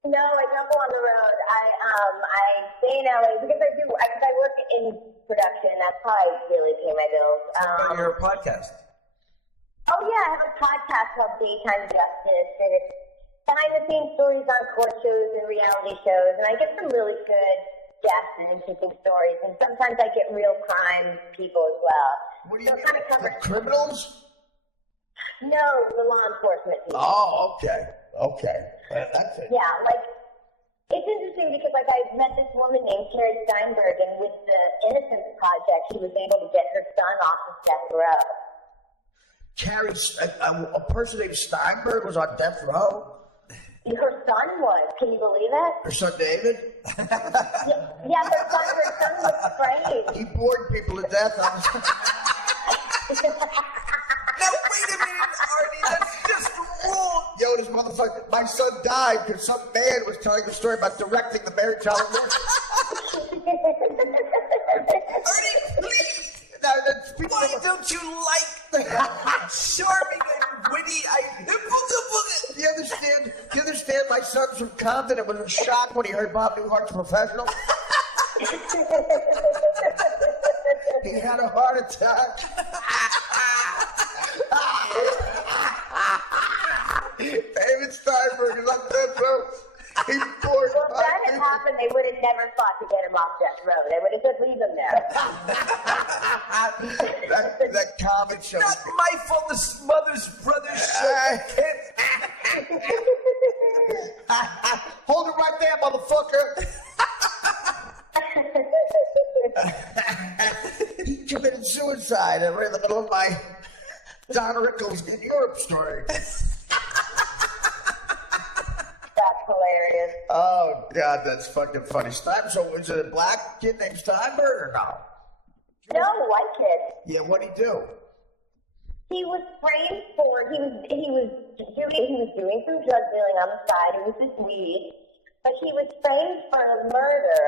No, I don't go on the road. I stay in LA because I work in production. That's how I really pay my bills. Your podcast. Oh yeah, I have a podcast called Daytime Justice, and it's behind the scenes stories on court shows and reality shows, and I get some really good guests and interesting stories, and sometimes I get real crime people as well. What do you so mean? Kind of Like criminals? No, the law enforcement people. Oh, okay. That's it. Yeah, like, it's interesting because, like, I met this woman named Carrie Steinberg, and with the Innocence Project, she was able to get her son off of death row. Carrie, a person named Steinberg was on death row? Her son was. Can you believe it? Her son David? Yeah, her son was afraid. He bored people to death. Now wait a minute, Artie. That's just wrong. Yo, this motherfucker, my son died because some man was telling a story about directing the Mary Tyler Moore. Artie, please. Now, Why don't you like the charming and witty? You understand? My son's from Compton and was in shock when he heard Bob Newhart's Professional. He had a heart attack. David Steinberg is on death row. He bored Well, if that had happened, they would have never fought to get him off death row. They would have just leave him there. that comic show. Not my fault. The mother's brother's show. Hold it right there, motherfucker. He committed suicide right in the middle of my Don Rickles in Europe story. That's hilarious. Oh, God, that's fucking funny. So is it a black kid named Steinberg or no? No, white kid. Yeah, what'd he do? He was framed for he was doing some drug dealing on the side. It was just weed, but he was framed for murder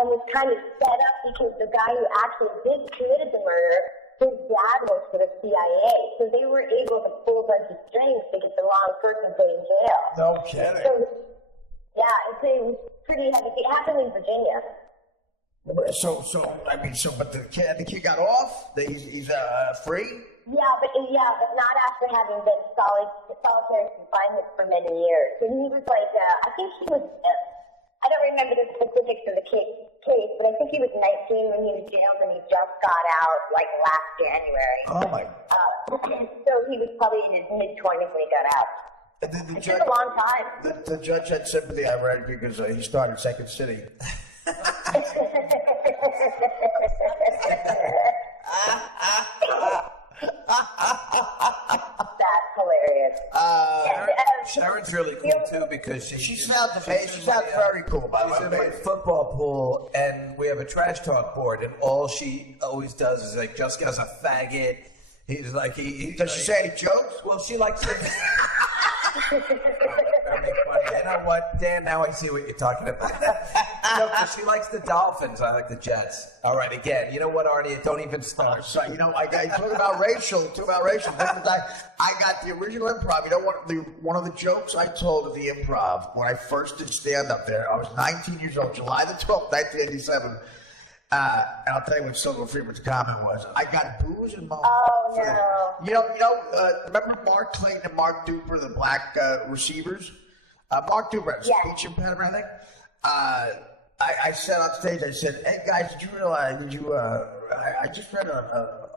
and was kind of set up because the guy who actually committed the murder, his dad works for the CIA, so they were able to pull a bunch of strings to get the wrong person put in jail. No kidding. So, yeah, it was pretty heavy. It happened in Virginia. But the kid got off. He's free. Yeah, but not after having been solitary confinement for many years. And he was like, I think he was. I don't remember the specifics of the case, but I think he was 19 when he was jailed, and he just got out like last January. Oh my! So he was probably in his mid-20s when he got out. And then the It judge, took a long time. the judge had sympathy, I read, because he started Second City. That's hilarious. Sharon's really cool too because She sounds amazing. She sounds very cool, by She's the in way. my football pool, and we have a trash talk board, and all she always does is like, Jessica's a faggot. He's like, Does she say any jokes? Well, she likes to. You know what, Dan? Now I see what you're talking about. No, because she likes the Dolphins. I like the Jets. All right, again. You know what, Artie? Don't even start. So, I got talking about racial. I got the original improv. You know what? One of the jokes I told at the improv when I first did stand up there. I was 19 years old, July the 12th, 1987. And I'll tell you what Silver Freeman's comment was. I got booze and moans. Oh no! Remember Mark Clayton and Mark Duper, the black receivers? Mark Duper had a speech impediment, I think. I said on stage, I said, "Hey guys, did you realize? I just read a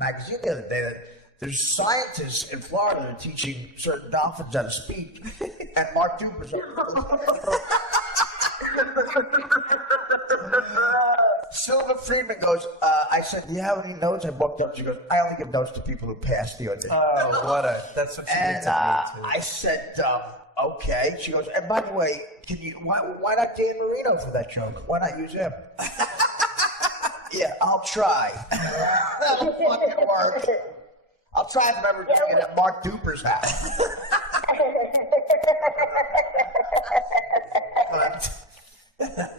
magazine the other day that there's scientists in Florida that are teaching certain dolphins how to speak, and Mark Duper's." Silver Freeman goes, I said, "Do you have any notes?" I booked up. She goes, "I only give notes to people who pass the audition." Oh, that's what she did And to me too. I said, "Okay." She goes, "And by the way, why not Dan Marino for that joke? Why not use him?" Yeah, I'll try. That'll fucking work. I'll try if I'm ever doing it at Mark Duper's house.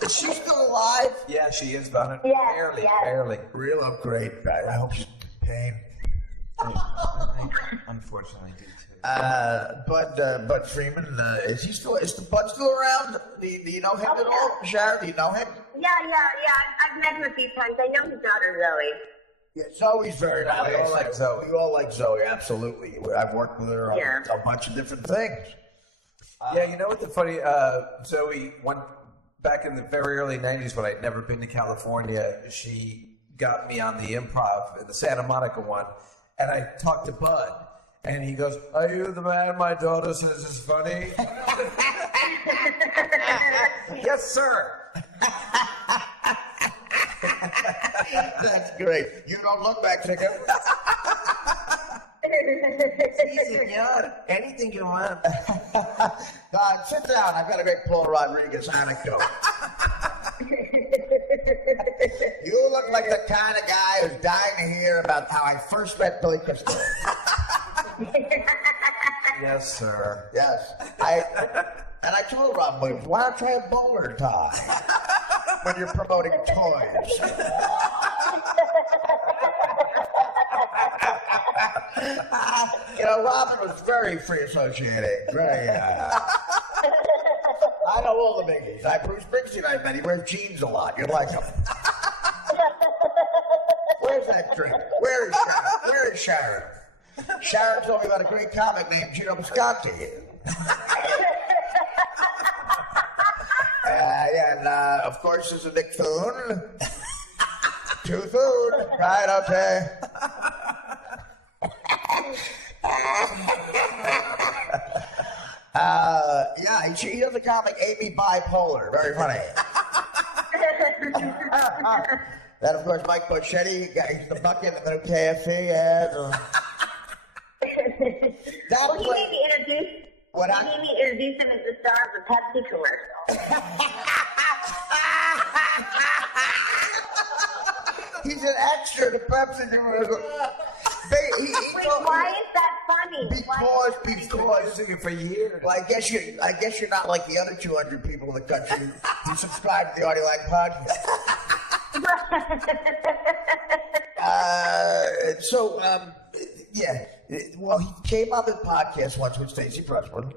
Is she still alive? Yeah, she is, but Yes, barely, yes. barely. Real upgrade. I hope she's in pain. Unfortunately, do too. But Freeman, is the Bud still around? Do you know him at all? Sharon, do you know him? Yeah. I've met him a few times. I know his daughter Zoe. Yeah, Zoe's very nice. We all like Zoe. We all like Zoe, absolutely. I've worked with her on a bunch of different things. Yeah, you know what the funny, Zoe, back in the very early 90s when I'd never been to California, she got me on the improv, the Santa Monica one, and I talked to Bud, And he goes, "Are you the man my daughter says is funny?" Yes, sir. That's great. You don't look Mexican. Easy, Señor. Anything you want. God, sit down. I've got a great Paul Rodriguez anecdote. You look like the kind of guy who's dying to hear about how I first met Billy Crystal. Yes, sir. Yes. I told Rob Williams, why not try a bowler tie when you're promoting toys? Robin was very free associating. Very. I know all the biggies. Bruce Springsteen, I met. He wears jeans a lot. You'd like him. Where's that drink? Where is Sharon? Where is Sharon? Sharon told me about a great comic named Gino Bisconti. And of course, there's a Nick Thune. To Thune. Right, okay. He does a comic, Amy Bipolar. Very funny. Then, of course, Mike Boschetti, he's the bucket and then KFC. Well, he made me introduce. He made me introduce him as the star of the Pepsi commercial. He's an extra to Pepsi commercial. Wait, why is that funny? Because Using it for years. well, I guess you're not like the other 200 people in the country who subscribe to the Artie Lang podcast. Well, he came on the podcast once with Stacey Pressman,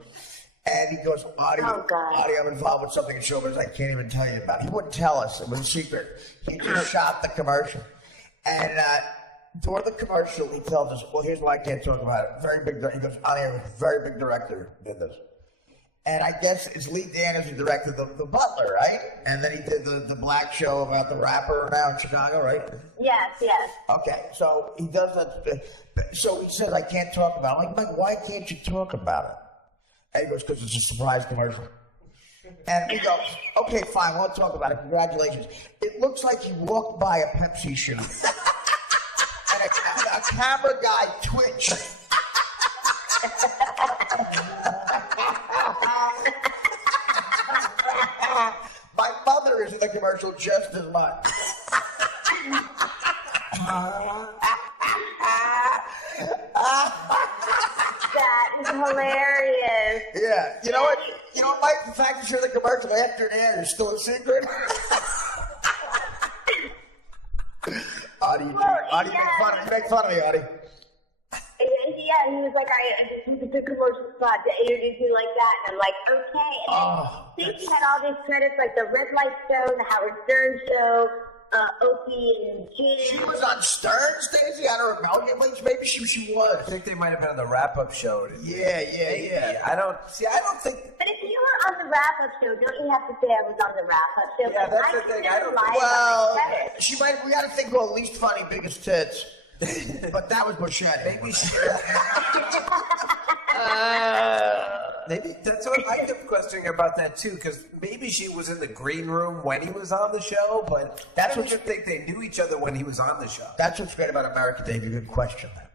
and he goes, Artie, I'm involved with something in showbiz I can't even tell you about. He wouldn't tell us. It was a secret. He just shot the commercial. And during the commercial, he tells us, well, here's why I can't talk about it. Very big, he goes, Artie, a very big director did this. And I guess it's Lee Daniels who directed the Butler, right? And then he did the black show about the rapper now in Chicago, right? Yes. Okay, so he does that. So he says, I can't talk about it. I'm like, Mike, why can't you talk about it? And he goes, because it's a surprise commercial. And he goes, okay, fine, we'll talk about it. Congratulations. It looks like he walked by a Pepsi shoot. And a camera guy twitched. My mother is in the commercial just as much. That is hilarious. Yeah. You know what, Mike? The fact that you're in the commercial after an air is still a secret. Artie, you make fun of me, Artie. Yeah, he was like, I just went to the commercial spot to introduce me like that. And I'm like, okay. And then Stacey had all these credits, like the Red Light Show, the Howard Stern Show, Opie and Jim. She was on Stern, Stacey? I don't remember. Maybe she was. I think they might have been on the wrap-up show. Yeah. I don't think. But if you were on the wrap-up show, don't you have to say I was on the wrap-up show? Yeah, that's the thing. I don't think. Well, she might. We got to think of least funny, biggest tits. But that was Boschetti. Maybe she. Maybe that's what I kept questioning about that too, because maybe she was in the green room when he was on the show, but That's I what don't think they knew each other when he was on the show. That's what's great about America, Dave. You can question that.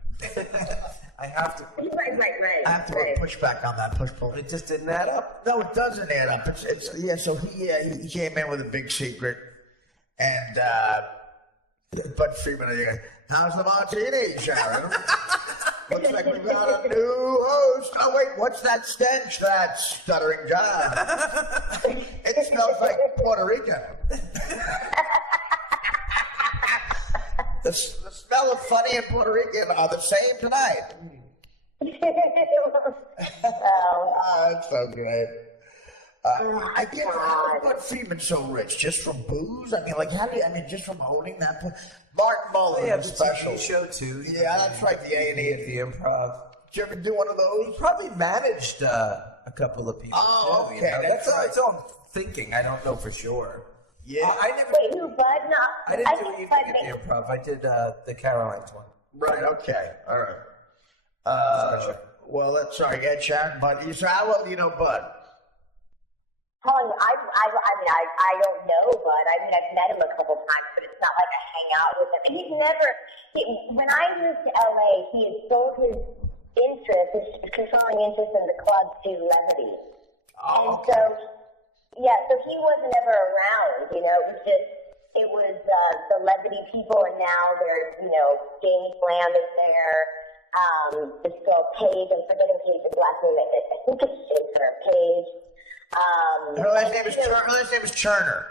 I have to. Right. I have to push back on that push pull. It just didn't add up. No, it doesn't add up. So he came in with a big secret, and Bud Freeman, how's the martini, Sharon? Looks like we've got a new host. Oh wait, what's that stench? That stuttering John. It smells like Puerto Rican. The smell of funny and Puerto Rican are the same tonight. That's so great. I get how is Bud Freeman so rich? Just from booze? I mean, just from owning that. Mark Muller, They have the the special TV show too. Yeah, that's right. The A&E at the Improv. Did you ever do one of those? Probably managed a couple of people. Oh, too, okay, that's all. right. It's all thinking. I don't know for sure. Yeah. I never. Wait, who, Bud? No. I didn't do think anything Bud at the Improv. I did the Carolines one. Right. Okay. All right. Well, sorry, Ed Sheeran, Bud. You say, how well do you know Bud? Telling you, I don't know, but I mean, I've met him a couple times, but it's not like I hang out with him. And when I moved to LA, he had sold his controlling interest in the club to Levity. Oh, and so he wasn't ever around, you know, it was the Levity people, and now there's, you know, James Lamb is there, this girl Paige, I'm forgetting Paige's last name, I think it's her, Paige. Her last name is Turner.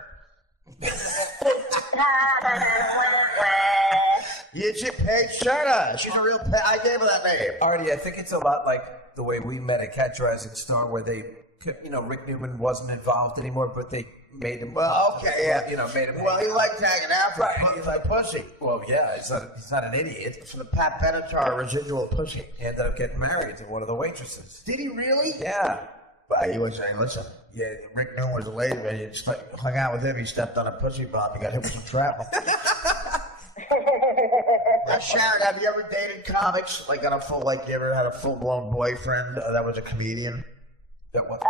You Paige Turner. She's a real I gave her that name. Artie, I think it's a lot like the way we met at Catch Rising Star, where Rick Newman wasn't involved anymore, but they made him. Well, okay, yeah. You know, made him. Well, he liked hanging out for Right. like pussy. Well, yeah, he's not an idiot. It's the Pat Benatar residual pussy. He ended up getting married to one of the waitresses. Did he really? Yeah. Well, he was saying, listen, yeah, Rick Newman was a lady, but he just hung out with him. He stepped on a pussy bomb. He got hit with some shrapnel. Sharon, have you ever dated comics? Like on a full, like you ever had a full-blown boyfriend that was a comedian? That wasn't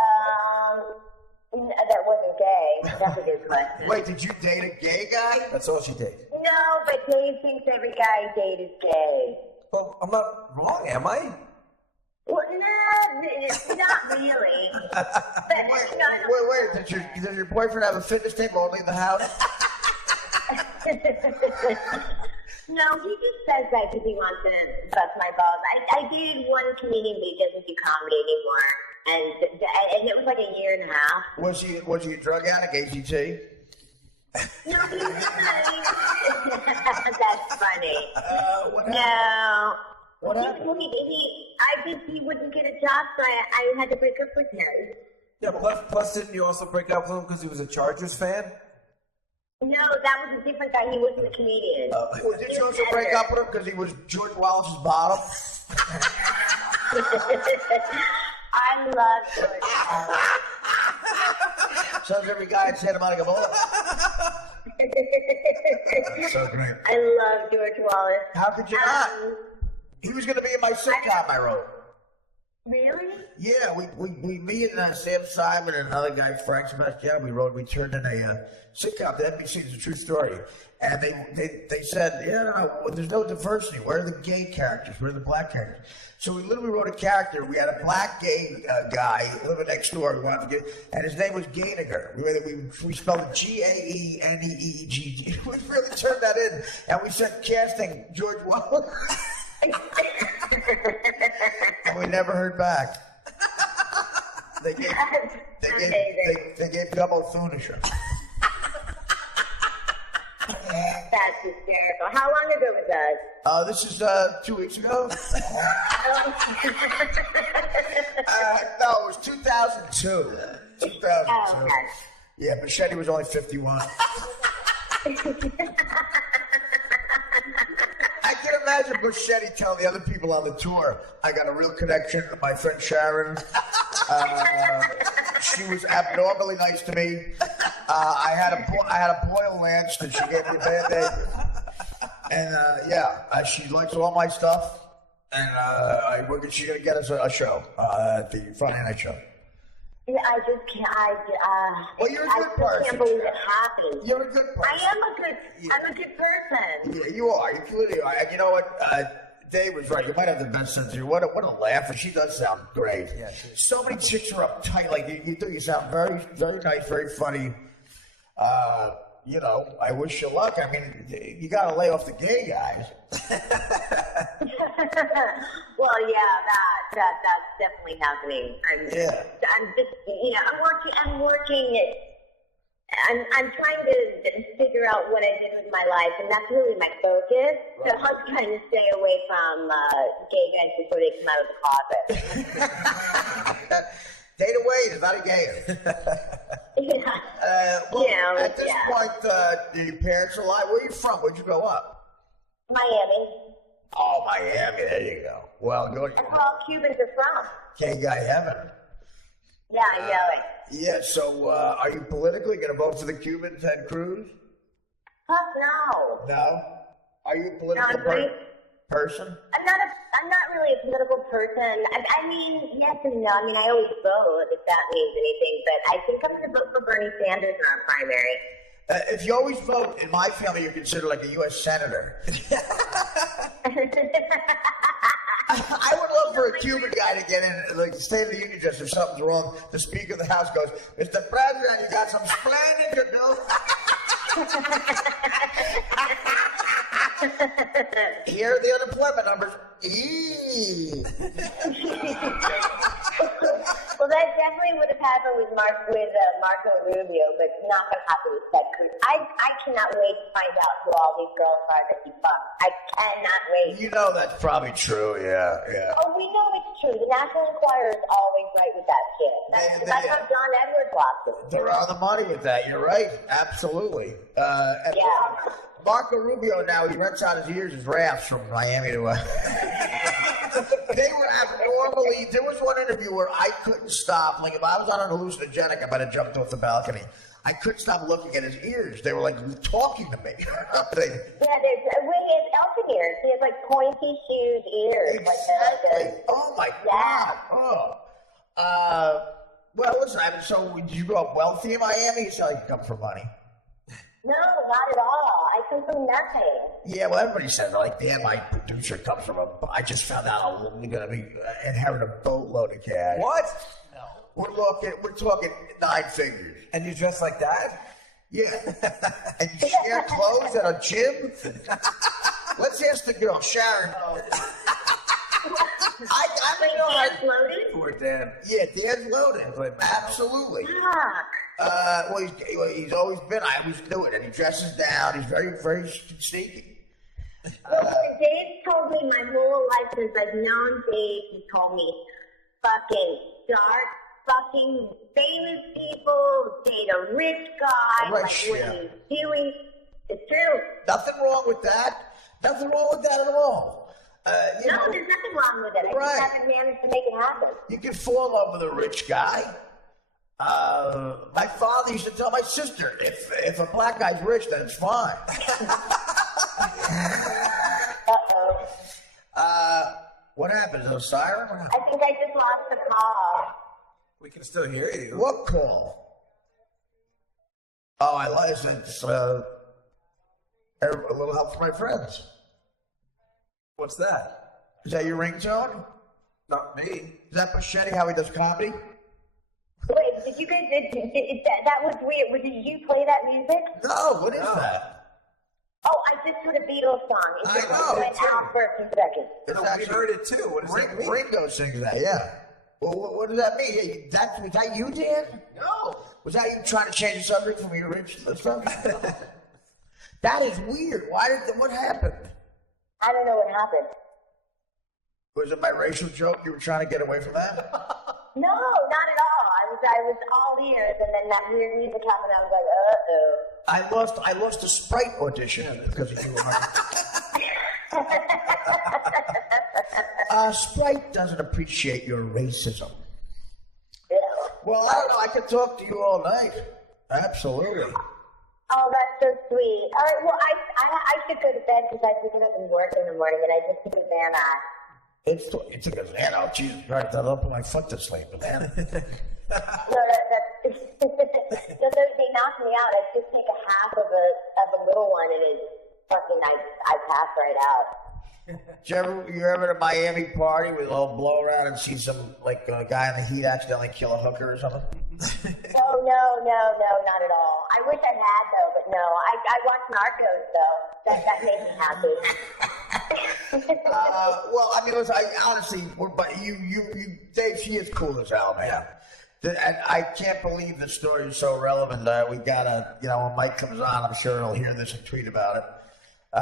gay. That's a good question. Wait, did you date a gay guy? That's all she did. No, but Dave thinks every guy I date is gay. Well, I'm not wrong, am I? Well, no, not really. But, Wait. Does your boyfriend have a fitness table only in the house? No, he just says that because he wants to bust my balls. I dated one comedian, but he doesn't do comedy anymore. And it was like a year and a half. Was he a drug addict, ACT? No, he's not. That's funny. What happened? No. What happened? He wouldn't get a job, so I had to break up with him. Yeah, plus didn't you also break up with him because he was a Chargers fan? No, that was a different guy. He wasn't a comedian. Did you also break up with him because he was George Wallace's bottom? I love George Wallace. So every guy in Santa Monica Bowl. So great. I love George Wallace. How could you not? He was going to be in my sitcom I wrote. Really? Yeah, me and Sam Simon and another guy, Frank Sebastian, we turned in a sitcom to NBC. It's a true story. And they said, there's no diversity. Where are the gay characters? Where are the black characters? So we literally wrote a character. We had a black gay guy living next door. We wanted to and his name was Gainiger. We spelled it Ganeegg. We really turned that in. And we said casting George Wallace. And we never heard back. They gave Gummo Thunisher. That's hysterical. How long ago was that? This is 2 weeks ago. No, it was 2002. 2002. Oh, okay. Yeah, Machete was only 51. I can imagine Machete telling the other people on the tour, I got a real connection with my friend Sharon. She was abnormally nice to me. I had a boil lance that she gave me a Band-Aid. And she likes all my stuff. And she's gonna get us a show at the Friday night show. Yeah, I just can't. Well, you're a good person. I can't believe it happened. You're a good person. I'm a good person. Yeah, you are. You clearly are. And you know what? Dave was right. You might have the best sense of humor. What a laugh. And she does sound great. Yeah, so many chicks are uptight. Like you do. You sound very, very nice, very funny. I wish you luck. I mean, you got to lay off the gay guys. Well, yeah, that's definitely happening. I'm just, I'm working. I'm trying to figure out what I did with my life, and that's really my focus. So I'm trying to stay away from gay guys before they come out of the closet. Data Wade is not a gay. At this point, your parents are alive. Where are you from? Where'd you grow up? Miami. Oh, Miami. There you go. Well, good. That's where all Cubans are from. Gay guy heaven. Yeah, I know it. Yeah, so are you politically going to vote for the Cuban Ted Cruz? Fuck no. No? Are you a political person? person? I'm not really a political person. I mean, yes and no. I mean, I always vote if that means anything, but I think I'm going to vote for Bernie Sanders in our primary. If you always vote, in my family, you're considered like a U.S. senator. I would love for a Cuban guy to get in, like the State of the Union address, if something's wrong, the Speaker of the House goes, Mr. President, you got some splaining to do. Here are the unemployment numbers. Well, that definitely would have happened with Marco Rubio, but not going to happen with Ted Cruz. I cannot wait to find out who all these girls are that he fucked. I cannot wait. You know that's probably true, yeah. Oh, we know it's true. The National Enquirer is always right with that shit. That's how John Edwards lost it. They're on the money with that. You're right. Absolutely. And Yeah. Marco Rubio now, he rents out his ears as rafts from Miami to... They were abnormally... There was one interview where I couldn't stop. Like, if I was on an hallucinogenic, I might have jumped off the balcony. I couldn't stop looking at his ears. They were, like, talking to me. Yeah, there's elfin ears. He has, like, pointy huge ears. Exactly. Like Oh, my Yeah. God. Oh. Well, listen, I mean, so did you grow up wealthy in Miami? You sound like you come from money. No, not at all. I come from nothing. Yeah, well, everybody said, like, damn, my producer comes from I just found out I'm going to be inherit a boatload of cash. What? No. We're talking 9 figures. And you dress like that? Yeah. And you share clothes at a gym? Let's ask the girl, Sharon. Wait, Dan's loaded? Poor Dan. Yeah, Dan's loaded. Absolutely. Fuck. Well, he's always been. I always knew it. And he dresses down. He's very, very sneaky. Well, Dave told me my whole life since I've known Dave, he told me, fucking start fucking famous people, date a rich guy, Right, like yeah. what are you doing? It's true. Nothing wrong with that. Nothing wrong with that at all. You No, know, there's nothing wrong with it. I Right. just haven't managed to make it happen. you can fall in love with a rich guy. My father used to tell my sister, if a black guy's rich, then it's fine. Uh-oh. What happened? Is it a siren? What happened? I think I just lost the call. We can still hear you. What call? Oh, I listen. It's a little help for my friends. What's that? Is that your ringtone? Not me. Is that Pachetti, how he does comedy? Wait, did you guys, that was weird. Did you play that music? No, what is that? Oh, I just heard a Beatles song. It I just know, went too. out for a few seconds. It's We actually heard it too. What does that mean? Ringo sings that, yeah. Well, what does that mean? Was that you, Dan? No. Was that you trying to change the subject from your rich stuff? That is weird. What happened? I don't know what happened. Was it my racial joke? You were trying to get away from that? No, not at all. I was all ears, and then that weird music happened. I was like, uh-oh. I lost a Sprite audition because of you. Sprite doesn't appreciate your racism. Yeah. Well, I don't know. I could talk to you all night. Absolutely. Oh, that's so sweet. All right, well, I should go to bed because I have to get up and work in the morning, and I just took a Xanax. It's a good man. Oh, Jesus Christ. I'll put my foot to sleep with that. No, that's they knocked me out. I just take a half of a little one, and it fucking I pass right out. You ever at a Miami party with a little blow around and see some like a guy in the heat accidentally kill a hooker or something? No, not at all. I wish I had though, but no. I watch Narcos though. That makes me happy. Well, I mean, listen, honestly, but you, Dave, she is cool as hell, man. And I can't believe the story is so relevant. We gotta, when Mike comes on, I'm sure he'll hear this and tweet about it. Oh,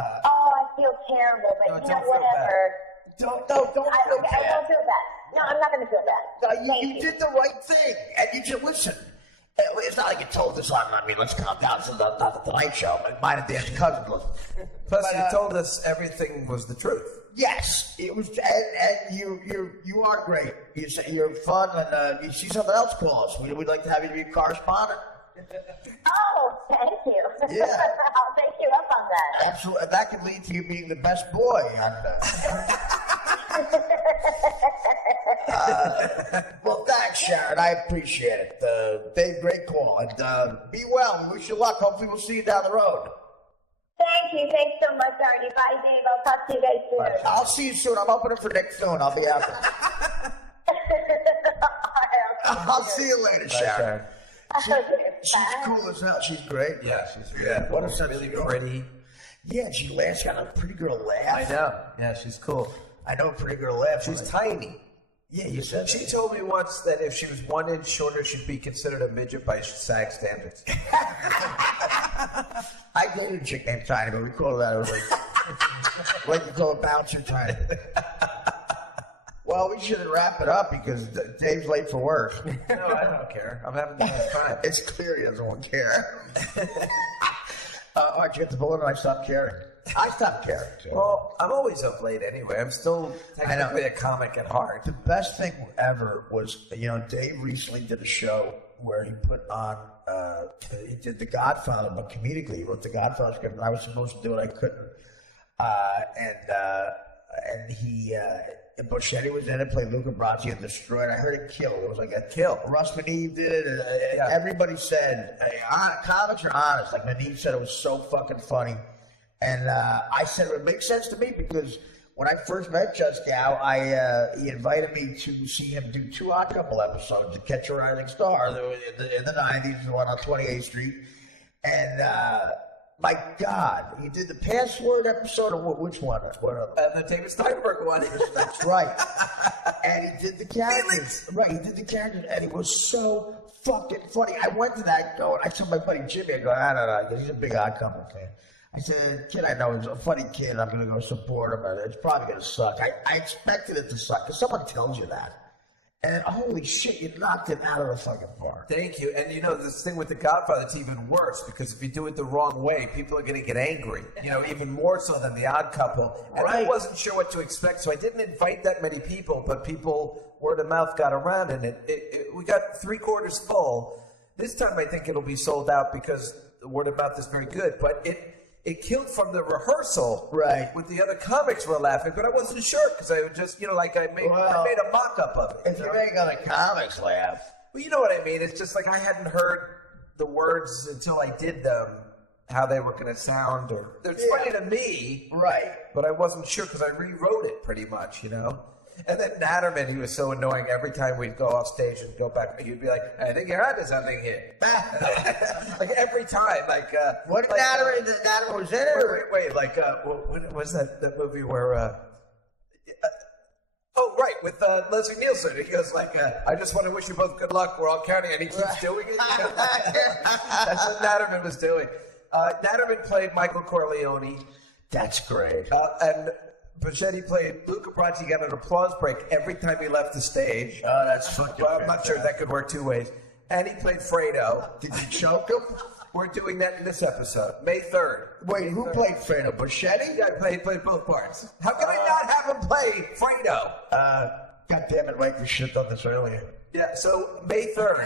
I feel terrible, but No, don't feel whatever. Don't I feel won't bad. feel bad. No, I'm not going to feel bad. No, you did the right thing, and you just listen. It's not like you told this on. I mean, let's calm down. This is not the Tonight Show. Mine and Dan's cousin. Plus, you told us everything was the truth. Yes, it was, and you are great. You're fun, and you see something else, call us. We'd like to have you be a correspondent. Oh, thank you. Yeah. I'll take you up on that. Absolutely. That could lead to you being the best boy. Well, thanks, Sharon. I appreciate it. Dave, great call. And be well. We wish you luck. Hopefully, we'll see you down the road. Thank you. Thanks so much, Artie. Bye, Dave. I'll talk to you guys soon. I'll see you soon. I'm opening for Nick soon. I'll be out there. I'll see you later, Sharon. She's cool as hell. She's great. Yeah, she's What a sense really of humor. pretty. Yeah, she laughs. Got a pretty girl laugh. I know. Yeah, she's cool. I know a pretty girl laugh. She's tiny. Yeah, you said She that. told me once that if she was 1 inch shorter, she'd be considered a midget by SAG standards. I dated a chick named Tiny, but we called her that. Like you call a bouncer Tiny. Well, we should wrap it up because Dave's late for work. No, I don't care. I'm having a nice time. It's clear he doesn't want to care. Archie, get the bullet and I stopped caring. I stopped caring. So. Well, I'm always up late anyway. I'm still technically a comic at heart. The best thing ever was, Dave recently did a show where he put on, he did The Godfather, but comedically. He wrote The Godfather script, and I was supposed to do it, I couldn't. And he, Buscetti was in it, played Luca Brasi and Destroyed. I heard it kill. It was like a kill. Russ Maneve did it. Everybody said, comics are honest. Like Maneve said, it was so fucking funny. And I said, it makes sense to me because when I first met Just Gow, he invited me to see him do 2 Odd Couple episodes to Catch a Rising Star in the 90s, the one on 28th Street. And my God, he did the Password episode, or which one? The David Steinberg one. That's right. And he did the characters. Right, he did the characters, and it was so fucking funny. I went to that going, I told my buddy Jimmy, I go, I don't know, because he's a big Odd Couple fan. I said, kid, I know he's a funny kid. I'm going to go support him. It's probably going to suck. I expected it to suck because someone tells you that. And holy shit, you knocked it out of the fucking park. Thank you. And this thing with The Godfather, it's even worse because if you do it the wrong way, people are going to get angry. Even more so than The Odd Couple. And I wasn't sure what to expect, so I didn't invite that many people, but word of mouth got around, and we got 3/4 full. This time I think it'll be sold out because the word of mouth is very good, but it killed from the rehearsal. Right. With the other comics were laughing, but I wasn't sure because I would just, I made a mock-up of it. If you make other comics laugh. Well, you know what I mean. It's just like I hadn't heard the words until I did them, how they were going to sound. It's funny to me. Right. But I wasn't sure because I rewrote it pretty much, And then Natterman, he was so annoying. Every time we'd go off stage and go back, he'd be like, I think you're onto something here. Like every time. What did Natterman was in it? Wait. What was that movie where... with Leslie Nielsen. He goes I just want to wish you both good luck. We're all counting. And he keeps doing it. That's what Natterman was doing. Natterman played Michael Corleone. That's great. And... Buscetti played Luca Brasi, got an applause break every time he left the stage. Oh, that's fucking Well, I'm not sure that could work 2 ways. And he played Fredo. Did you choke him? We're doing that in this episode, May 3rd. Wait, who played Fredo? Buscetti? Yeah, he played both parts. How can I not have him play Fredo? God damn it, Mike, we should have done this earlier. Yeah, so May 3rd.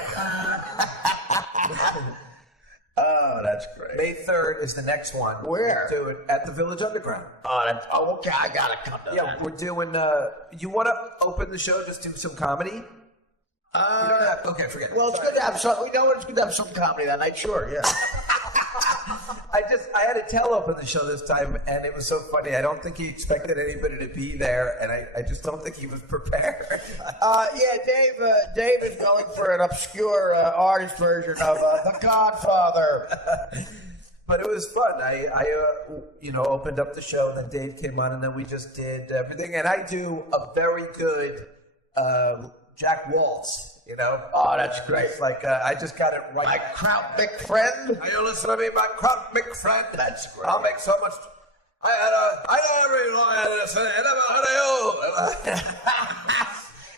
Oh, that's great. May 3rd is the next one. Where? We'll do it at the Village Underground. Oh, okay, I gotta come to Yeah, that. we're doing, you want to open the show, just do some comedy? You don't have, okay, forget it. Well, it's good to have some. We know it's good to have some comedy that night. Sure, yeah. I had a tell open the show this time, and it was so funny. I don't think he expected anybody to be there, and I just don't think he was prepared. Dave is going for an obscure artist version of The Godfather. But it was fun. I opened up the show, and then Dave came on, and then we just did everything. And I do a very good Jack Waltz. Oh, that's great. It's I just got it right. My Kraut McFriend. Are you listening to me, my Kraut McFriend? That's great. I'll make so much.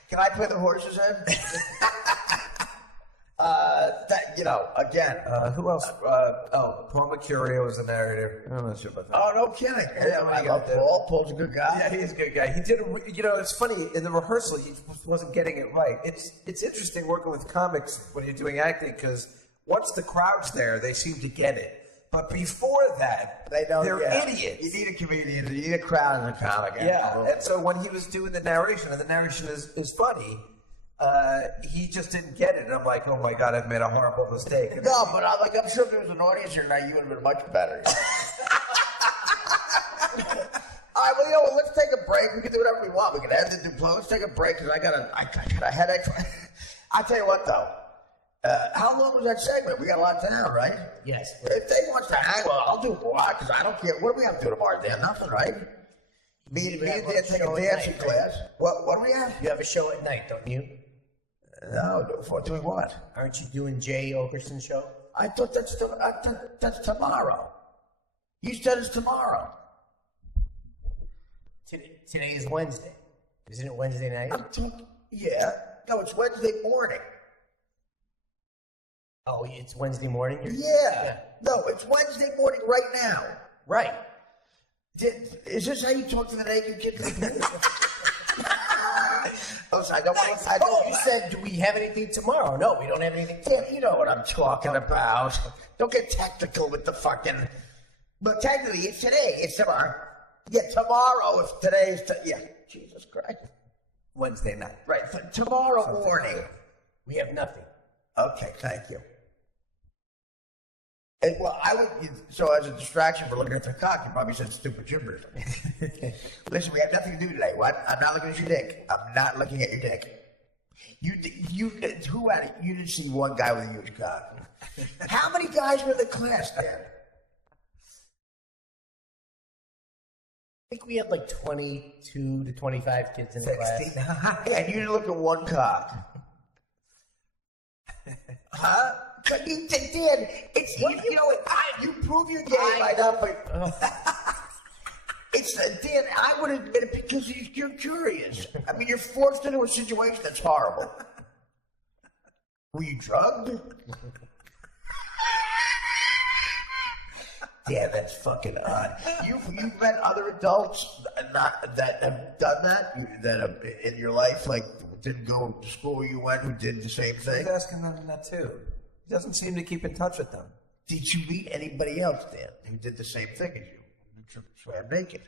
Can I play the horse's head? Again. Who else? Paul Mercurio was the narrator. I'm not sure about that. Oh, no kidding. I love Paul. Paul's a good guy. Yeah, he's a good guy. He did. It's funny in the rehearsal. He wasn't getting it right. It's interesting working with comics when you're doing acting because once the crowd's there, they seem to get it. But before that, they're idiots. You need a comedian. You need a crowd in a comic. Yeah, and so when he was doing the narration, and the narration is funny, he just didn't get it. And I'm like, oh my God, I've made a horrible mistake. No, but I'm sure if there was an audience here tonight, you would have been much better. All right, well, let's take a break. We can do whatever we want. We can end the Duplo. Let's take a break because I got a headache. I'll tell you what, though. How long was that segment? We got a lot down, right? Yes. If Dave wants to hang, well, I'll do more because I don't care. What do we have to do tomorrow, Dan? Nothing, right? Me and Dan take a dancing class. What do we have? You have a show at night, don't you? No, doing what? Aren't you doing Jay Okerson's show? I thought that's tomorrow. You said it's tomorrow. Today is Wednesday. Isn't it Wednesday night? Yeah. No, it's Wednesday morning. Oh, it's Wednesday morning? Yeah. No, it's Wednesday morning right now. Right. Is this how you talk to the naked kids? I don't want to. You said, do we have anything tomorrow? No, we don't have anything tomorrow. You know what I'm talking about. Don't get technical with the fucking... But technically, it's today. It's tomorrow. Yeah, tomorrow. If today is... Yeah. Jesus Christ. Wednesday night. Right. Tomorrow morning. We have nothing. Okay, thank you. And, well, I would... So as a distraction for looking at the cock, you probably said stupid gibberish. Listen, we have nothing to do today. What? I'm not looking at your dick. I'm not looking at your dick. You didn't see one guy with a huge cock. How many guys were in the class there? I think we had like 22 to 25 kids in the class. And you didn't look at one cock. Huh? You did. It's you prove your game by not. It's Dan. I would admit it because you're curious. I mean, you're forced into a situation that's horrible. Were you drugged? Yeah, that's fucking odd. You've met other adults that have done that have in your life, like didn't go to school where you went, who did the same thing. He's asking them that too. He doesn't seem to keep in touch with them. Did you meet anybody else, Dan, who did the same thing as you? Swam naked.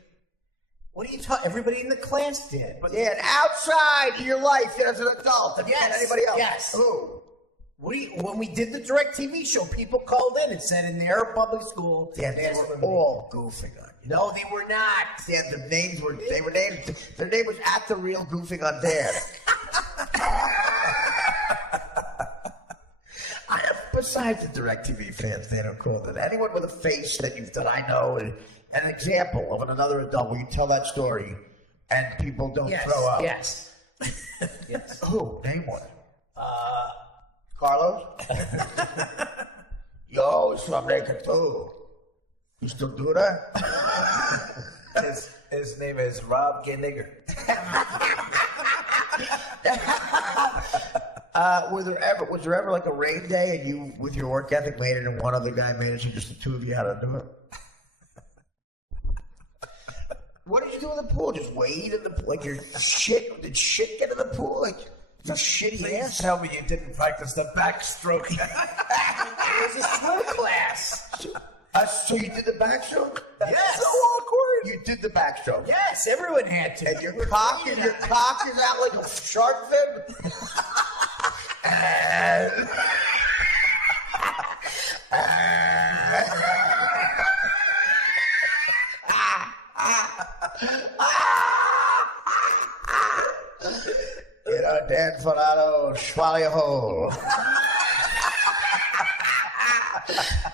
What are you talking? Everybody in the class did. But Dan, outside your life as an adult, have you met anybody else? Yes. Who? When we did the direct TV show, people called in and said in their public school, Dan, they were all goofing on you. No, they were not. Dan, their name was at the real goofing on Dan. Besides the DirecTV fans, they don't call it. Anyone with a face that I know, an example of another adult where you tell that story and people don't throw up. Yes. Yes. Who? Name one. Carlos? Yo, swam naked too. You still do that? His name is Rob Ginniger. Was there ever like a rain day and you, with your work ethic, made it and one other guy made it so just the two of you had to do it? What did you do in the pool? Just wade in the pool? Like your shit? Did shit get in the pool? Like it's a shitty ass? Tell me you didn't practice the backstroke. It was a swim class. So you did the backstroke? Yes. So awkward. You did the backstroke. Yes, everyone had to. And your cock is out like a shark fin? You know, Dan Fernando, swallow your hole.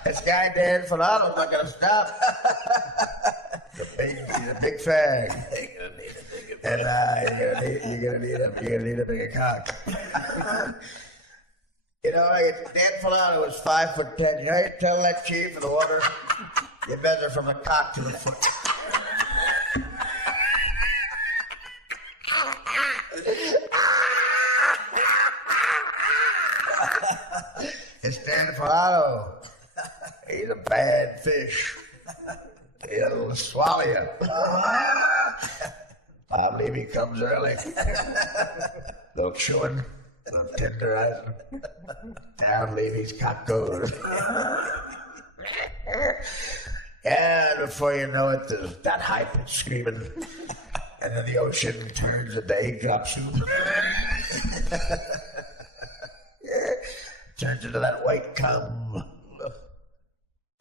This guy Dan Fernando's not gonna stop. He's a big fan. And you're gonna need a bigger cock. You know, Dan Fernando was 5'10". You know, you tell that chief in the water, you measure from the cock to the foot. It's Dan Fernando. He's a bad fish. He'll swallow you. I believe he comes early. Little chewing, little tenderizing. Down Levy's cock goes. And before you know it, there's that high pitch screaming, and then the ocean turns into egg drop soup. Turns into that white cum.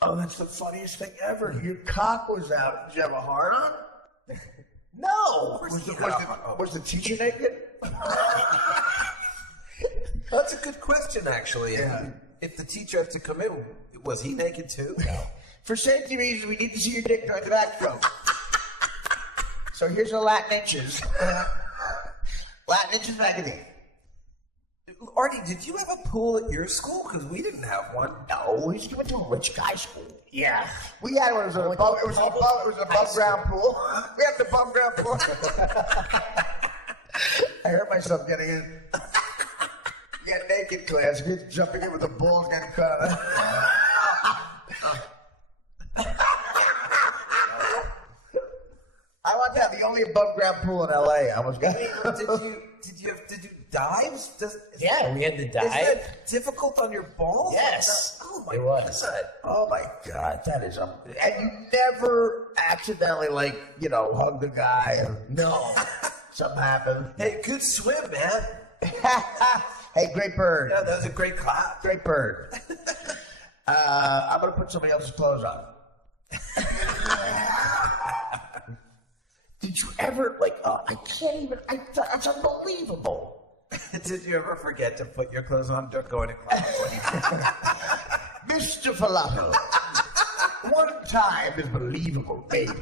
Oh, that's the funniest thing ever. Your cock was out. Did you have a hard on? No. Was the teacher naked? That's a good question, actually. Yeah. If the teacher had to come in, was he naked too? No. For safety reasons, we need to see your dick during the backstroke. So here's the Latin inches. Latin inches magazine. Artie, did you have a pool at your school? Because we didn't have one. No, we just went to a rich guy school. Yeah. We had one. It was an above ground pool. We had the above ground pool. I hurt myself getting in. You had naked class. Kids jumping in with the balls getting cut. I want to have the only above ground pool in LA. I almost got. Did you dives? Yeah, we had to dive. Is that difficult on your balls? Yes. Oh my It was. God. Oh my God, that is and you never accidentally hug the guy or No. something happened. Hey, good swim, man. Hey, great bird. Yeah, that was a great clap. Great bird. I'm gonna put somebody else's clothes on. Did you ever I can't even. It's unbelievable. Did you ever forget to put your clothes on? Don't go into class. Mr. Falato. One time is believable, baby.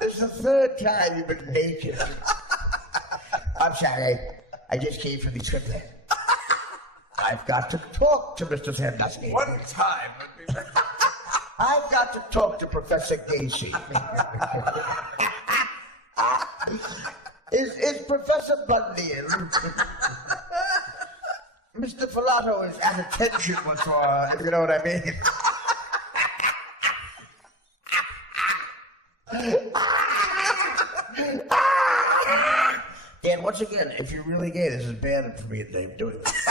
It's the third time you've been naked. I'm sorry. I just came from the script. I've got to talk to Mr. Sandusky. One time. I've got to talk to Professor Gacy. Is Professor Bundy in? Mr. Falato is at attention with if you know what I mean. Dan, once again, if you're really gay, this is bad for me and Dave doing this.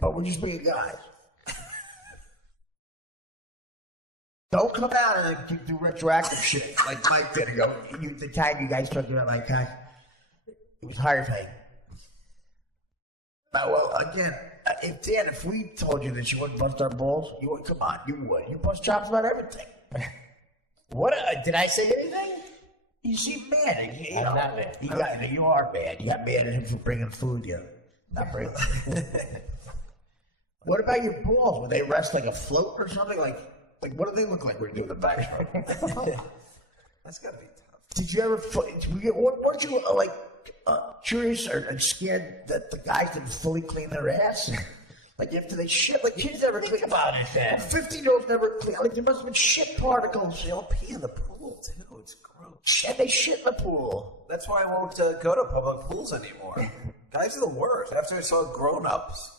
But we're just being guys. Don't come out and do retroactive shit like Mike did. The time you guys talked about my cock, it was horrifying. Well, again, if we told you that you wouldn't bust our balls, you would. Come on, you would. You bust chops about everything. What? Did I say anything? You seem mad. I'm not mad. You are mad. You got mad at him for bringing food. Not bringing. What about your balls? Would they rest like a float or something? Like what do they look like when you're doing the backstroke? That's gotta be tough. Did you ever? Weren't you curious or scared that the guys didn't fully clean their ass? Like after they shit, kids never Think about it, then. 15-year-olds never clean. There must have been shit particles. They all pee in the pool too. It's gross. And they shit in the pool. That's why I won't go to public pools anymore. Guys are the worst. After I saw Grown Ups,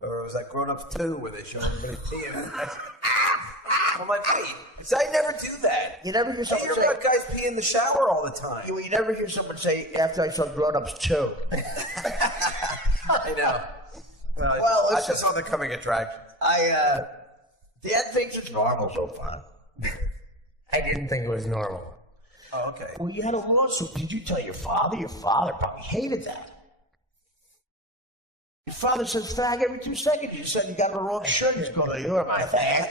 or was that Grown Ups 2 where they show everybody peeing? I'm like, wait, I never do that. You never hear I someone hear say. about guys pee in the shower all the time. You never hear someone say after I saw Grown Ups 2. I know. Well, I listen. just saw the coming attraction. Dad thinks it's normal so far. I didn't think it was normal. Oh, okay. Well, you had a lawsuit. Did you tell your father? Your father probably hated that. Your father says fag every 2 seconds. You said you got the wrong shirt. He's going, you're my fag.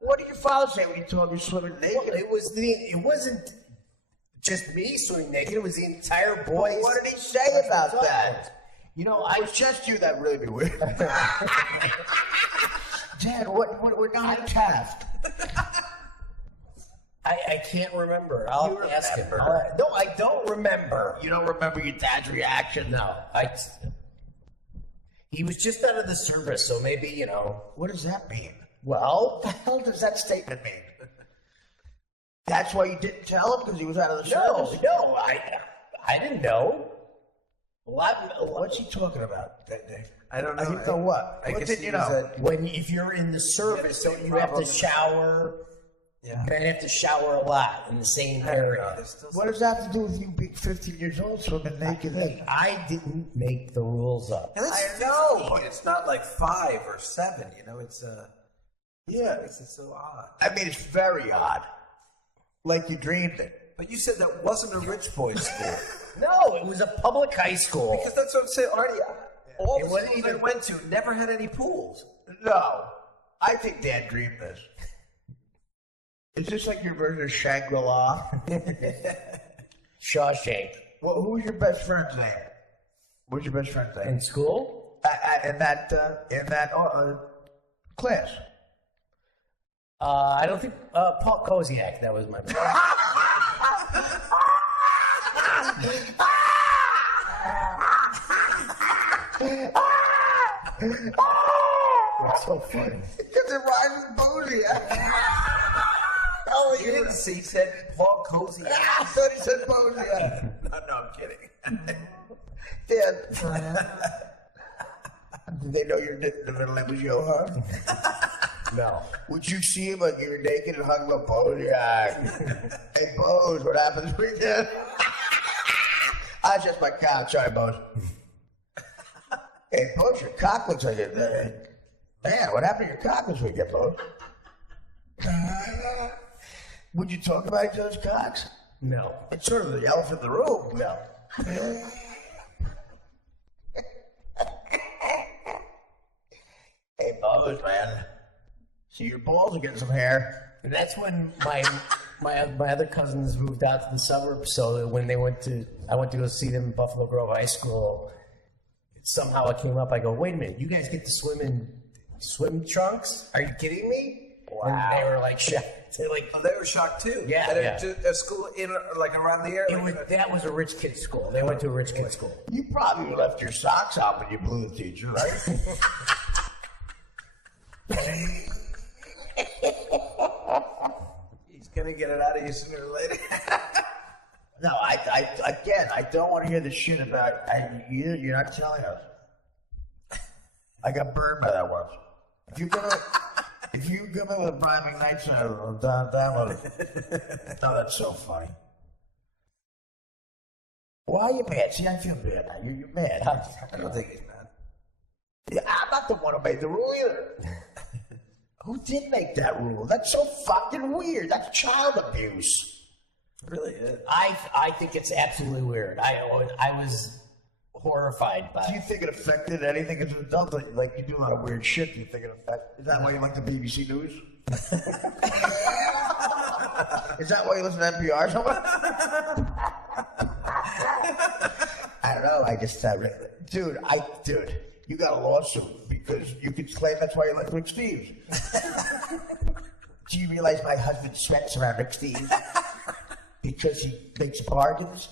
What did your father say when you told him you're swimming naked? Well, it wasn't just me swimming naked. It was the entire boys. What did he say about that? I It's just you that really be weird. Dad, we're not in Taft. I can't remember. I'll ask him. No, I don't remember. You don't remember your dad's reaction? No, he was just out of the service, so maybe What does that mean? Well, What the hell does that statement mean? That's why you didn't tell him because he was out of the service? no, I didn't know. What's he talking about, Dave? I don't know. I didn't know what. I What guess did he you was know? If you're in the service, Yeah, you have to problem. shower. Yeah. You're gonna have to shower a lot in the same area. What does that have to do with you being 15 years old swimming naked? I didn't make the rules up. I know, but it's not like 5 or 7. It's Yeah. Makes it so odd. I mean, it's very odd. Like you dreamed it. But you said that wasn't a rich boys' school. No, it was a public high school. Because that's what I'm saying, Artie. All It the wasn't schools I even- went to never had any pools. No. I think Dad dreamed this. Is this like your version of Shangri-La? Shawshank. Well, who was your best friend's name? What was your best friend's name? In school? In that class. I don't think Paul Koziak. That was my. That's so funny. Because it rhymes with boozy. Oh, you didn't see. He said Paul Cozy. I thought he said boozy. No, I'm kidding. Dad. Did they know your middle name was Johan? No. Would you see him like you were naked and hung up Bozak? Hey, Boz, what happened this weekend? I was just my couch. Sorry, Boz. Hey, Boz, your cock looks like it. Man, what happened to your cock this weekend, Boz? Would you talk about each other's cocks? No. It's sort of the elephant in the room. No. Hey, Boz, man. See, your balls are getting some hair. And that's when my other cousins moved out to the suburbs. So when I went to go see them in Buffalo Grove High School. Somehow it came up. I go, wait a minute, you guys get to swim in swim trunks? Are you kidding me? Wow. And they were like, They were shocked too. Yeah, At yeah. a school in like around the area. that was a rich kid's school. They went to a rich kid's school. You probably left your socks out when you blew the teacher, right? He's gonna get it out of you sooner or later. No, I don't want to hear the shit about you're not telling us. I got burned by that once. If you come in with a Brian McKnight song, download it. No, that's so funny. Why are you mad? See, I feel bad now. You're mad. I don't think he's mad. Yeah, I'm not the one who made the rule either. Who did make that rule? That's so fucking weird. That's child abuse. It really is. I think it's absolutely weird. I was horrified by Do you it. think it affected anything as an adult? Like, you do a lot of weird shit. Do you think it affected? Is that why you like the BBC News? Is that why you listen to NPR so much? I don't know. I just, dude, you got a lawsuit because you could claim that's why you like Rick Steves. Do you realize my husband sweats around Rick Steves because he makes bargains?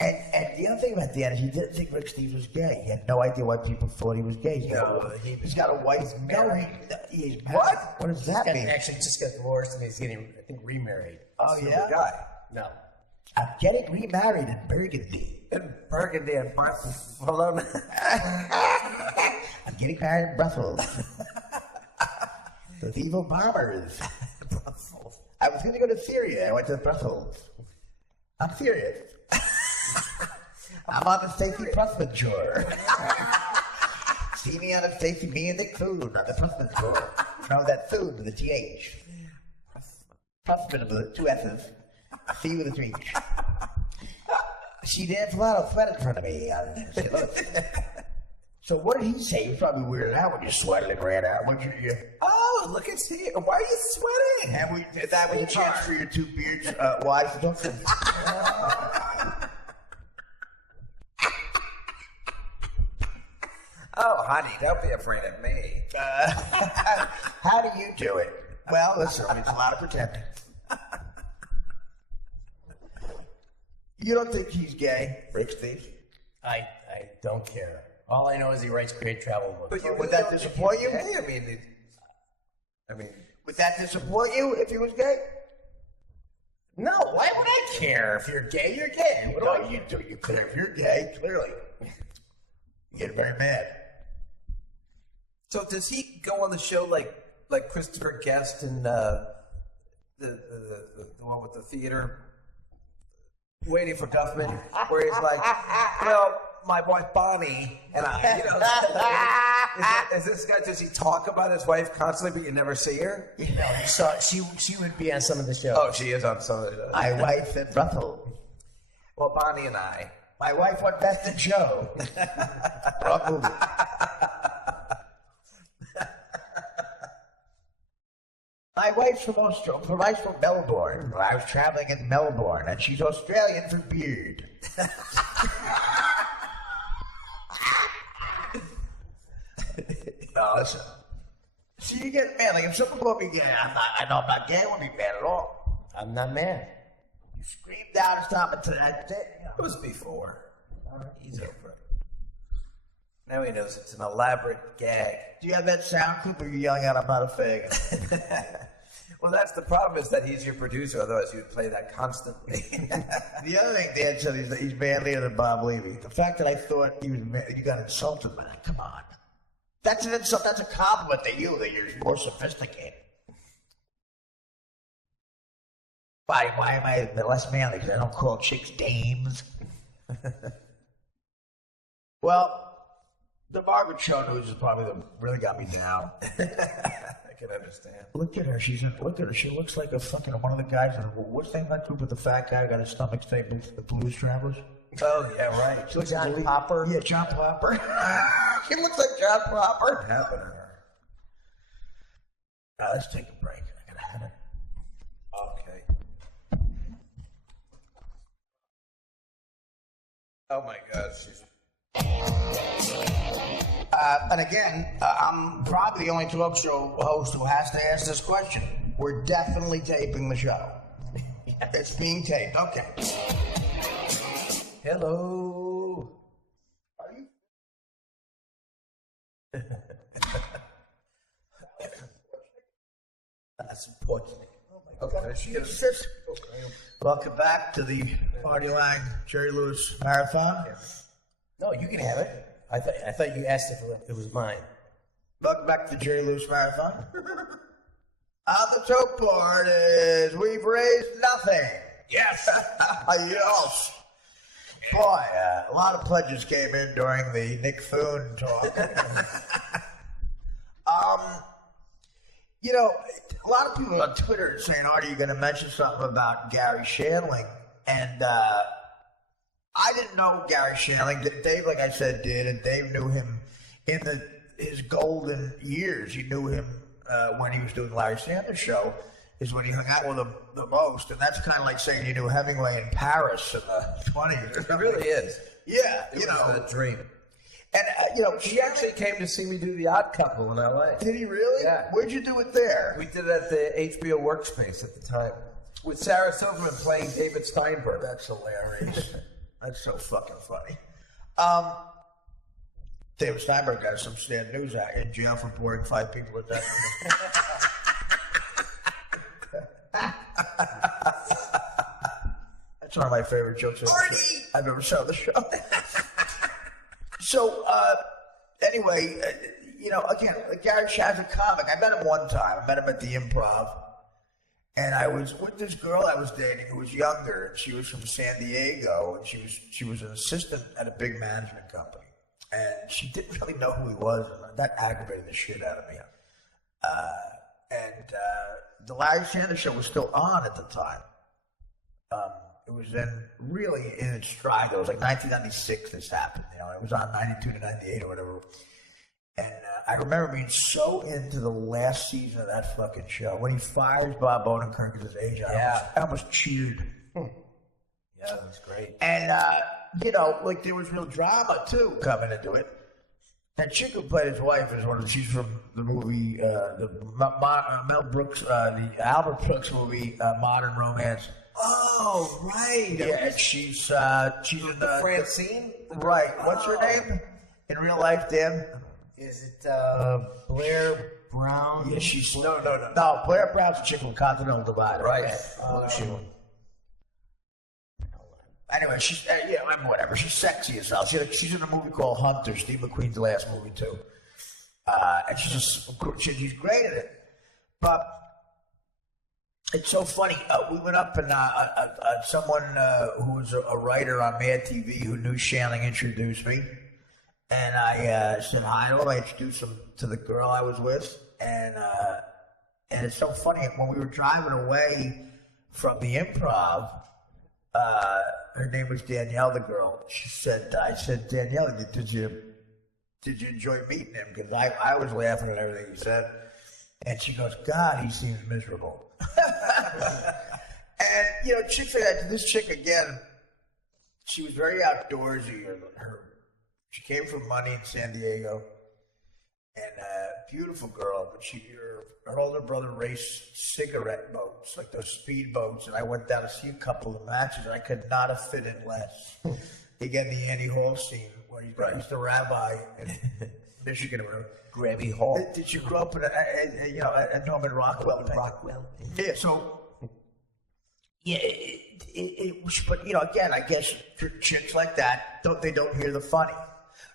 And the other thing about Dan is he didn't think Rick Steves was gay. He had no idea why people thought he was gay. He's got a wife. He's what? What does that mean? Actually, just got divorced and he's getting, I think, remarried. Oh, yeah? Guy. No. I'm getting remarried in Burgundy. In Burgundy and Barcelona. I'm getting married in Brussels. The evil bombers. I was going to go to Syria. I went to Brussels. I'm serious. I'm on the Stacey Pressman tour. See me on the Stacey, me and Nick Food on the Pressman tour. No, that Food with a TH. Pressman with 2 S's. C with a 3. She danced a lot of sweat in front of me. So what did he say? He was probably weirded out when you sweated and ran out. What you? Oh, look at Steve. Why are you sweating? And that was a chance for your 2 beards wives to talk to him. Oh, honey, don't be afraid of me. How do you do it? Well, listen, it's a lot of pretending. You don't think he's gay, Rick Steve? I don't care. All I know is he writes great travel books. But Would that disappoint you? Hey, I mean, Would that disappoint you if he was gay? No, why would I care? If you're gay, you're gay. What do I- You do. You could. If you're gay, clearly, you get very mad. so does he go on the show like Christopher Guest and the one with the theater, Waiting for Duffman, where he's like, well, my wife Bonnie and I. You know, is this guy? Does he talk about his wife constantly, but you never see her? You know, so she would be on some of the shows. Oh, she is on some of the shows. My wife and Russell. Well, Bonnie and I. My wife won Best in Show. Wrong movie. My wife's from Melbourne. I was traveling in Melbourne, and she's Australian for beard. No, listen. See, you get mad. Like, if someone called me gay, I know I'm not gay, I won't be mad at all. I'm not mad. You screamed out and stop it to that. It was before. He's over it. Now he knows it's an elaborate gag. Do you have that sound clip where you're yelling out, I'm not a fag? Well, that's the problem, is that he's your producer, otherwise you would play that constantly. The other thing Dan said is that he's manlier than Bob Levy. The fact that I thought he was you got insulted, man. Come on. That's an insult. That's a compliment to you that you're more sophisticated. Why am I less manly? Because I don't call chicks dames. Well, the Margaret Cho news is probably what really got me down. I can understand. Look at her. Look at her. She looks like a fucking one of the guys in what's the name of that group with the fat guy who got his stomach stapled? The Blues Travelers. Oh yeah, right. She looks John like Popper? Yeah, John Popper. She looks like John Popper. What happened to her? Now, let's take a break. I gotta have it. Okay. Oh my God, she's. And again, I'm probably the only talk show host who has to ask this question. We're definitely taping the show. It's being taped. Okay. Hello. Are you? That's important. Okay. Welcome back to the Party Line Jerry Lewis Marathon. No, you can have it. I thought you asked if it was mine. Welcome back to the Jerry Lewis Marathon. On the top part is we've raised nothing. Yes. Yes. Boy, a lot of pledges came in during the Nick Thune talk. You know, a lot of people on Twitter are saying, Artie, you're going to mention something about Gary Shandling. And I didn't know Gary Shandling. Dave, like I said, did. And Dave knew him in his golden years. He knew him when he was doing Larry Sanders Show, is when he hung out with him the most. And that's kind of like saying you knew Hemingway in Paris in the 20s. It really is. Yeah, It was a dream. And, you know, He actually came to see me do The Odd Couple in L.A. Did he really? Yeah. Where'd you do it there? We did it at the HBO Workspace at the time, with Sarah Silverman playing David Steinberg. That's hilarious. That's so fucking funny. David Steinberg got some sad news out in jail for boring 5 people a day. That's one of my favorite jokes I've ever said on the show. So, anyway, you know, again, Gary Shaw's a comic. I met him one time. I met him at the Improv. And I was with this girl I was dating who was younger, and she was from San Diego, and she was an assistant at a big management company. And she didn't really know who he was, and that aggravated the shit out of me. The Larry Sanders Show was still on at the time. It was then really in its stride. It was like 1996 this happened. You know, it was on 92 to 98 or whatever. And I remember being so into the last season of that fucking show. When he fires Bob Odenkirk at his age, I almost cheered. Yeah, that was great. And, you know, like there was real drama, too, coming into it. That chick who played his wife is she's from the movie, Mel Brooks, the Albert Brooks movie, Modern Romance. Oh, right. Yeah, she's in the Francine? Right. What's her name in real life, Dan? Is it Blair Brown? Yeah, she's no. Blair Brown's a chick from Continental Divide. Right. Anyway, she's whatever. She's sexy as hell. She's in a movie called Hunter, Steve McQueen's last movie too. And she's great at it. But It's so funny. We went up and someone who was a writer on Mad TV who knew Shanling introduced me. And I said hi to him. I introduced him to the girl I was with. And it's so funny. When we were driving away from the Improv, her name was Danielle, the girl. She said, I said, Danielle, did you enjoy meeting him? Because I was laughing at everything he said. And she goes, God, he seems miserable. And, you know, chicks like that, this chick, again, she was very outdoorsy. She came from money in San Diego. And beautiful girl, but her older brother raced cigarette boats, like those speed boats, and I went down to see a couple of matches, and I could not have fit in less. Again, the Andy Hall scene, where he's the rabbi in Michigan. Grabby Hall. Did you grow up in Norman Rockwell? Rockwell. Yeah, so, yeah, but, you know, again, I guess for chicks like that, they don't hear the funny,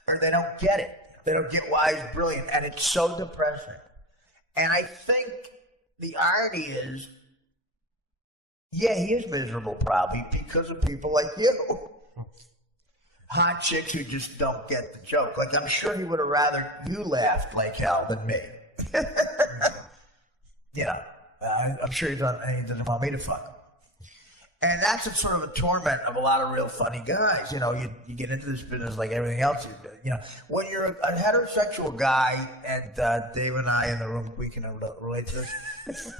or they don't get it. They don't get why he's brilliant, and it's so depressing. And I think the irony is, yeah, he is miserable probably because of people like you. Hot chicks who just don't get the joke. Like, I'm sure he would have rather you laughed like hell than me. You know, I'm sure he doesn't want me to fuck him. And that's a sort of a torment of a lot of real funny guys. You know, you get into this business like everything else. You know, when you're a heterosexual guy, and Dave and I in the room, we can relate to this.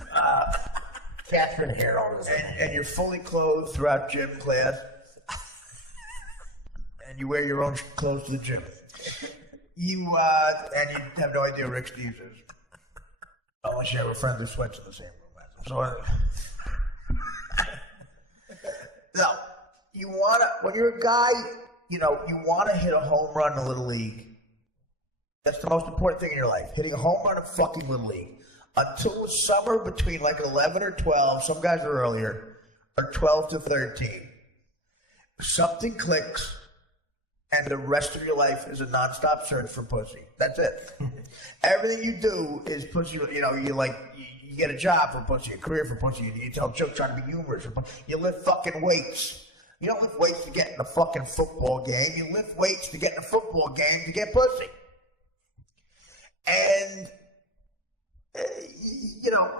Catherine Harold. And you're fully clothed throughout gym class. And you wear your own clothes to the gym. And you have no idea who Rick Steves is. Unless you have a friend who sweats in the same room as him. No, when you're a guy, you know, you want to hit a home run in a Little League. That's the most important thing in your life, hitting a home run in fucking Little League. Until summer between like 11 or 12, some guys are earlier, or 12 to 13. Something clicks, and the rest of your life is a nonstop search for pussy. That's it. Everything you do is pussy. You know, you get a job for pussy, a career for pussy. You tell jokes trying to be humorous. You lift fucking weights. You don't lift weights to get in a fucking football game. You lift weights to get in a football game to get pussy. And, you know,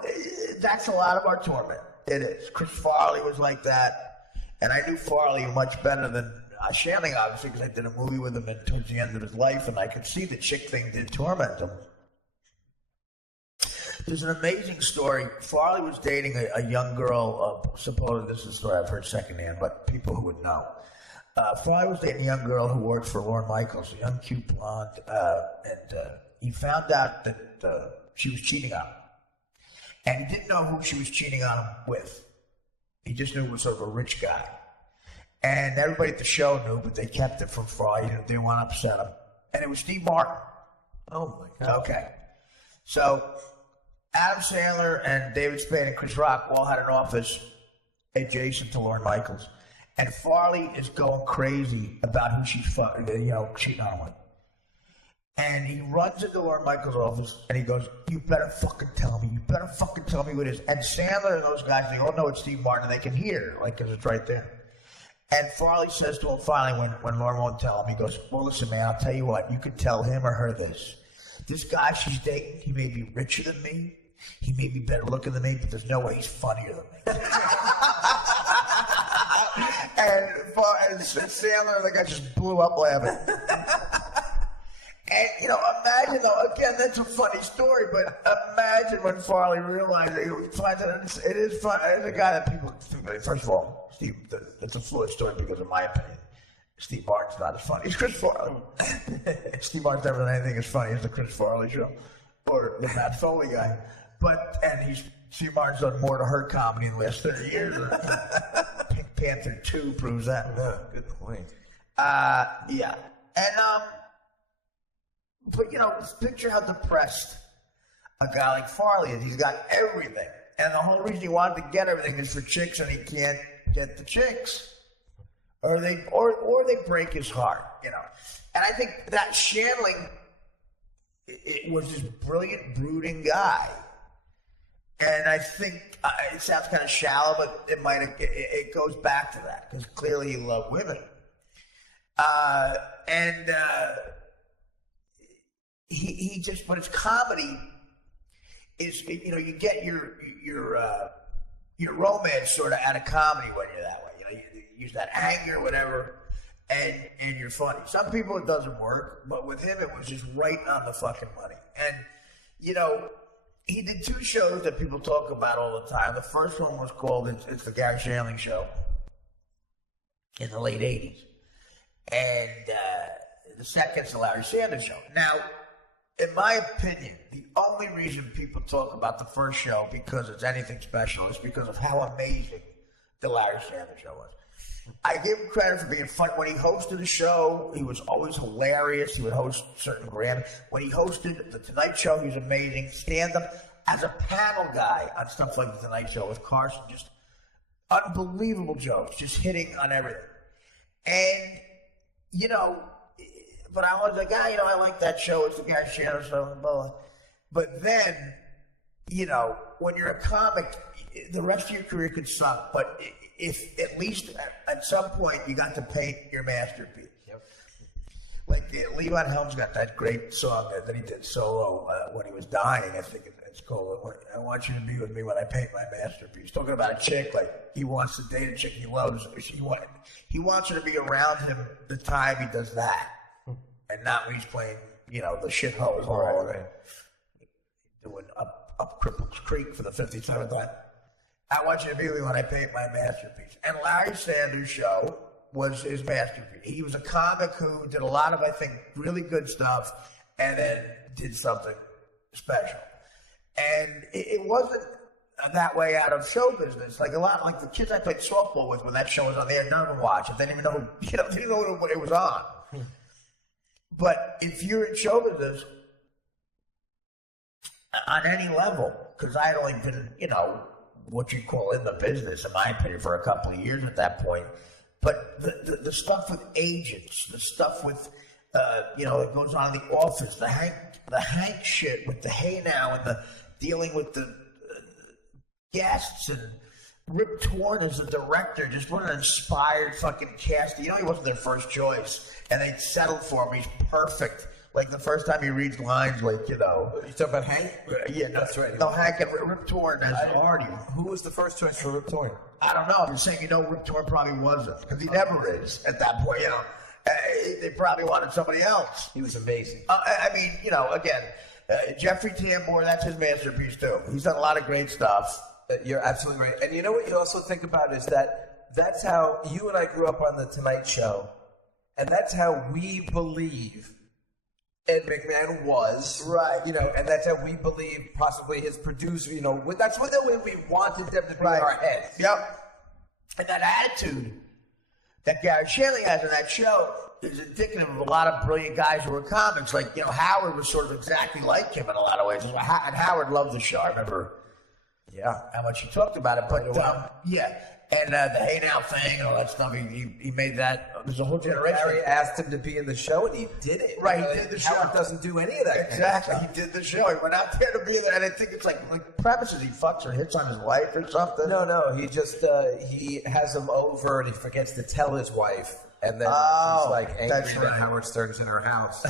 that's a lot of our torment. It is. Chris Farley was like that. And I knew Farley much better than Shanling, obviously, because I did a movie with him towards the end of his life, and I could see the chick thing did torment him. There's an amazing story. Farley was dating a young girl. Supposedly, this is a story I've heard secondhand, but people who would know. Farley was dating a young girl who worked for Lorne Michaels, a young, cute blonde, and he found out that she was cheating on him. And he didn't know who she was cheating on him with. He just knew it was sort of a rich guy. And everybody at the show knew, but they kept it from Farley. They didn't want to upset him. And it was Steve Martin. Oh, my God. Okay. So Adam Sandler and David Spade and Chris Rock all had an office adjacent to Lorne Michaels. And Farley is going crazy about who she's cheating on him with. And he runs into Lorne Michaels' office and he goes, you better fucking tell me. You better fucking tell me who it is. And Sandler and those guys, they all know it's Steve Martin and they can hear, like, because it's right there. And Farley says to him finally, when Lorne won't tell him, he goes, well, listen, man, I'll tell you what. You could tell him or her this. This guy she's dating, he may be richer than me. He may be better looking than me, but there's no way he's funnier than me. and Sandler and the guy just blew up laughing. And, you know, imagine, though, again, that's a funny story, but imagine when Farley realized that he finds that it is fun. There's a guy that people, first of all, Steve, it's a fluid story because, in my opinion, Steve Martin's not as funny as Chris Farley. Steve Martin's never done anything as funny as the Chris Farley show or the Matt Foley guy. Steve Martin's done more to her comedy in the last 30 years. Pink Panther 2 proves that. Yeah, good point. Yeah. And, but, you know, picture how depressed a guy like Farley is. He's got everything. And the whole reason he wanted to get everything is for chicks, and he can't get the chicks. Or they break his heart, you know. And I think that Shanling, it was this brilliant, brooding guy. And I think it sounds kind of shallow, but it goes back to that because clearly he loved women. He just, but his comedy is, you know, you get your romance sort of out of comedy when you're that way. You know, you use that anger, whatever, and you're funny. Some people it doesn't work, but with him it was just right on the fucking money. And you know, he did 2 shows that people talk about all the time. The first one was called It's the Gary Shandling Show in the late 80s. And the second's the Larry Sanders Show. Now, in my opinion, the only reason people talk about the first show because it's anything special is because of how amazing the Larry Sanders Show was. I give him credit for being fun. When he hosted the show, he was always hilarious. He would host certain Grammy. When he hosted The Tonight Show, he was amazing. Stand-up as a panel guy on stuff like The Tonight Show with Carson, just unbelievable jokes, just hitting on everything. And, you know, but I was like, you know, I like that show. It's the Gary Shandling Show, blah, blah. But then, you know, when you're a comic, the rest of your career could suck, but if at least at some point you got to paint your masterpiece. Yep. Like Levon Helms got that great song that he did solo when he was dying. I think it's called I Want You to Be With Me When I Paint My Masterpiece. Talking about a chick, like he wants to date a chick he loves. He wants her to be around him the time he does that. And not when he's playing, you know, the shithole hall. Right. Doing up Cripples Creek for the 57th time. I Want You to Be With Me When I Paint My Masterpiece. And Larry Sanders' show was his masterpiece. He was a comic who did a lot of, I think, really good stuff and then did something special. And it wasn't that way out of show business. Like the kids I played softball with when that show was on the air, none of them watched it. They didn't even know, they didn't know what it was on. But if you're in show business, on any level, because I had only been, you know, what you call in the business, in my opinion, for a couple of years at that point. But the stuff with agents, the stuff with, you know, that goes on in the office, the Hank shit with the Hey Now and the dealing with the guests and Rip Torn as the director, just what an inspired fucking cast. You know, he wasn't their first choice, and they settled for him. He's perfect. Like the first time he reads lines, like, you know. You talking about Hank? Yeah, that's right. No, Hank and Rip Torn as Artie. Who was the first choice for Rip Torn? I don't know. I'm just saying, you know, Rip Torn probably wasn't, because he never is at that point, you know. They probably wanted somebody else. He was amazing. I mean, you know, again, Jeffrey Tambor, that's his masterpiece, too. He's done a lot of great stuff. You're absolutely right. And you know what you also think about is that's how you and I grew up on The Tonight Show, and that's how we believe Ed McMahon was. Right. You know, and that's how we believe possibly his producer, you know, that's what the way we wanted them to be in our heads. Yep. And that attitude that Gary Shandling has in that show is indicative of a lot of brilliant guys who were comics. Like, you know, Howard was sort of exactly like him in a lot of ways. And Howard loved the show. I remember how much he talked about it. But, yeah. And the Hey Now thing and all that stuff, he made that. There's a whole generation. Harry asked him to be in the show, and he did it. Right, he did the show. Howard doesn't do any of that. Exactly, he did the show. He went out there to be there, and I think it's like premises. He fucks or hits on his wife or something. No, he just he has him over, and he forgets to tell his wife, and then he's like angry that Howard Stern's in her house.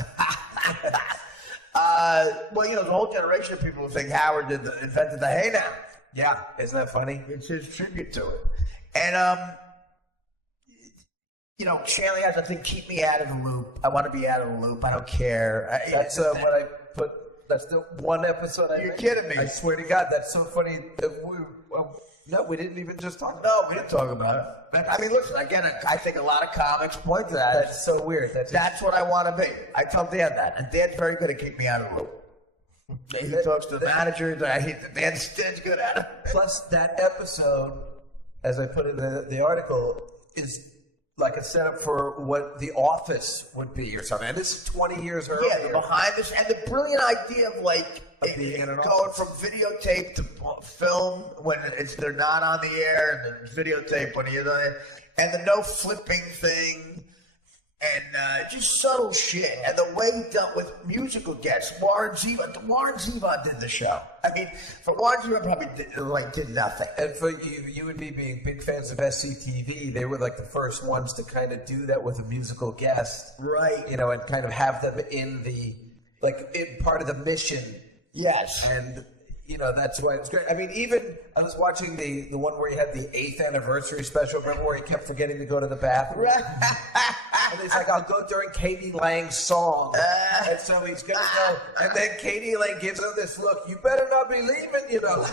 Well, you know, there's a whole generation of people who think Howard invented the Hey Now. Yeah, isn't that funny? It's his tribute to it. And, you know, Shanley has, I think, keep me out of the loop. I want to be out of the loop. I don't care. That's what I put. That's the one episode I You're made. kidding me. I swear to God, that's so funny. No, we didn't even just talk about it. No, we didn't talk about it. I mean, listen, again, I think a lot of comics point to that. That's so weird. That's what I want to be. I tell Dan that. And Dan's very good at keeping me out of the loop. He talks to the manager. Dan's good at it. Plus, that episode, as I put in the article, is like a setup for what The Office would be or something. And this is 20 years earlier. Yeah, the behind this, and the brilliant idea of like going from videotape to film when they're not on the air, and then videotape when you're there, and the no flipping thing, and just subtle shit. And the way he dealt with musical guests, Warren Zevon did the show. I mean, for Warren Zevon probably did nothing. And for you and me being big fans of SCTV, they were like the first ones to kind of do that with a musical guest, right? You know, and kind of have them in part of the mission. Yes, and. You know, that's why it's great. I mean, even I was watching the one where he had the 8th anniversary special. Remember where he kept forgetting to go to the bathroom? And he's like, I'll go during Katie Lang's song. And so he's going to go. And then Katie Lang gives him this look. You better not be leaving, you know.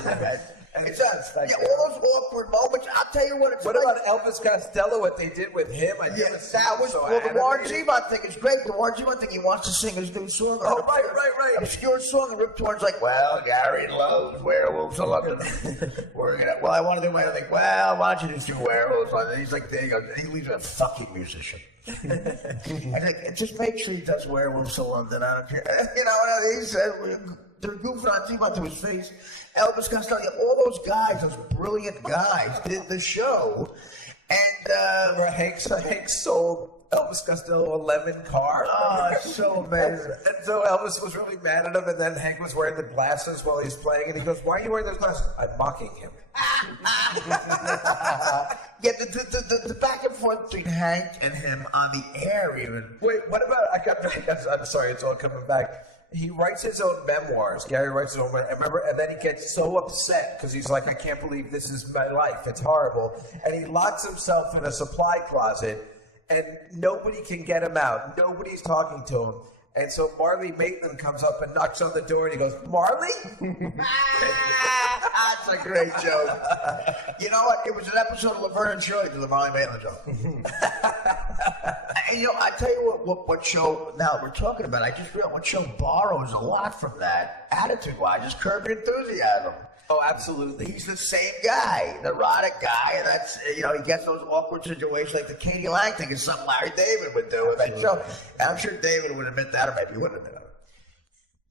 And all those awkward moments. I'll tell you what. What about Elvis Costello? What they did with him? I never that was the Warren Zevon thing is great. The Warren Zevon thing, he wants to sing his new song. Oh, right. Obscure song, and Rip Torn's like, well, Gary loves Werewolves of London. I want to do my own thing. Well, why don't you just do Werewolves? And he's like, there you go. He leaves a fucking musician. I think just make sure he does Werewolves of London. I don't care. You know, he said they're goofing on Zevon to his face. Elvis Costello, all those guys, those brilliant guys, did the show. And remember Hank sold Elvis Costello a lemon car. Oh, it's so amazing. And so Elvis was really mad at him, and then Hank was wearing the glasses while he's playing, and he goes, "Why are you wearing those glasses?" "I'm mocking him." Yeah, the back and forth between Hank and him on the air, even. Wait, what about? I'm sorry, it's all coming back. He writes his own memoirs. Gary writes his own memoirs. Remember, and then he gets so upset because he's like, I can't believe this is my life. It's horrible. And he locks himself in a supply closet, and nobody can get him out. Nobody's talking to him. And so Marley Maitland comes up and knocks on the door, and he goes, "Marley?" That's a great joke. You know what? It was an episode of Laverne and Shirley to the Marley Maitland joke. And, you know, I tell you what show, now we're talking about, I just realized what show borrows a lot from that, attitude-wise, is Curb Your Enthusiasm. Oh, absolutely. He's the same guy, neurotic guy, and that's, you know, he gets those awkward situations like the Katie Lang thing is something Larry David would do with that show. And I'm sure David would admit that, or maybe he wouldn't admit it.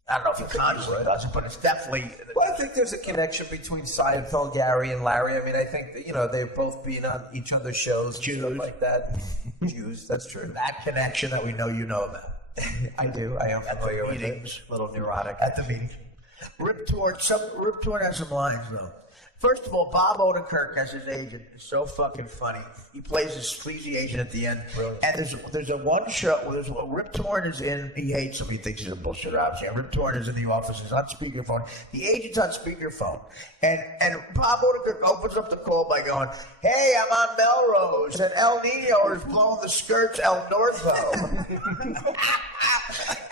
I don't know if he consciously does it, but it's definitely... Well, I think there's a connection between Seinfeld, Gary, and Larry. I mean, I think that, you know, they've both been on each other's shows and stuff like that. Jews, that's true. That connection that we know you know about. I do. I am familiar with meetings, it. A little neurotic. At the meetings. Rip Torn has some lines, though. First of all, Bob Odenkirk as his agent is so fucking funny. He plays his sleazy agent at the end. Brilliant. And there's a one show where Rip Torn is in. He hates him. He thinks he's a bullshitter, obviously. And Rip Torn is in the office. He's on speakerphone. The agent's on speakerphone. And Bob Odenkirk opens up the call by going, "Hey, I'm on Melrose, and El Nino is blowing the skirts El Northo."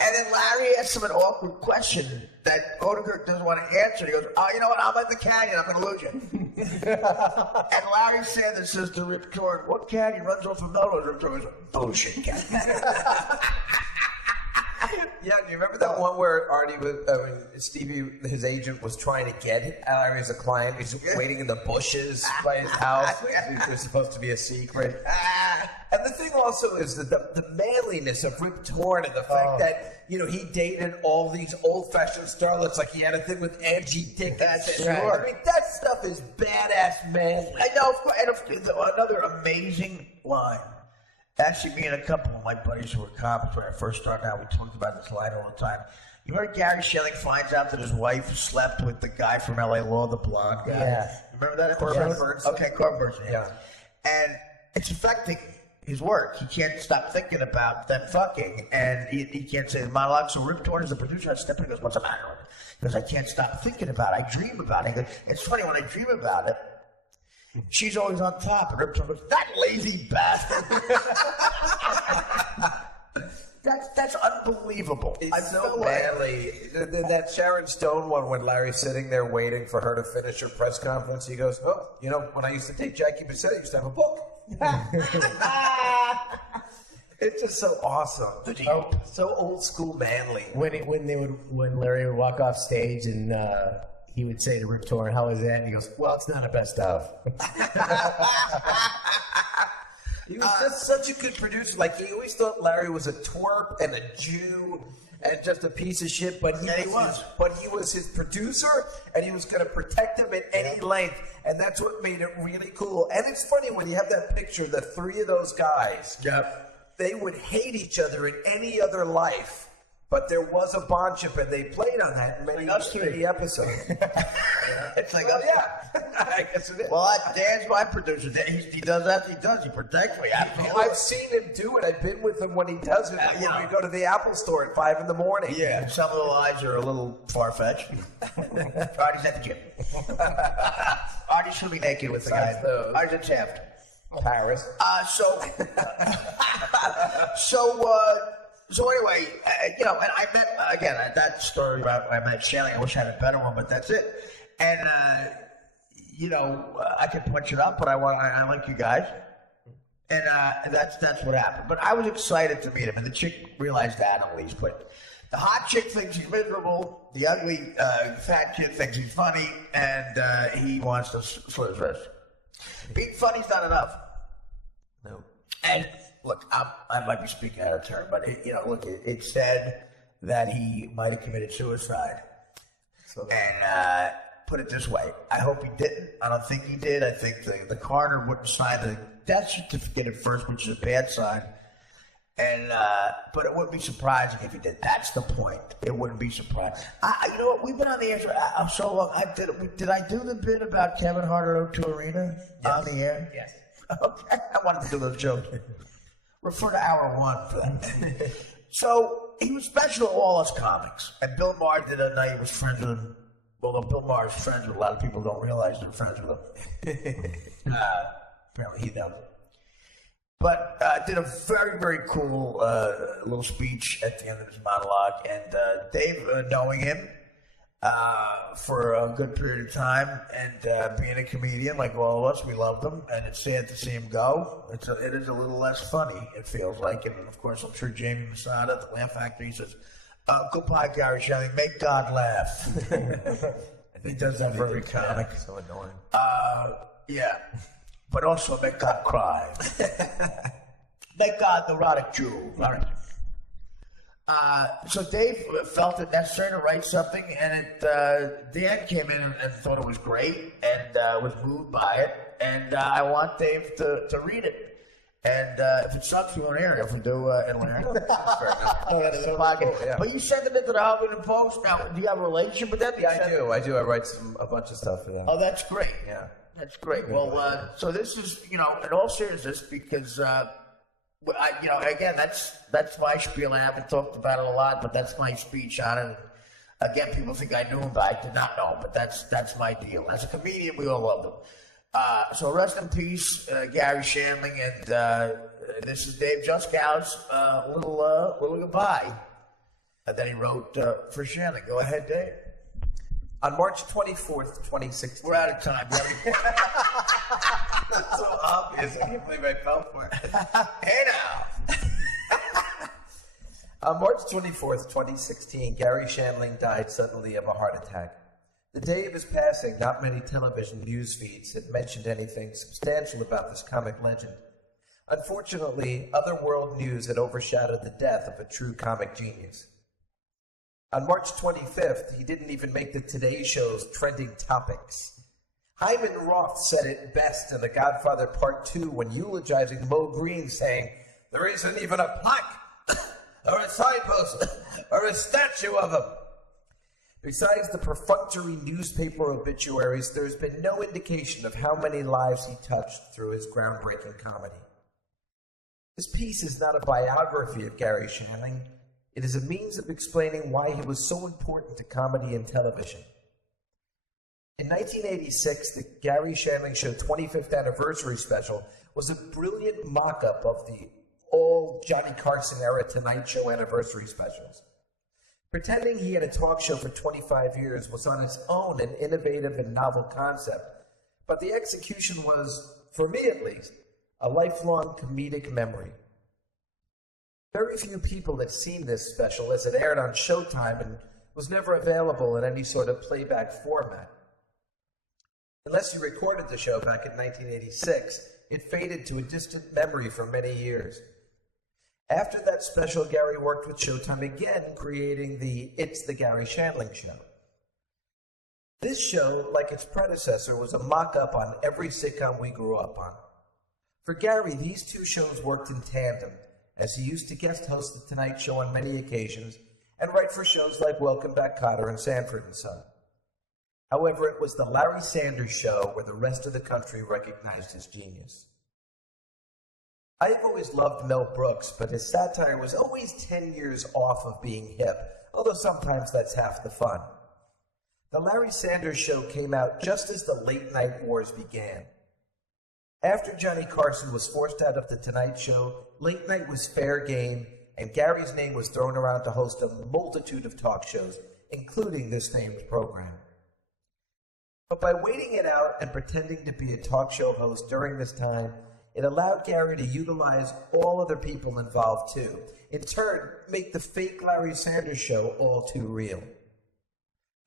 And then Larry asks him an awkward question that Odenkirk doesn't want to answer. He goes, "Oh, you know what? I'm in the canyon. I'm going to lose you." And Larry Sanders says to Rip Torn, "What canyon runs off of Melrose?" Rip Torn goes, "Bullshit canyon." Yeah, do you remember that one where Artie Stevie, his agent, was trying to get Larry as a client? He's waiting in the bushes by his house. There's supposed to be a secret. And the thing also is that the manliness of Rip Torn and the fact that, you know, he dated all these old-fashioned starlets, like he had a thing with Angie Dickinson. Sure. I mean, that stuff is badass manly. I know, and another amazing line. Actually, me and a couple of my buddies who were cops when I first started out, we talked about this line all the time. You remember Gary Schelling finds out that his wife slept with the guy from L.A. Law, the blonde guy? Yeah. Remember that episode? Corbin Burnson. Okay, Corbin Burnson, Yeah. And it's affecting his work. He can't stop thinking about them fucking, and he can't say the monologue. So Rip Torn is the producer. I step in and goes, "What's the matter with it?" He goes, "I can't stop thinking about it. I dream about it." He goes, "It's funny, when I dream about it, she's always on top." And Rip Torn goes, "That lazy bastard." That's unbelievable. It's so manly. That Sharon Stone one, when Larry's sitting there waiting for her to finish her press conference, he goes, "Oh, you know, when I used to date Jackie Bissett, I used to have a book." It's just so awesome. So old school manly. When Larry would walk off stage and he would say to Rip Torn, "How was that?" And he goes, "Well, it's not a best of." He was just such a good producer. Like, he always thought Larry was a twerp and a Jew and just a piece of shit, but he was his producer, and he was going to protect him at any length, and that's what made it really cool. And it's funny when you have that picture, the three of those guys. Yep. they would hate each other in any other life. But there was a bondship, and they played on that in many episodes. It's like, I guess it is. Well, Dan's my producer. He does that. He does. He protects me. I've seen him do it. I've been with him when he does it. When we go to the Apple store at 5 a.m. Yeah, some of the lies are a little far-fetched. Artie's at the gym. Artie should be naked with the guy. Artie's at Taft. Paris. So anyway, and I met, again, that story about I met Shanley, I wish I had a better one, but that's it. And, I could punch it up, but I like you guys. And that's what happened. But I was excited to meet him, and the chick realized that at least. But the hot chick thinks he's miserable, the ugly fat kid thinks he's funny, and he wants to slit his wrist. Being funny's not enough. No. And look, I might be speaking out of turn, but it said that he might have committed suicide. And put it this way, I hope he didn't. I don't think he did. I think the coroner wouldn't sign the death certificate at first, which is a bad sign. And but it wouldn't be surprising if he did. That's the point. It wouldn't be surprising. You know what? We've been on the air for so long. Did I do the bit about Kevin Hart to Arena on the air? Yes. Okay. I wanted to do those jokes. Refer to hour 1 for that. So he was special to all us comics. And Bill Maher did a night, he was friends with him. Although Bill Maher is friends with a lot of people, don't realize they're friends with him. Apparently he does. But did a very, very cool little speech at the end of his monologue. And Dave, knowing him for a good period of time and being a comedian like all of us, we loved him. And it's sad to see him go. It is a little less funny, it feels like. And of course, I'm sure Jamie Masada at the Laugh Factory says, goodbye, Gary Shelley, make God laugh. He does that for every comic. So annoying. Yeah. But also make God cry. Make God the erotic Jew. So Dave felt it necessary to write something, and Dan came in and thought it was great and was moved by it. And I want Dave to read it. And if it sucks, we won't air it. If we do, it'll air it. But you sent it into the Huffington Post. Now, do you have a relationship with them? Yeah, I do. I write a bunch of stuff for them. Oh, that's great. Yeah. That's great. Well, so this is, in all seriousness, because, again, that's my spiel. I haven't talked about it a lot, but that's my speech on it. Again, people think I knew him, but I did not know him. But that's my deal. As a comedian, we all loved him. So rest in peace, Gary Shandling, and this is Dave Juskow's little goodbye that he wrote for Shandling. Go ahead, Dave. On March 24th, 2016. We're out of time. That's so obvious. I can't believe I fell for it. Hey now. On March 24th, 2016, Gary Shandling died suddenly of a heart attack. The day of his passing, not many television news feeds had mentioned anything substantial about this comic legend. Unfortunately, other world news had overshadowed the death of a true comic genius. On March 25th, he didn't even make the Today Show's trending topics. Hyman Roth said it best in The Godfather Part 2 when eulogizing Mo Green, saying, "There isn't even a plaque, or a signpost, or a statue of him." Besides the perfunctory newspaper obituaries, there's been no indication of how many lives he touched through his groundbreaking comedy. This piece is not a biography of Gary Shandling. It is a means of explaining why he was so important to comedy and television. In 1986, the Gary Shandling Show 25th anniversary special was a brilliant mock-up of the old Johnny Carson era Tonight Show anniversary specials. Pretending he had a talk show for 25 years was on its own an innovative and novel concept, but the execution was, for me at least, a lifelong comedic memory. Very few people had seen this special as it aired on Showtime and was never available in any sort of playback format. Unless you recorded the show back in 1986, it faded to a distant memory for many years. After that special, Gary worked with Showtime again, creating the It's the Gary Shandling Show. This show, like its predecessor, was a mock-up on every sitcom we grew up on. For Gary, these two shows worked in tandem, as he used to guest host The Tonight Show on many occasions and write for shows like Welcome Back, Kotter and Sanford and Son. However, it was the Larry Sanders Show where the rest of the country recognized his genius. I have always loved Mel Brooks, but his satire was always 10 years off of being hip, although sometimes that's half the fun. The Larry Sanders Show came out just as the late-night wars began. After Johnny Carson was forced out of The Tonight Show, late night was fair game, and Gary's name was thrown around to host a multitude of talk shows, including this famed program. But by waiting it out and pretending to be a talk show host during this time, it allowed Gary to utilize all other people involved too, in turn make the fake Larry Sanders Show all too real.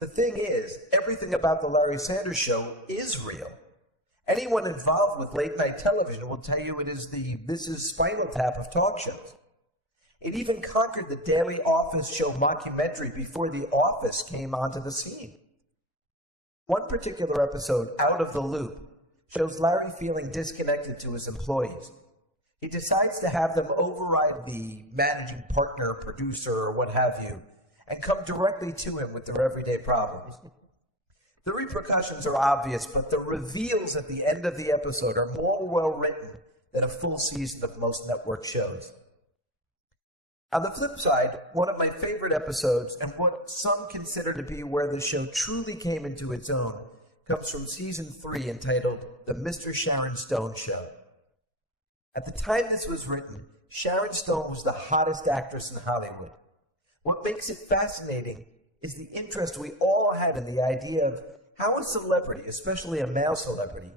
The thing is, everything about the Larry Sanders Show is real. Anyone involved with late-night television will tell you it is the This Is Spinal Tap of talk shows. It even conquered the Daily Office show mockumentary before The Office came onto the scene. One particular episode, Out of the Loop, shows Larry feeling disconnected to his employees. He decides to have them override the managing partner, producer, or what have you, and come directly to him with their everyday problems. The repercussions are obvious, but the reveals at the end of the episode are more well-written than a full season of most network shows. On the flip side, one of my favorite episodes, and what some consider to be where the show truly came into its own, comes from Season 3 entitled The Mr. Sharon Stone Show. At the time this was written, Sharon Stone was the hottest actress in Hollywood. What makes it fascinating is the interest we all had in the idea of how a celebrity, especially a male celebrity,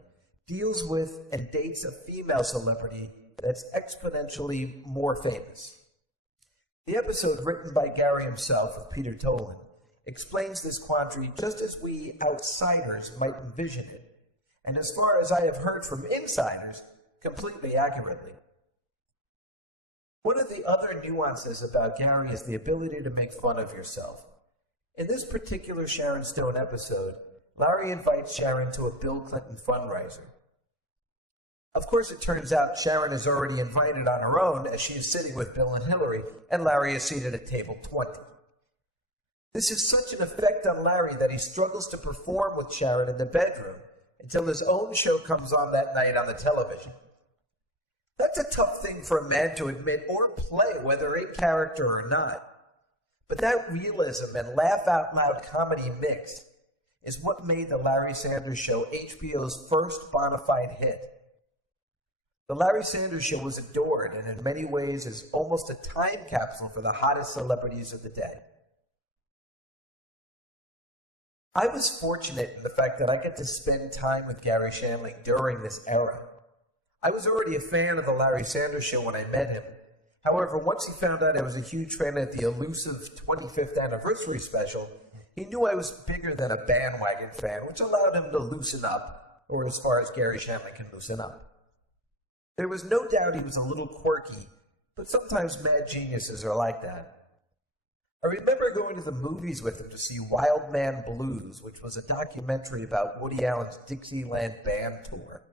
deals with and dates a female celebrity that's exponentially more famous. The episode, written by Gary himself with Peter Tolan, explains this quandary just as we outsiders might envision it, and as far as I have heard from insiders, completely accurately. One of the other nuances about Gary is the ability to make fun of yourself. In this particular Sharon Stone episode, Larry invites Sharon to a Bill Clinton fundraiser. Of course, it turns out Sharon is already invited on her own as she is sitting with Bill and Hillary, and Larry is seated at table 20. This is such an effect on Larry that he struggles to perform with Sharon in the bedroom until his own show comes on that night on the television. That's a tough thing for a man to admit or play, whether in character or not. But that realism and laugh-out-loud comedy mix is what made The Larry Sanders Show HBO's first bona fide hit. The Larry Sanders Show was adored and in many ways is almost a time capsule for the hottest celebrities of the day. I was fortunate in the fact that I got to spend time with Gary Shandling during this era. I was already a fan of The Larry Sanders Show when I met him. However, once he found out I was a huge fan of the elusive 25th anniversary special, he knew I was bigger than a bandwagon fan, which allowed him to loosen up, or as far as Gary Shandling can loosen up. There was no doubt he was a little quirky, but sometimes mad geniuses are like that. I remember going to the movies with him to see Wild Man Blues, which was a documentary about Woody Allen's Dixieland band tour.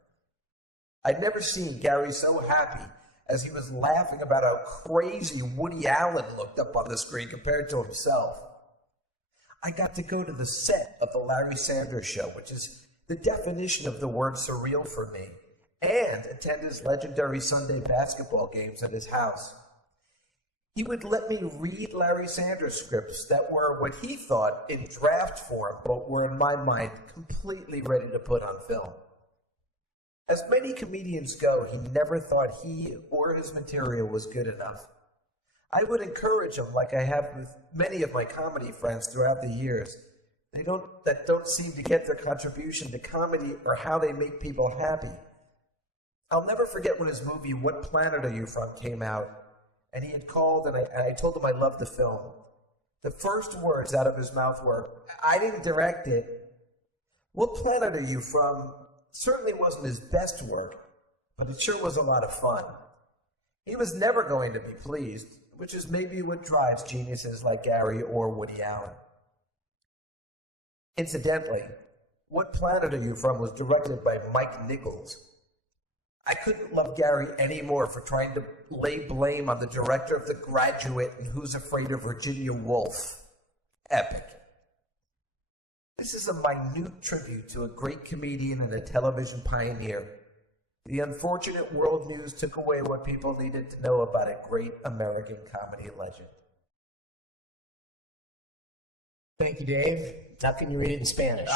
I'd never seen Gary so happy as he was laughing about how crazy Woody Allen looked up on the screen compared to himself. I got to go to the set of The Larry Sanders Show, which is the definition of the word surreal for me, and attend his legendary Sunday basketball games at his house. He would let me read Larry Sanders scripts that were what he thought in draft form, but were in my mind completely ready to put on film. As many comedians go, he never thought he or his material was good enough. I would encourage him, like I have with many of my comedy friends throughout the years, that don't seem to get their contribution to comedy or how they make people happy. I'll never forget when his movie What Planet Are You From came out, and he had called, and I told him I loved the film. The first words out of his mouth were, "I didn't direct it." What Planet Are You From certainly wasn't his best work, but it sure was a lot of fun. He was never going to be pleased, which is maybe what drives geniuses like Gary or Woody Allen. Incidentally, What Planet Are You From was directed by Mike Nichols. I couldn't love Gary anymore for trying to lay blame on the director of The Graduate and Who's Afraid of Virginia Woolf. Epic. This is a minute tribute to a great comedian and a television pioneer. The unfortunate world news took away what people needed to know about a great American comedy legend. Thank you, Dave. How can you read it in Spanish?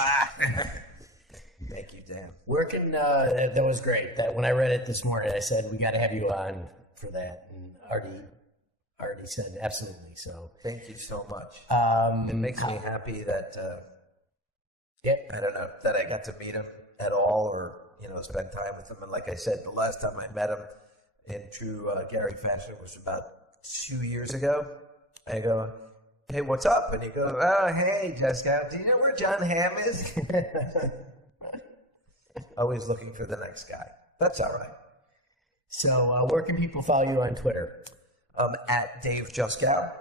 Thank you, Dan. That was great. That when I read it this morning, I said we got to have you on for that, and Artie said absolutely. So thank you so much. It makes me happy that I don't know that I got to meet him at all, or spend time with him. And like I said, the last time I met him in true Gary fashion was about 2 years ago. I go, "Hey, what's up?" And he goes, "Oh, hey, Jessica, do you know where John Hamm is?" Always looking for the next guy. That's all right. So where can people follow you on Twitter? At Dave Juskow.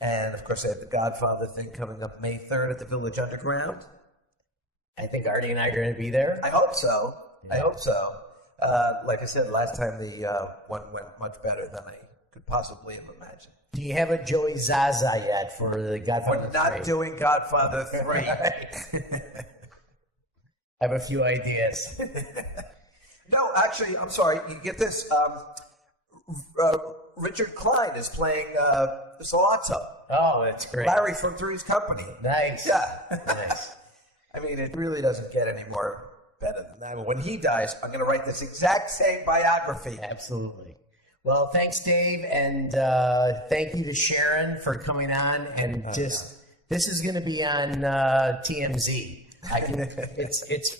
And, of course, I have the Godfather thing coming up May 3rd at the Village Underground. I think Artie and I are going to be there. I hope so. Yeah. I hope so. Like I said, last time the one went much better than I could possibly have imagined. Do you have a Joey Zaza yet for the Godfather 3? We're not doing Godfather 3. I have a few ideas. No, actually, I'm sorry. You get this. Richard Klein is playing Zalazzo. Oh, that's great. Larry from Three's Company. Nice. Yeah. Nice. I mean, it really doesn't get any more better than that. When he dies, I'm going to write this exact same biography. Absolutely. Well, thanks, Dave, and thank you to Sharon for coming on. And this is going to be on TMZ. It's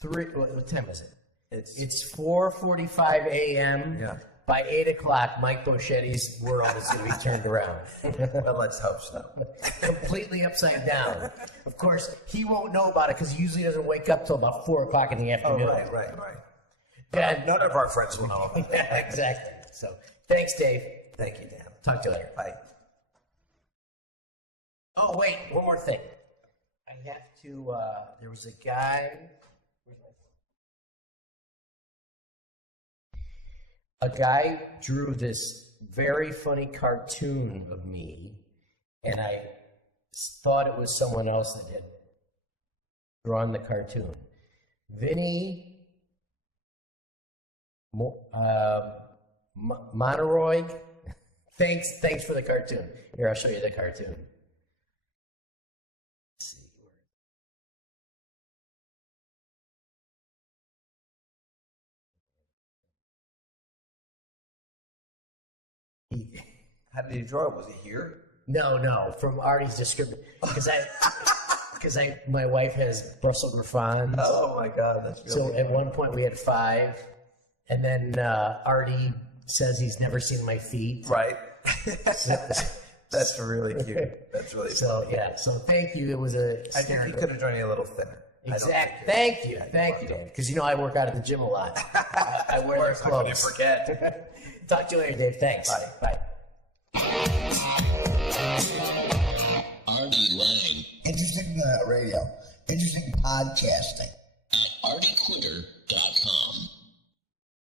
3. What time is it? It's 4:45 a.m. Yeah. By 8 o'clock, Mike Boschetti's world is going to be turned around. Well, let's hope so. Completely upside down. Of course, he won't know about it because he usually doesn't wake up till about 4 o'clock in the afternoon. Oh, right. Dan, none of our friends will know. Yeah, exactly. So, thanks, Dave. Thank you, Dan. Talk to you later. Bye. Oh, wait, one more thing. I have to, there was a guy. A guy drew this very funny cartoon of me, and I thought it was someone else that had drawn the cartoon. Vinny Monteroy, thanks for the cartoon. Here, I'll show you the cartoon. Let's see. How did he draw it? Was he here? No, from Artie's description. Because my wife has Brussels griffons. Oh my God, that's really so funny. at one point we had 5, and then Artie says he's never seen my feet. Right. That's really cute. That's really so funny. yeah. So thank you. It was a. I think he could have drawn you a little thinner. Exactly. Thank you, Dave. Because I work out at the gym a lot. I wear their clothes. I forget. Talk to you later, Dave. Thanks. Bye. Interesting radio. Interesting podcasting.